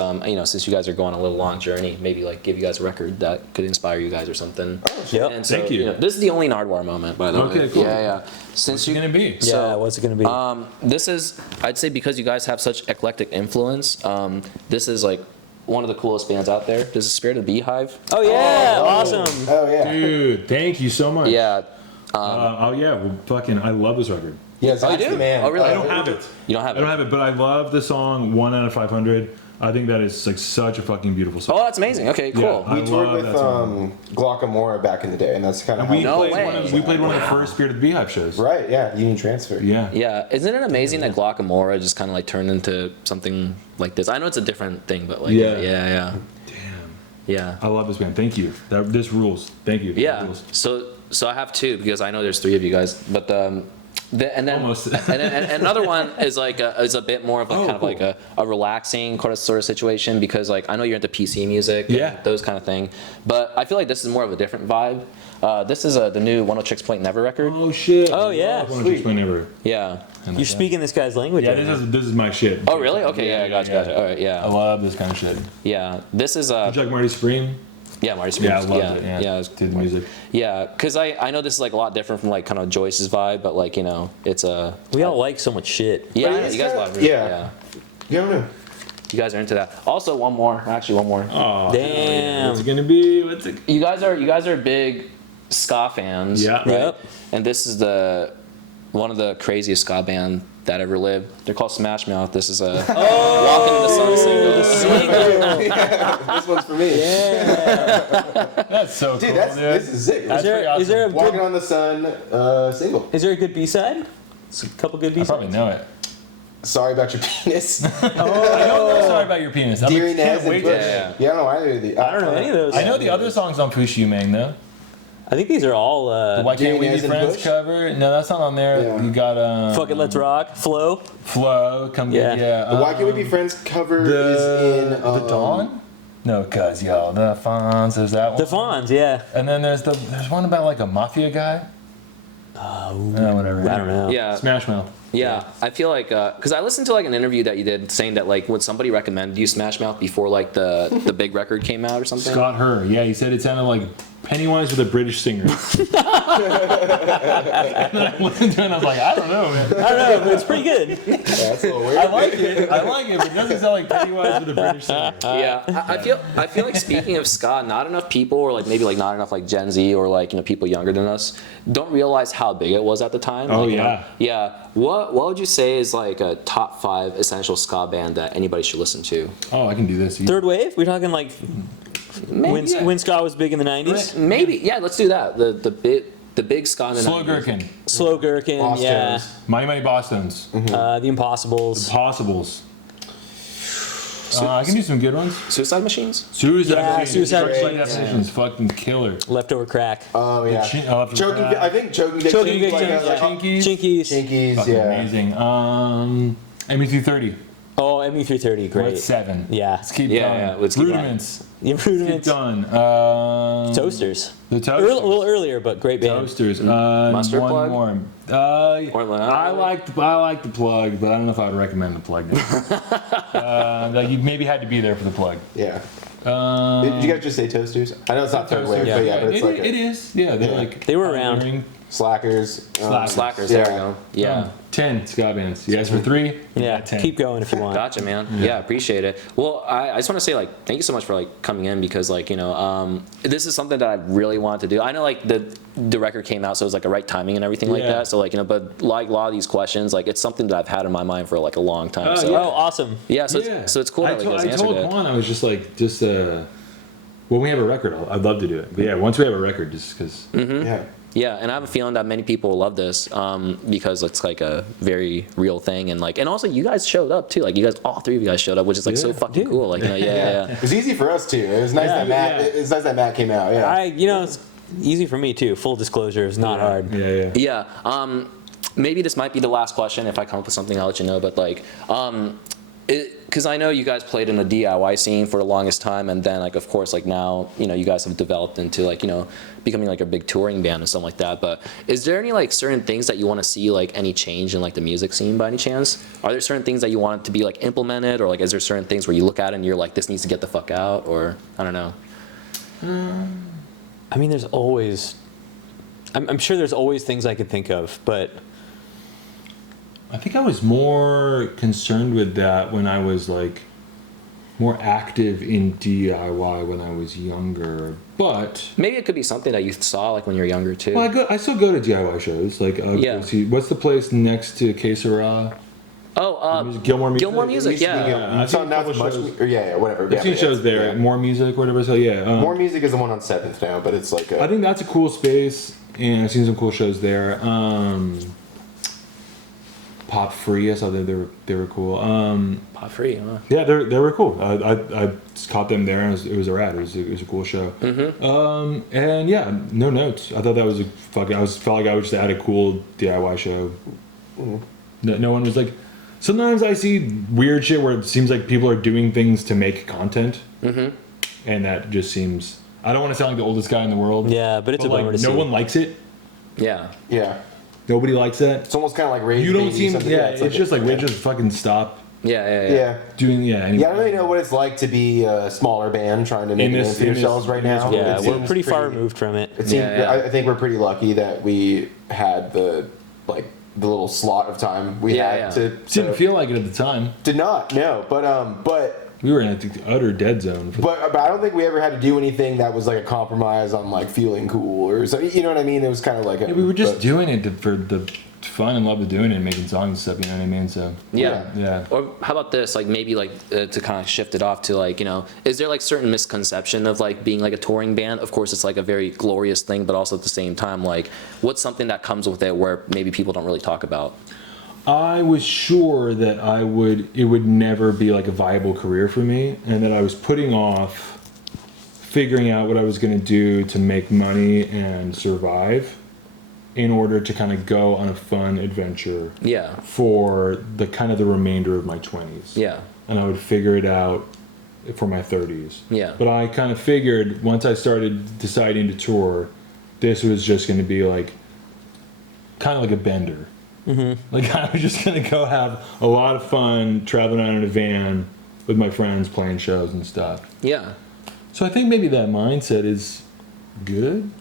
since you guys are going on a little long journey, maybe like give you guys a record that could inspire you guys or something. Yep. And so, Thank you. This is the only Nardwar moment, by the way. Okay, cool. Yeah. Since What's it gonna be? Yeah, what's it gonna be? This is, I'd say, because you guys have such eclectic influence. This is like one of the coolest bands out there. This is Spirit of the Beehive. Oh yeah, awesome. Oh yeah. Dude, thank you so much. Yeah. Oh yeah, well, fucking, I love this record. Yeah, Oh, Zach's you do? the man. Oh, really? I don't have it. You don't have I don't it. have it, but I love the song 1 out of 500. I think that is like such a fucking beautiful song. Oh, that's amazing. Okay, cool. Yeah, I We toured love with that song. Glaucomora back in the day, and that's kind of We No played way. we played one of the first Spirit of the Beehive shows. Right, yeah, Union Transfer. Yeah. Yeah, isn't it amazing that Glaucomora just kind of like turned into something like this? I know it's a different thing, but like, Yeah. yeah. Damn. Yeah. I love this band. Thank you. This rules. Thank you. This Yeah. rules. So I have two because I know there's three of you guys, but and then Almost. and another one is like is a bit more of like Oh, kind of like a relaxing sort of situation because like I know you're into PC music, and Yeah. those kind of thing, but I feel like this is more of a different vibe. This is the new 106 Point Never record. Oh shit. Oh, yeah. Sweet. Never. Yeah. You're speaking this guy's language. Yeah, right now. this is my shit. Oh really? Okay. Yeah. Gotcha. All right. I Yeah. love this kind of shit. Yeah. This is Did you like Marty Supreme? yeah, Marty Supreme. Yeah, I loved it. Yeah. Did the music. Yeah, because I know this is like a lot different from like kind of Joyce's vibe, but like it's a We all like so much shit. yeah. But it is You guys kinda- love it. yeah. You don't know. You guys are into that. Also, one more. Oh, Damn. What's it gonna be? What's it? You guys are big ska fans. Yeah. Right? Yep. And this is one of the craziest ska band that ever lived. They're called Smash Mouth. This is a Walking in the Sun single. This one's for me. That's so Dude, cool. this is sick. That's pretty Is there a Walking good on the Sun single. is there a good B-side? It's a couple good I B-sides. probably know it. Sorry about your penis. I don't know. Sorry about your penis. Deary can't Naz and wait Push. to- Yeah, I don't know either of the. I don't know any of those. I know the other songs on Push You Mang though. I think these are all Why Can't We Be Naz and Friends Push? cover? No, that's not on there. Yeah. You got Fuck It, Let's Rock, Flow. Flow. Come Yeah. yeah. The Why Can't We Be Friends cover is in the Dawn. No, cause yo, the Fonz. There's that one. The Fonz, yeah. And then there's one about like a mafia guy. Whatever. I don't know. Yeah. Smash Mouth. Yeah, I feel like because I listened to like an interview that you did saying that like would somebody recommend you Smash Mouth before like the big record came out or something? Scott Herr. Yeah, he said it sounded like Pennywise with a British singer. And then I listened to it and I was like, I don't know, man. I don't know, but it's pretty good. Yeah, that's a little weird. I like it, but it doesn't sound like Pennywise with a British singer. Yeah, I feel like speaking of ska, not enough people, or like maybe like not enough like Gen Z or like people younger than us, don't realize how big it was at the time. Oh, Like, yeah. Yeah. What would you say is like a top 5 essential ska band that anybody should listen to? Oh, I can do this. Third wave? We talking like when, yeah. when ska was big in the 90s? Maybe. Yeah. Let's do that. The big ska in the Slow 90s. Gherkin. Slow Gherkin, Boss yeah. Tones. Mighty Mighty Boston's. The Impossibles. Possibles. I can do some good ones. Suicide Machines. Suicide Yeah, Machines. Suicide First Light Machines. Definition's fucking killer. Leftover Crack. Oh yeah. Choking. I think Choking Choking Victims. Victims, Like, yeah. Chinkies. Chinkies. Chinkies, Fucking yeah. amazing. ME330. Oh, ME330, great. What's 7? Yeah. Let's keep Yeah, going. yeah, let's keep going. Rudiments. The Keep Improvements. going. Toasters. The A Toasters. little earlier, but great band. Toasters. Mustard one Plug? more. I like the plug, but I don't know if I would recommend the plug. Like you maybe had to be there for the plug. Yeah. Did you guys just say Toasters? I know it's not third wave, Yeah, but yeah, but it's it, like it is. Yeah, they're Yeah. like They were around. pioneering. Slackers. Slackers. Yeah. There we go. Yeah. 10 ska bands. You guys for 3? Yeah, 10. keep going if you want. Gotcha, man. Yeah, appreciate it. Well, I just want to say like thank you so much for like coming in because like this is something that I really wanted to do. I know like the record came out, so it was like a right timing and everything like Yeah. that. So like but like a lot of these questions, like it's something that I've had in my mind for like a long time. Oh, so yeah. Oh, awesome. yeah, so it's cool that like, you guys I answered told it. Quan, I was just like, when we have a record, I'd love to do it. But yeah, once we have a record, just because. Yeah. Yeah, and I have a feeling that many people will love this because it's like a very real thing, and also you guys showed up too. Like you guys, all three of you guys showed up, which is like so fucking cool. Like yeah. It was easy for us too. It was nice that Matt. It was nice that Matt came out. Yeah. It's easy for me too. Full disclosure, it's not hard. Yeah. Maybe this might be the last question. If I come up with something, I'll let you know. But like, because I know you guys played in the DIY scene for the longest time, and then like of course like now you guys have developed into like becoming like a big touring band and something like that. But is there any like certain things that you want to see like any change in like the music scene by any chance? Are there certain things that you want to be like implemented, or like is there certain things where you look at it and you're like this needs to get the fuck out, or I don't know? I mean, there's always. I'm sure there's always things I could think of, but. I think I was more concerned with that when I was like more active in DIY when I was younger. But maybe it could be something that you saw like when you were younger too. Well, I still go to DIY shows. Like, what's the place next to Que Sera? Oh, Gilmore Music. Gilmore Music, yeah. I've seen not much. Whatever. I've seen shows there. More Music, whatever. So yeah. More Music is the one on 7th now, but it's like. I think that's a cool space, and I've seen some cool shows there. Pop Free, I saw that they were cool. Pop Free, huh? Yeah, they were cool. I caught them there, and it was a rad. It was a cool show. Mm-hmm. And yeah, No Notes. I thought that was felt like I was just at a cool DIY show. Mm-hmm. No one was like. Sometimes I see weird shit where it seems like people are doing things to make content, and that just seems. I don't want to sound like the oldest guy in the world. Yeah, but it's a bummer to see. No one likes it. Yeah. Yeah. Nobody likes that. It's almost kind of like raising. You don't seem. Yeah, it's just like we just fucking stop. Yeah. Doing Anyway. I don't really know what it's like to be a smaller band trying to make it for yourselves right now. Yeah, we're pretty far removed from it. I think we're pretty lucky that we had the little slot of time we had to. Didn't feel like it at the time. Did not, no. But we were in the utter dead zone. But I don't think we ever had to do anything that was like a compromise on like feeling cool or something. You know what I mean? It was kind of like we were just doing it for the fun and love of doing it and making songs and stuff. You know what I mean? So yeah. Or how about this? Like maybe to kind of shift it off to like is there like certain misconception of like being like a touring band? Of course, it's like a very glorious thing, but also at the same time, like what's something that comes with it where maybe people don't really talk about? I was sure that it would never be like a viable career for me, and that I was putting off figuring out what I was going to do to make money and survive in order to kind of go on a fun adventure for the kind of the remainder of my 20s. Yeah. And I would figure it out for my 30s. Yeah. But I kind of figured once I started deciding to tour, this was just going to be like kind of like a bender. Mm-hmm. Like I was just gonna go have a lot of fun traveling around in a van with my friends playing shows and stuff. Yeah. So I think maybe that mindset is good.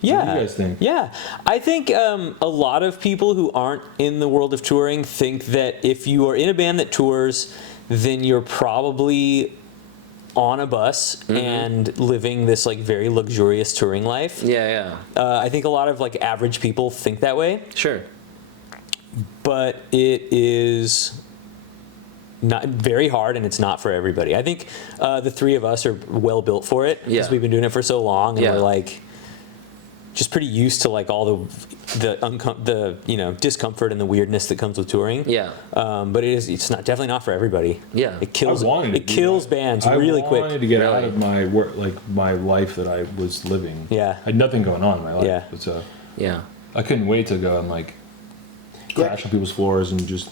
Yeah. What do you guys think? Yeah. I think a lot of people who aren't in the world of touring think that if you are in a band that tours, then you're probably on a bus and living this like very luxurious touring life. Yeah. I think a lot of like average people think that way. Sure. But it is not very hard, and it's not for everybody. I think the three of us are well built for it because we've been doing it for so long, and we're like just pretty used to like all the discomfort and the weirdness that comes with touring. Yeah. But it's definitely not for everybody. Yeah. It kills bands really quick. I wanted to get out of my work, like my life that I was living. Yeah. I had nothing going on in my life. Yeah. But, I couldn't wait to go and like crash on people's floors and just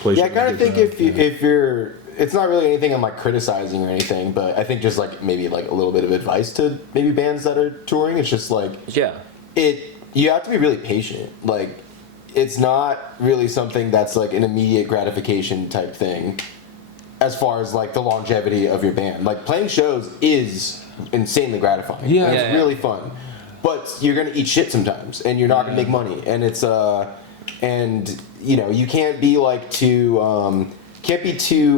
play. Yeah, I kind of think if you're, it's not really anything I'm like criticizing or anything, but I think just like maybe like a little bit of advice to maybe bands that are touring. It's just like you have to be really patient. Like it's not really something that's like an immediate gratification type thing. As far as like the longevity of your band, like playing shows is insanely gratifying. Yeah, it's really fun, but you're gonna eat shit sometimes, and you're not gonna make money, and it's and you can't be like too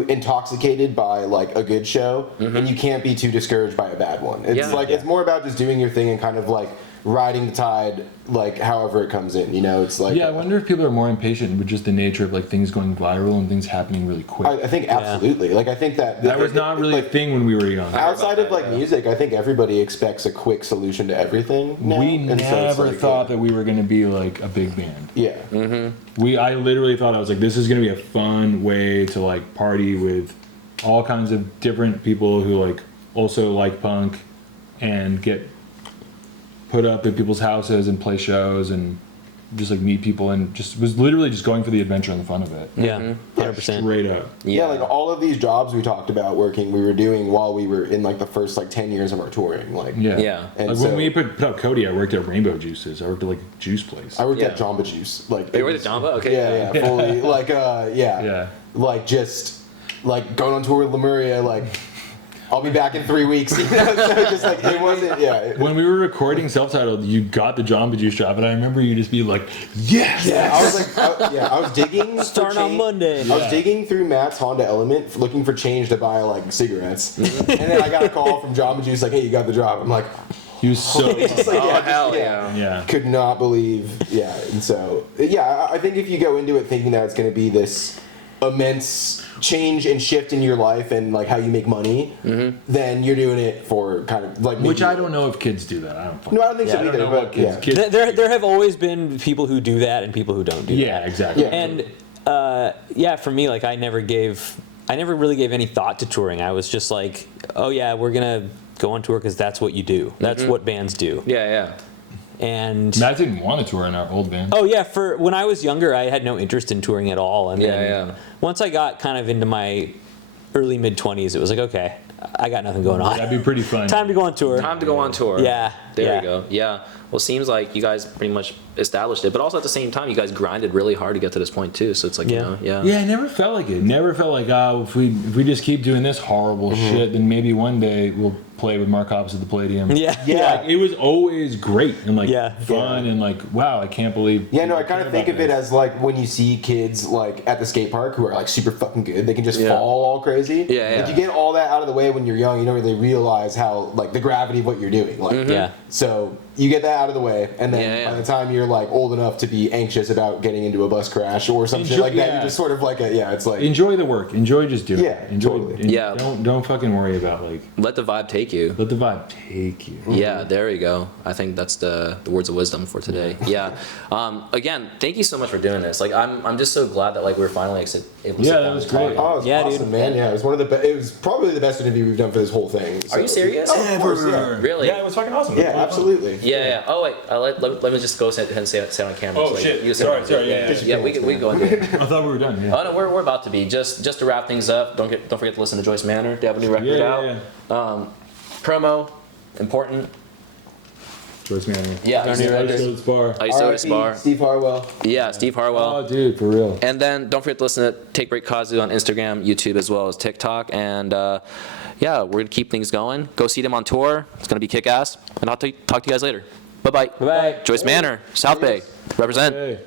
intoxicated by like a good show, and you can't be too discouraged by a bad one. It's it's more about just doing your thing and kind of like riding the tide, like however it comes in. You know, it's like I wonder if people are more impatient with just the nature of like things going viral and things happening really quick. I think absolutely. Like I think that was not really like, a thing when we were young. outside of like music. I think everybody expects a quick solution to everything now. We And so it's never like, thought that we were going to be like a big band. Yeah. I literally thought, I was like, this is going to be a fun way to like party with all kinds of different people who like also like punk and get put up at people's houses and play shows and just like meet people, and just was literally just going for the adventure and the fun of it. Yeah, 100%. Straight up. Yeah, like all of these jobs we talked about working, we were doing while we were in like the first like 10 years of our touring. Like Yeah. And Like so, when we put up Cody, I worked at Rainbow Juices. I worked at like a juice place. I worked at Yeah. Jamba Juice. Like You it were was- the Jamba? Okay. Yeah, fully. Like Yeah. like just like going on tour with Lemuria. Like I'll be back in 3 weeks. You know? So just like it wasn't. Yeah. When we were recording self-titled, you got the Jamba Juice job, and I remember you just be like, yes! Yeah, I was like, I was digging. for Starting on change- Monday. I was digging through Matt's Honda Element looking for change to buy like cigarettes, and then I got a call from Jamba Juice like, "Hey, you got the job." I'm like, He was so... just like, Oh, yeah, hell yeah. yeah. could not believe. Yeah, and so I think if you go into it thinking that it's going to be this immense change and shift in your life and like how you make money, then you're doing it for kind of like Which maybe- I don't know if kids do that. I don't No, I don't think so I don't either. know But what kids... yeah. kids There have always been people who do that and people who don't do that. yeah, exactly. Yeah. And for me, like I never really gave any thought to touring. I was just like, oh yeah, we're gonna go on tour because that's what you do. That's what bands do. Yeah. And Matt didn't want to tour in our old band. oh yeah, for when I was younger, I had no interest in touring at all. And then once I got kind of into my early mid-20s, it was like, okay, I got nothing going on. That'd be pretty fun. Time to go on tour. Time to go on tour. Yeah. There yeah. you go. Yeah. Well, it seems like you guys pretty much established it, but also at the same time, you guys grinded really hard to get to this point too. So it's like, Yeah. Yeah, it never felt like it. Never felt like, if we just keep doing this horrible shit, then maybe one day we'll play with Mark Hoppus at the Palladium. Yeah. Yeah. Like, it was always great and like Yeah. fun and like, wow, I can't believe. Yeah, no, I kind care of think about of it this. as like when you see kids like at the skate park who are like super fucking good, they can just Yeah. fall all crazy. Yeah. Like you get all that out of the way when you're young, you don't really realize how like the gravity of what you're doing. Like, Yeah. So you get that out of the way, and then Yeah. by the time you're like old enough to be anxious about getting into a bus crash or some shit Enjoy- like that, yeah. you're just sort of like it's like Enjoy the work. Enjoy just doing Yeah, it. Enjoy. totally. Yeah. Don't fucking worry about like. Let the vibe take you. Let the vibe take you. Yeah, there you go. I think that's the words of wisdom for today. Yeah. Again, thank you so much for doing this. Like, I'm just so glad that like we were finally able to sit Yeah, down that was and talk. great. oh, it's Yeah, awesome, dude. man. Yeah, it was one of the it was probably the best interview we've done for this whole thing. Are you serious? Oh, of course, yeah. Really? Yeah, it was fucking awesome. Yeah, absolutely. Yeah. Oh wait, let me just go ahead and say it on camera. Oh, So, like, shit. you say Sorry, it. sorry, yeah, Yeah, we can go into it. I thought we were done. Yeah. Oh no, we're about to be. Just to wrap things up. Don't forget to listen to Joyce Manor. They have a new record Yeah. Promo, important. Joyce Manor. Yeah, Ice new record. Coast Bar. Ice Soda Bar. Steve Harwell. Yeah, Steve Harwell. Oh, dude, for real. And then don't forget to listen to TakeBreakKazu on Instagram, YouTube, as well as TikTok. And yeah, we're gonna keep things going. Go see them on tour. It's gonna be kick ass. And I'll talk to you guys later. Bye bye. Bye-bye. Joyce Manor, South Bay, represent. Hey.